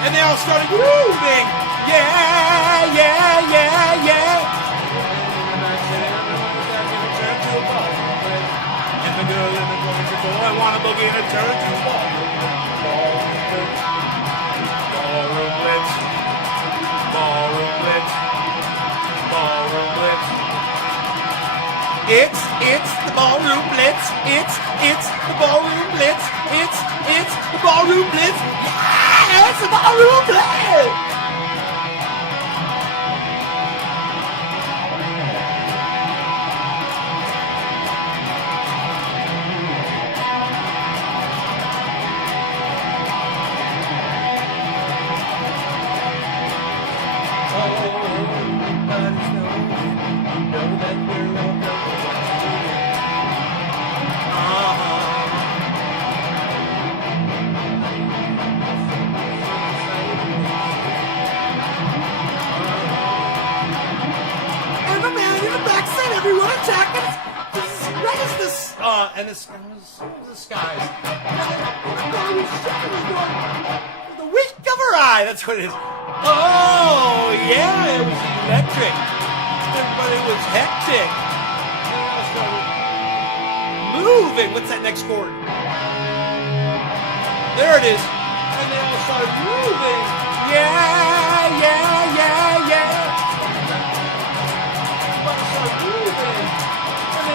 And they all started grooving. Yeah, yeah, yeah, yeah. And the girl in the corner said, oh, I want to boogie in a turn to ball. Ballroom blitz, ballroom blitz, ballroom blitz. It's the ballroom blitz. It's the ballroom blitz. It's the ballroom blitz. Yeah, it's the ballroom blitz. Everyone attacking! What is this? And the skies. The wink of her eye. That's what it is. Oh, yeah, it was electric. Everybody was hectic. Moving. What's that next chord? There it is. And they all started moving. Yeah, yeah, yeah, yeah. And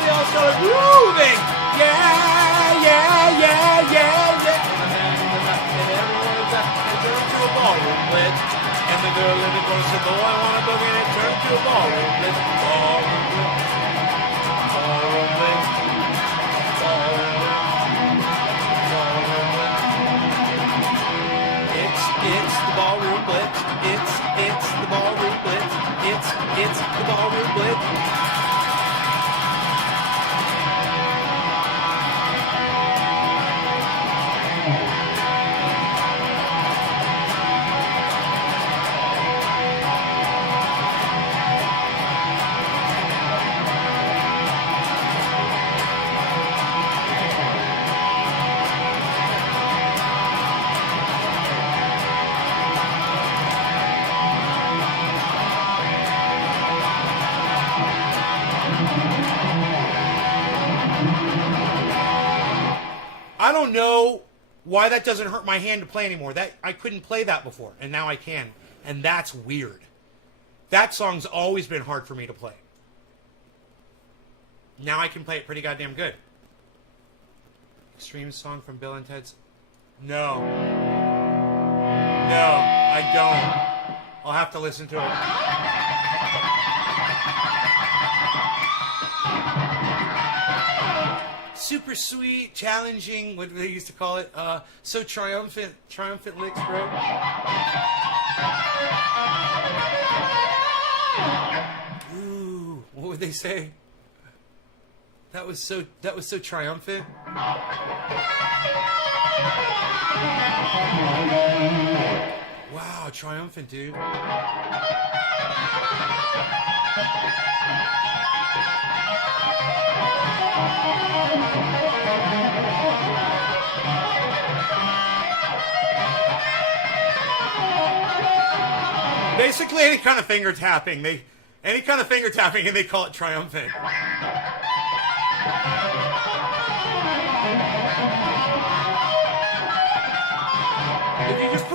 they all started moving. Yeah, yeah, yeah, yeah, yeah. And everyone was up and turned to a ballroom blitz. And the girl in the corner said, oh, I want to boogie, and it turned to a ballroom blitz. Ballroom blitz. Ballroom blitz. Ballroom blitz. Ballroom blitz. It's the ballroom blitz. It's the ballroom blitz. It's the ballroom blitz. I don't know why that doesn't hurt my hand to play anymore. That I couldn't play that before, and now I can. And that's weird. That song's always been hard for me to play. Now I can play it pretty goddamn good. Extreme song from Bill and Ted's... No. No, I don't. I'll have to listen to it. Super sweet, challenging, what they used to call it, so triumphant licks, bro. Ooh, what would they say? That was so triumphant. Wow, triumphant, dude. Basically, any kind of finger tapping, and they call it triumphant.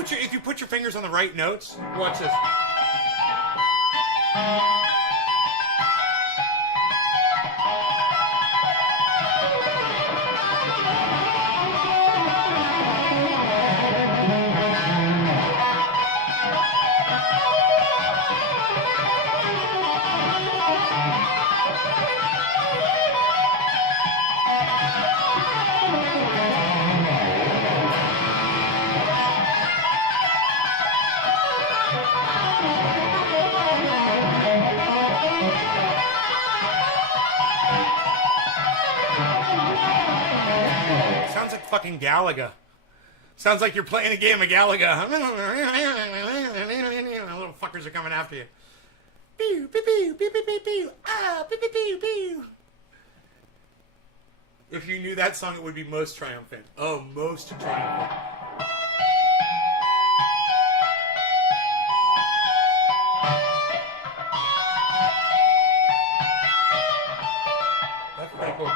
If you put your fingers on the right notes, watch this. Sounds like fucking Galaga. Sounds like you're playing a game of Galaga. Little fuckers are coming after you. Pew, pew, pew, pew, pew, pew, pew. Ah, pew, pew, pew, pew. If you knew that song, it would be most triumphant. Oh, most triumphant. That's pretty cool.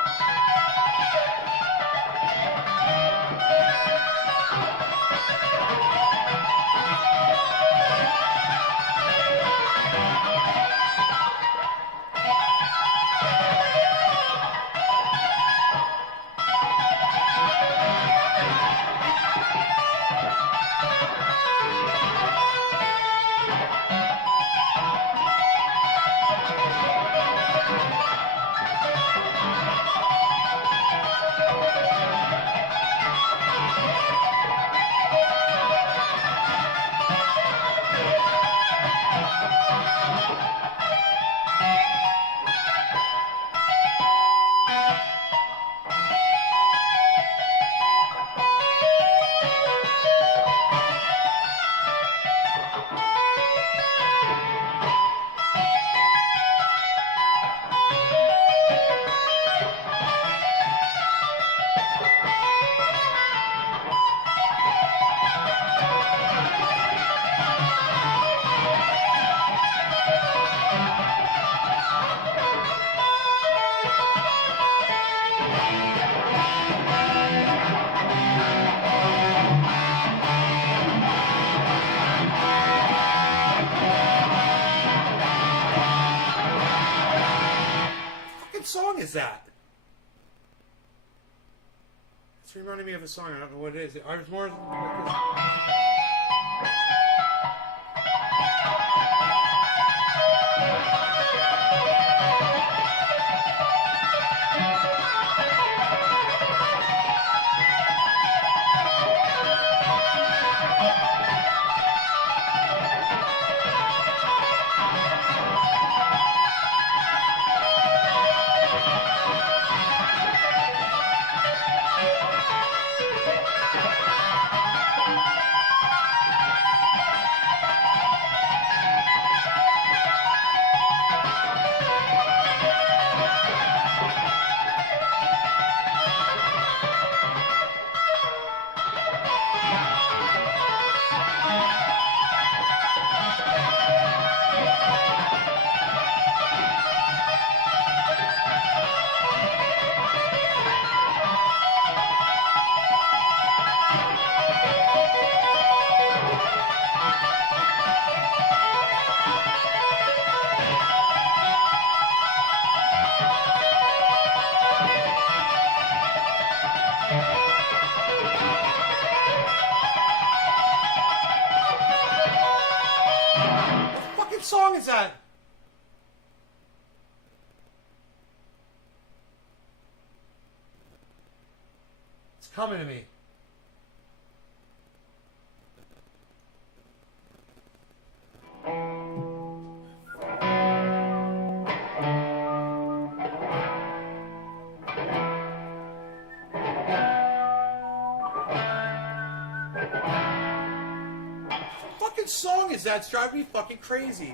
Song is that? It's reminding me of a song. I don't know what it is. I was more. What song is that? It's coming to me. song is that? It's driving me fucking crazy.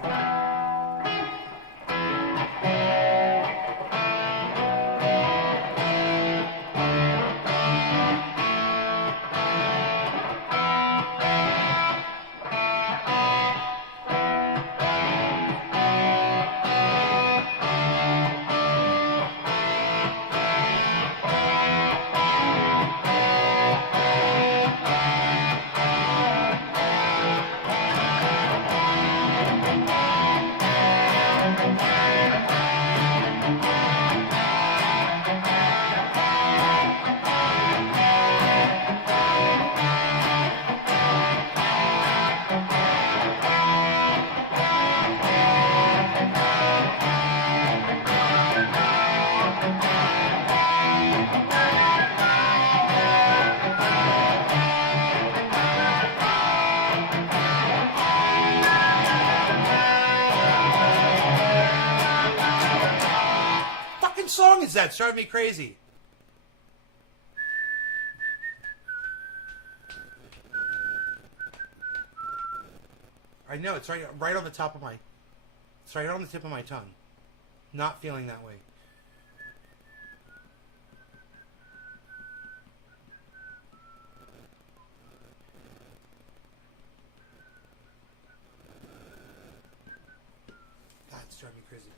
Song is that? It's driving me crazy. I know it's right on the top of my. It's right on the tip of my tongue. Not feeling that way. That's driving me crazy.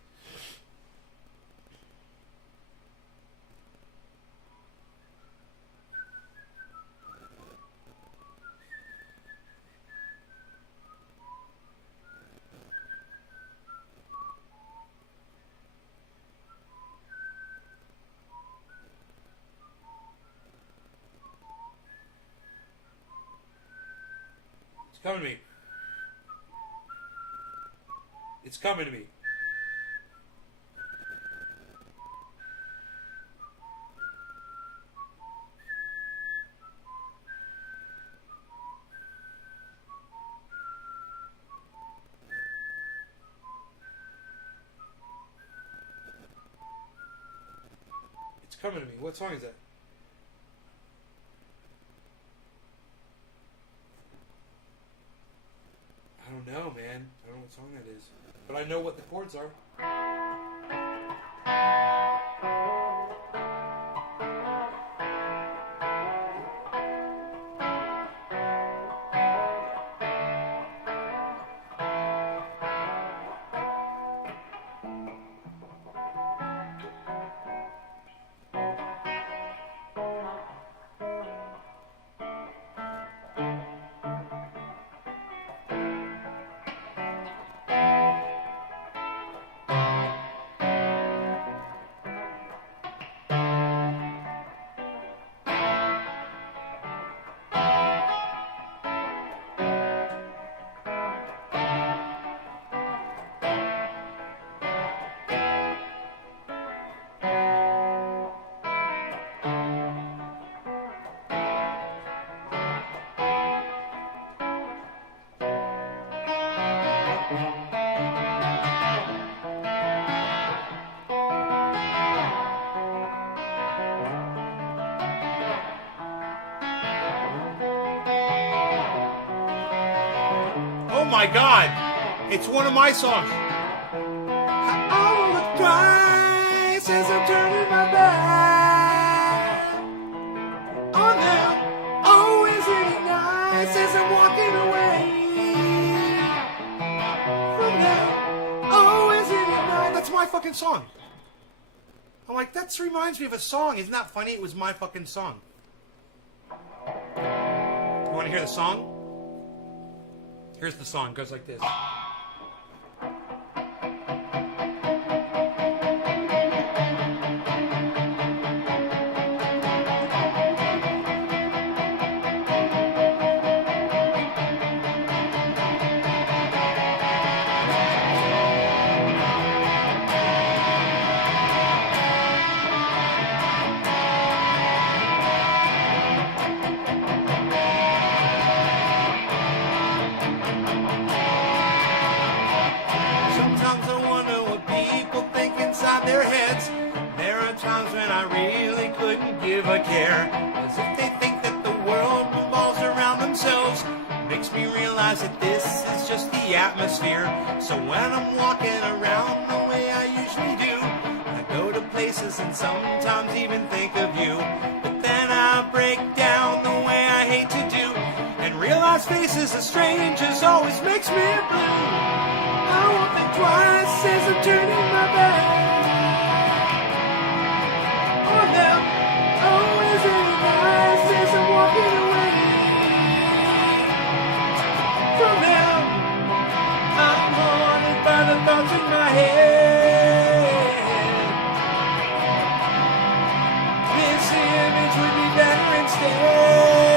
It's coming to me. It's coming to me. It's coming to me. What song is that? I don't know, man. I don't know what song that is. But I know what the chords are. Oh my God! It's one of my songs. All the cries as I'm turning my back on them. Oh, isn't it nice as I'm walking away from them? Oh, isn't it nice? That's my fucking song. I'm like, that reminds me of a song. Isn't that funny? It was my fucking song. You want to hear the song? Here's the song. It goes like this. Their heads. There are times when I really couldn't give a care, as if they think that the world revolves around themselves. Makes me realize that this is atmosphere. So when I'm walking around the way I usually do, I go to places and sometimes even think of you. But then I break down the way I hate to do, and realize faces of strangers always makes me blue. I won't think twice as I'm turning my back on them. Oh, is it nice as I'm walking away from them? I'm haunted by the thoughts in my head. This image would be better instead.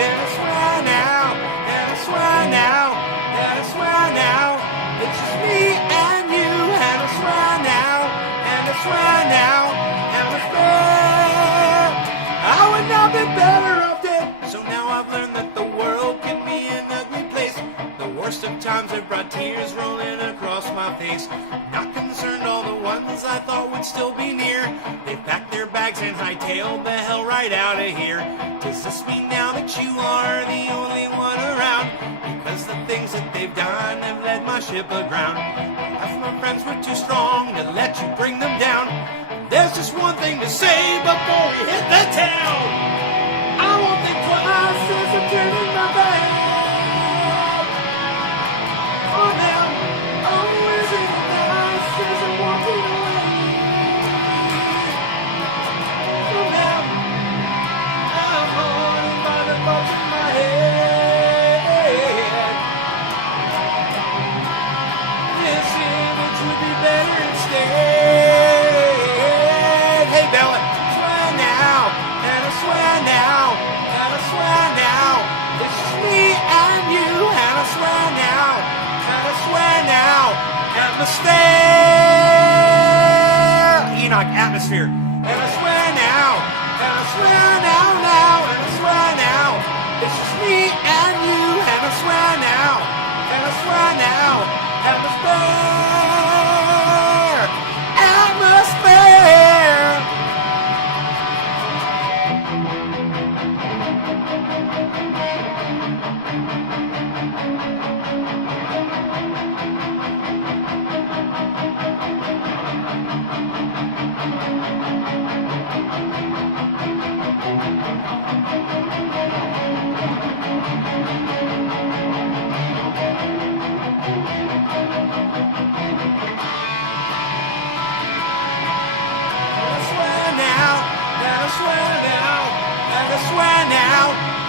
And I swear now, and I swear now, and I swear now, it's just me and you. And I swear now, and I swear now, and I swear I would not be better off dead. So now I've learned that the world can be an ugly place. The worst of times have brought tears rolling across my face. Not concerned all the ones I thought would still be near. They packed their bags and hightailed the hell right out of here. Does this mean now that you are the only one around? Because the things that they've done have led my ship aground. Half my friends were too strong to let you bring them down. There's just one thing to say before we hit the town. I won't think twice as I'm turning my back on them. Oh, is it nice as I'm walking away from them? I'm haunted by the thoughts in my head. This image would be better instead. Hey, Bella, swear now, and I swear now, and I swear now, it's just me and you. And I swear now, and I swear now, atmosphere, Enoch, atmosphere. And I swear now, and I swear now, and I swear now, it's just me and you. And I swear now, and I swear now, atmosphere, atmosphere.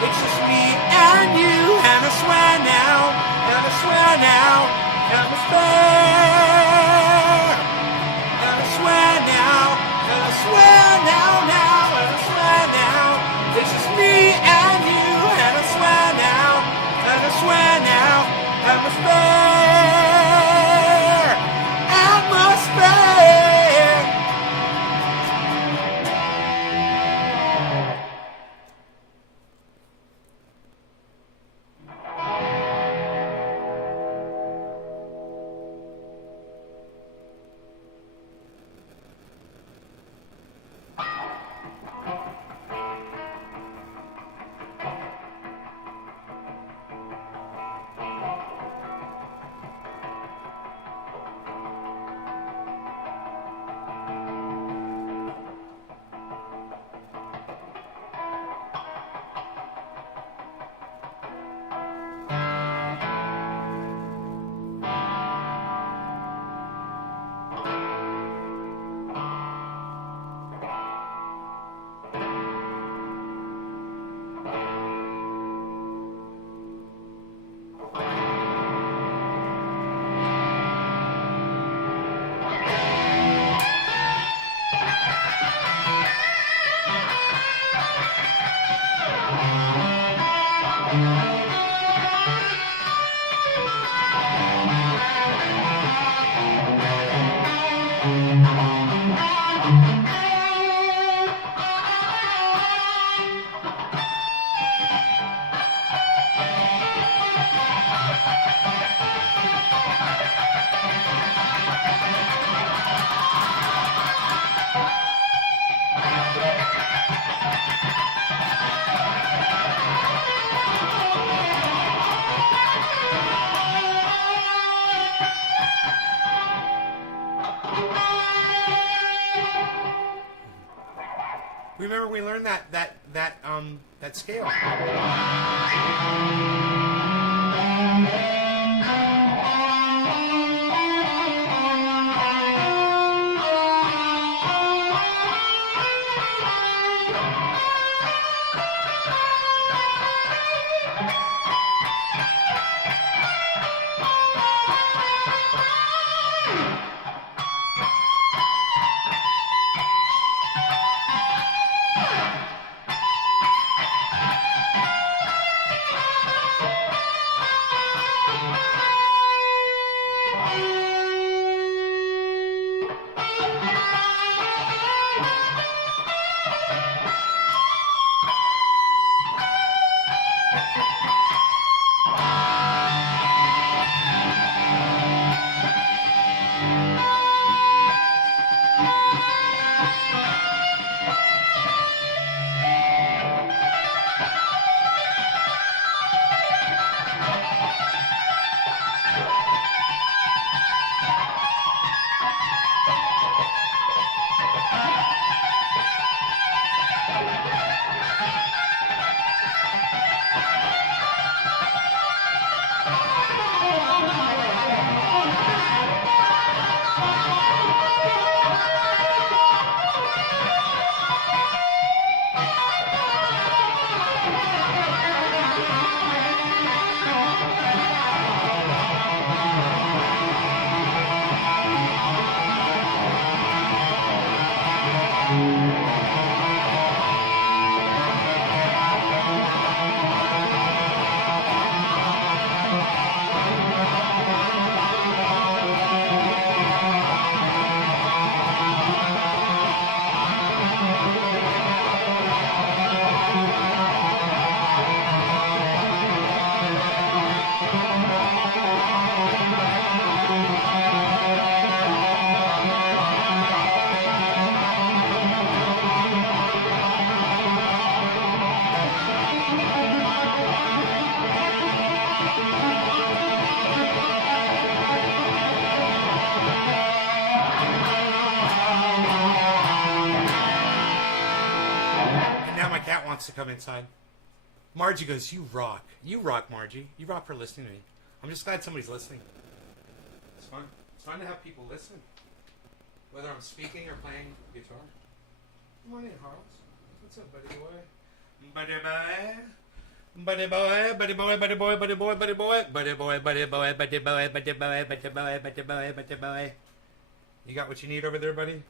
It's just me and you. And I swear now, and I swear now, atmosphere. And I swear now, and I swear now, and I swear now, it's just me and you. And I swear now, and I swear now, atmosphere, atmosphere. Remember we learned that scale. Wants to come inside. Margie goes, you rock, Margie, you rock for listening to me. I'm just glad somebody's listening. It's fun to have people listen, whether I'm speaking or playing guitar. Come on in, Harles. What's up, buddy boy? Buddy boy, buddy boy, buddy boy, buddy boy, buddy boy, buddy boy, buddy boy, buddy boy, buddy boy, buddy boy, buddy boy, buddy boy, buddy boy. You got what you need over there, buddy?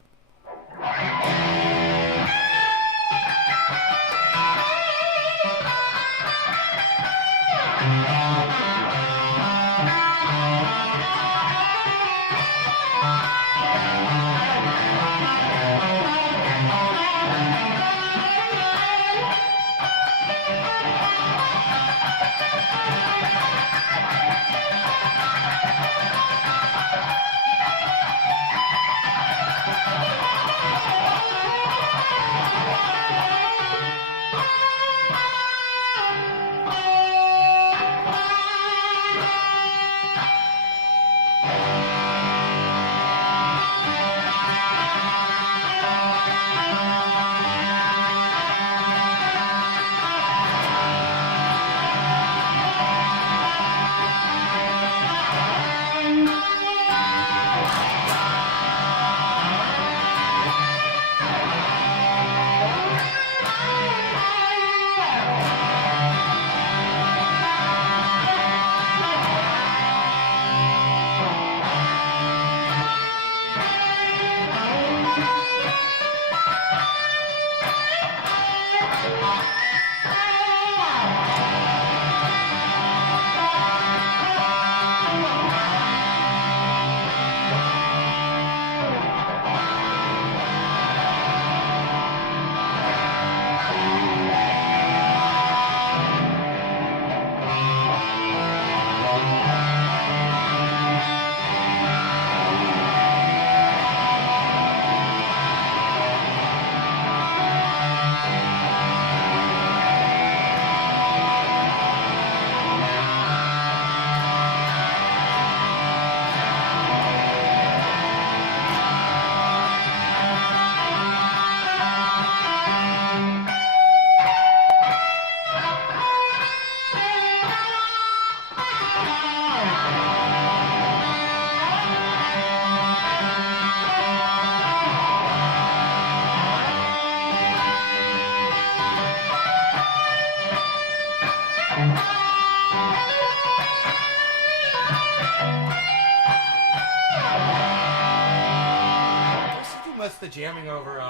must the jamming over.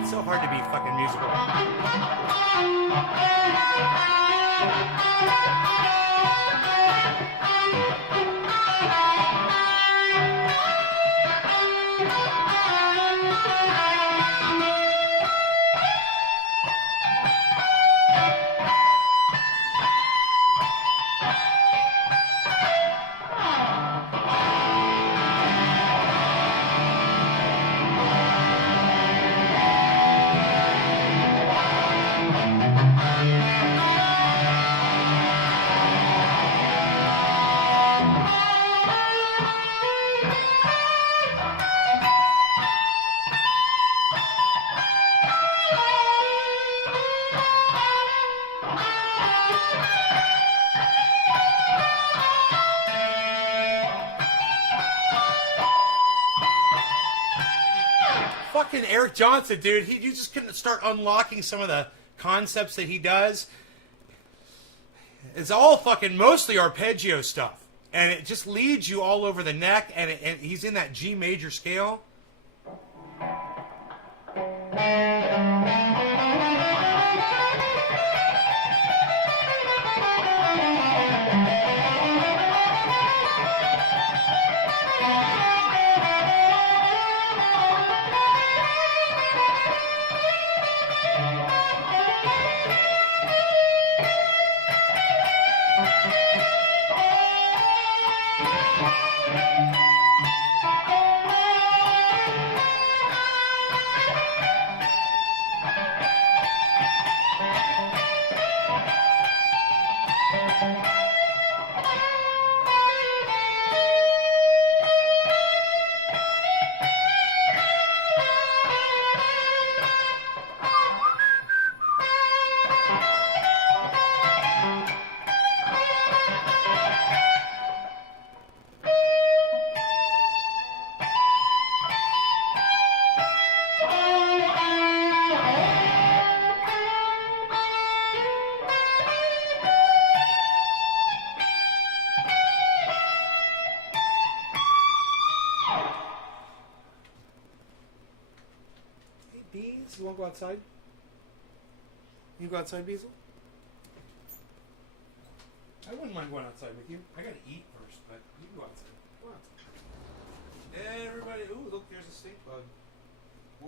It's so hard to be fucking musical. Fucking Eric Johnson, dude. You just couldn't start unlocking some of the concepts that he does. It's all fucking mostly arpeggio stuff. And it just leads you all over the neck. And he's in that G major scale. Beans, you want to go outside? You go outside, Beazle? I wouldn't mind going outside with you. I gotta eat first, but you can go outside. Go outside. Everybody, ooh, look, there's a stink bug.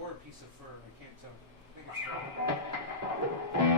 Or a piece of fur, I can't tell. I think it's fur.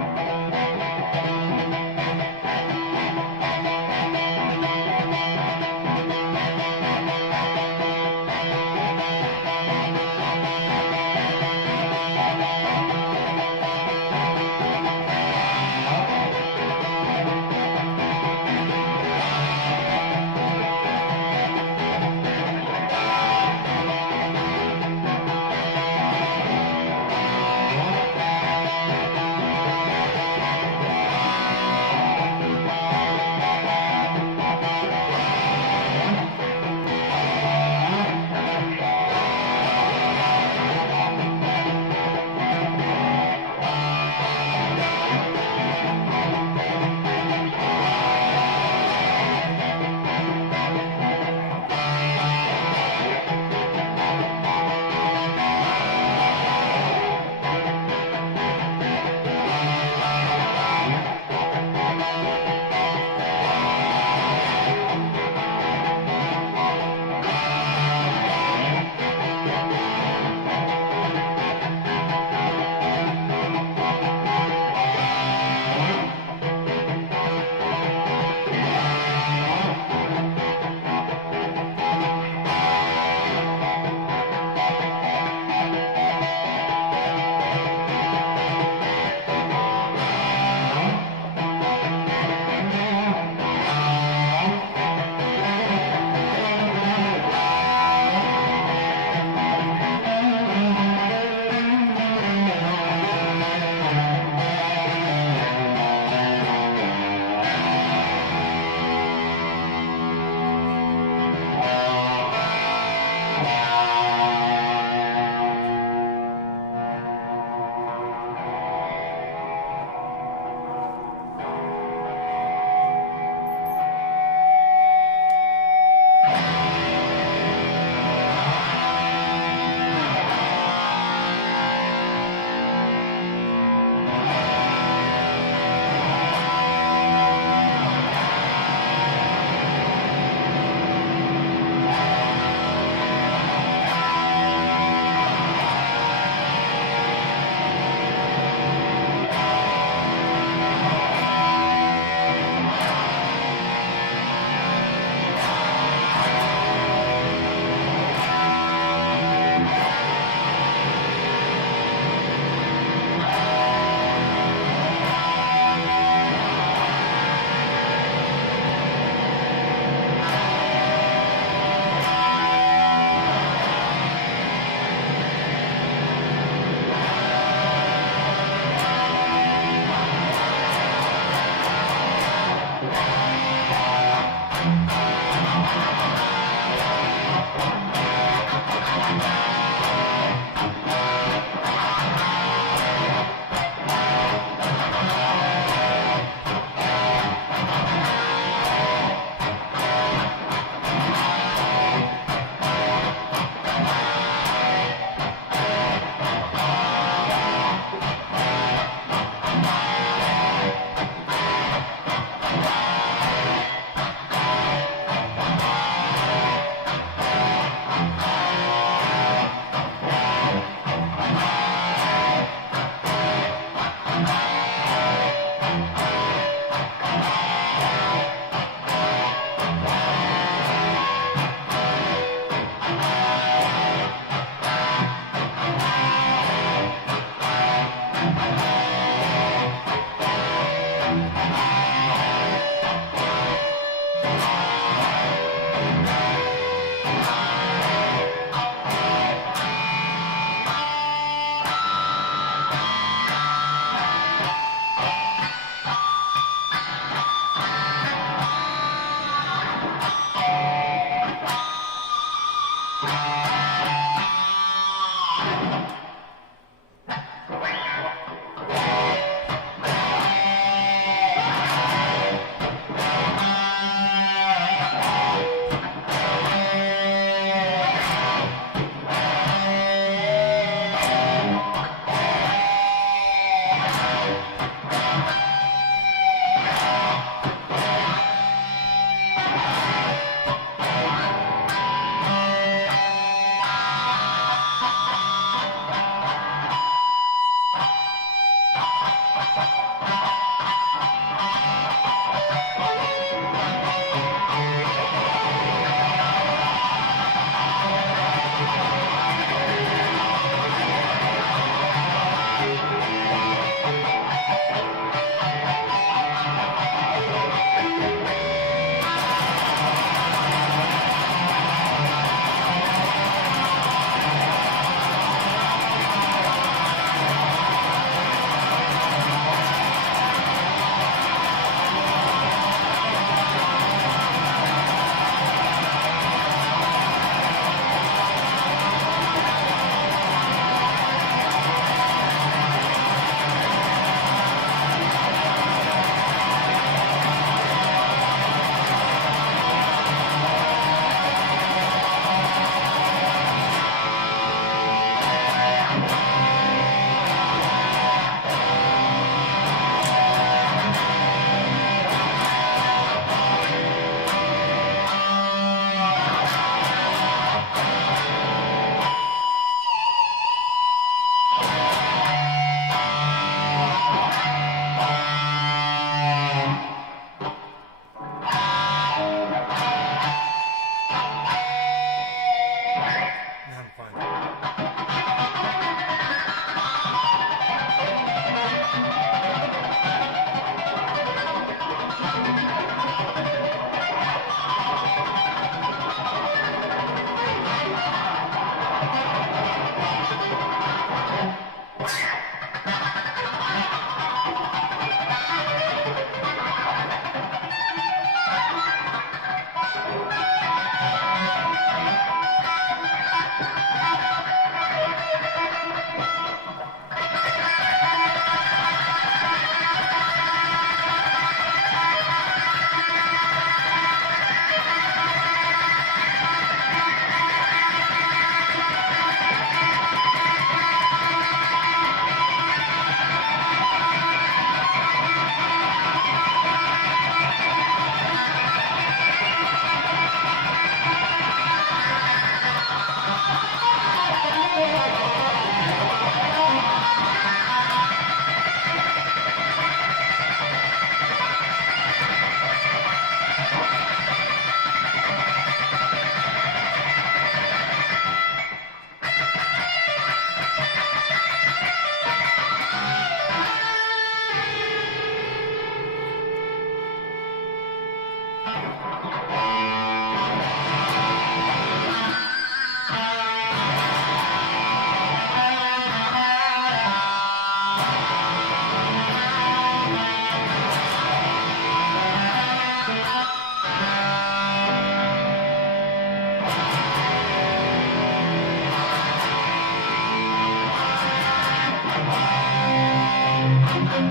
Why?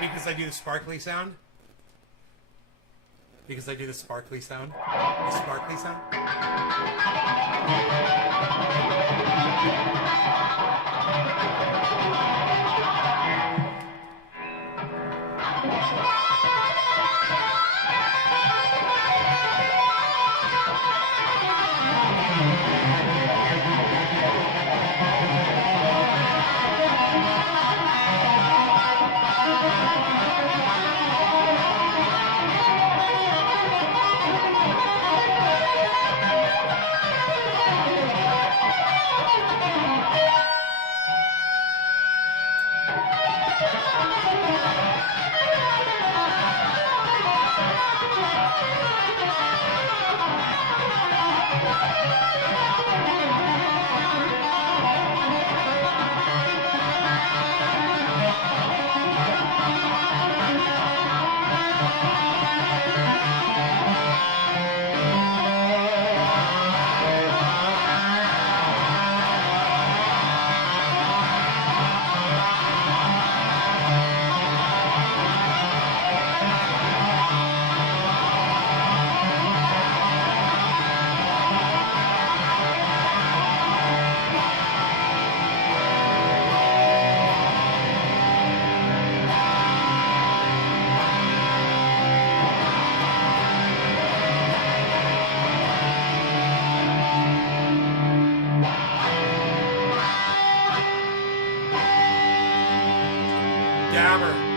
Because I do the sparkly sound? Because I do the sparkly sound? The sparkly sound? Dabber.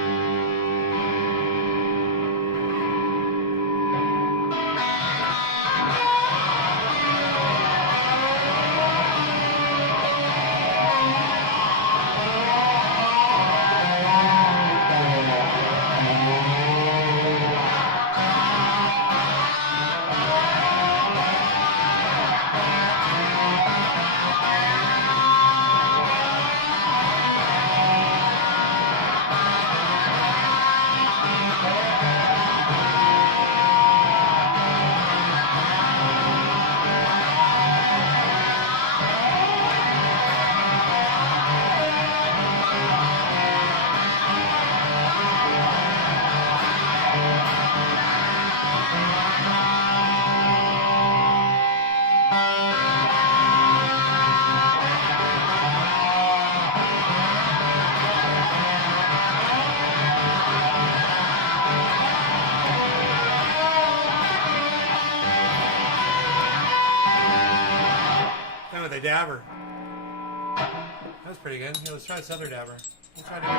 With a dabber. That was pretty good. Yeah, let's try this other dabber. We'll try to do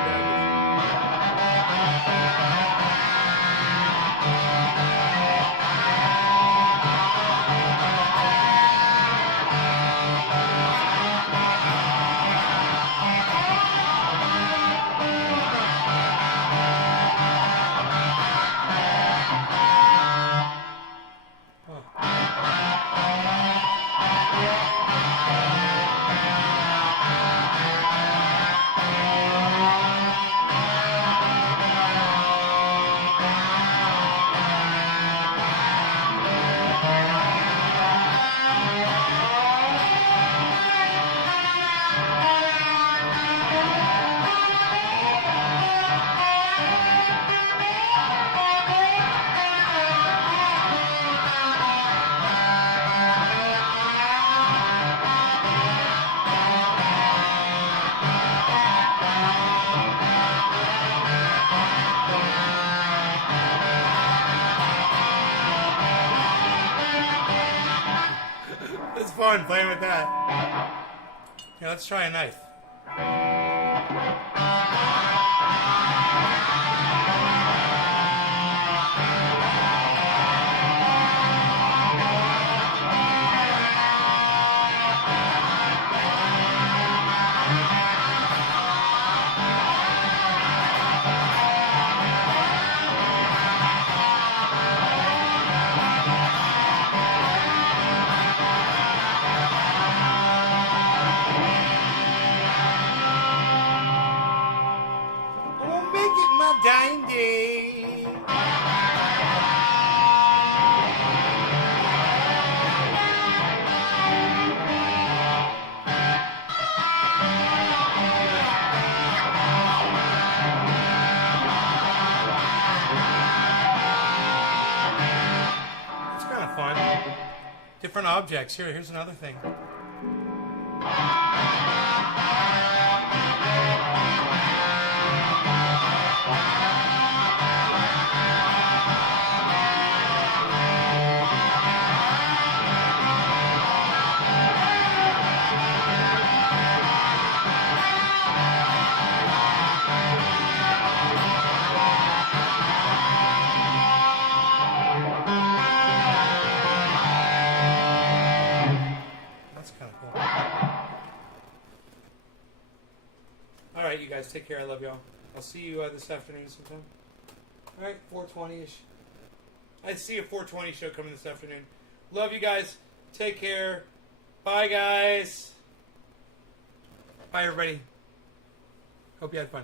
It's fun playing with that. Yeah, let's try a knife. day. It's kind of fun. Different objects. Here's another thing. That's kind of cool. All right, you guys, take care. I love y'all. I'll see you this afternoon sometime. All right, 4:20ish. I see a 4:20 show coming this afternoon. Love you guys. Take care. Bye, guys. Bye, everybody. Hope you had fun.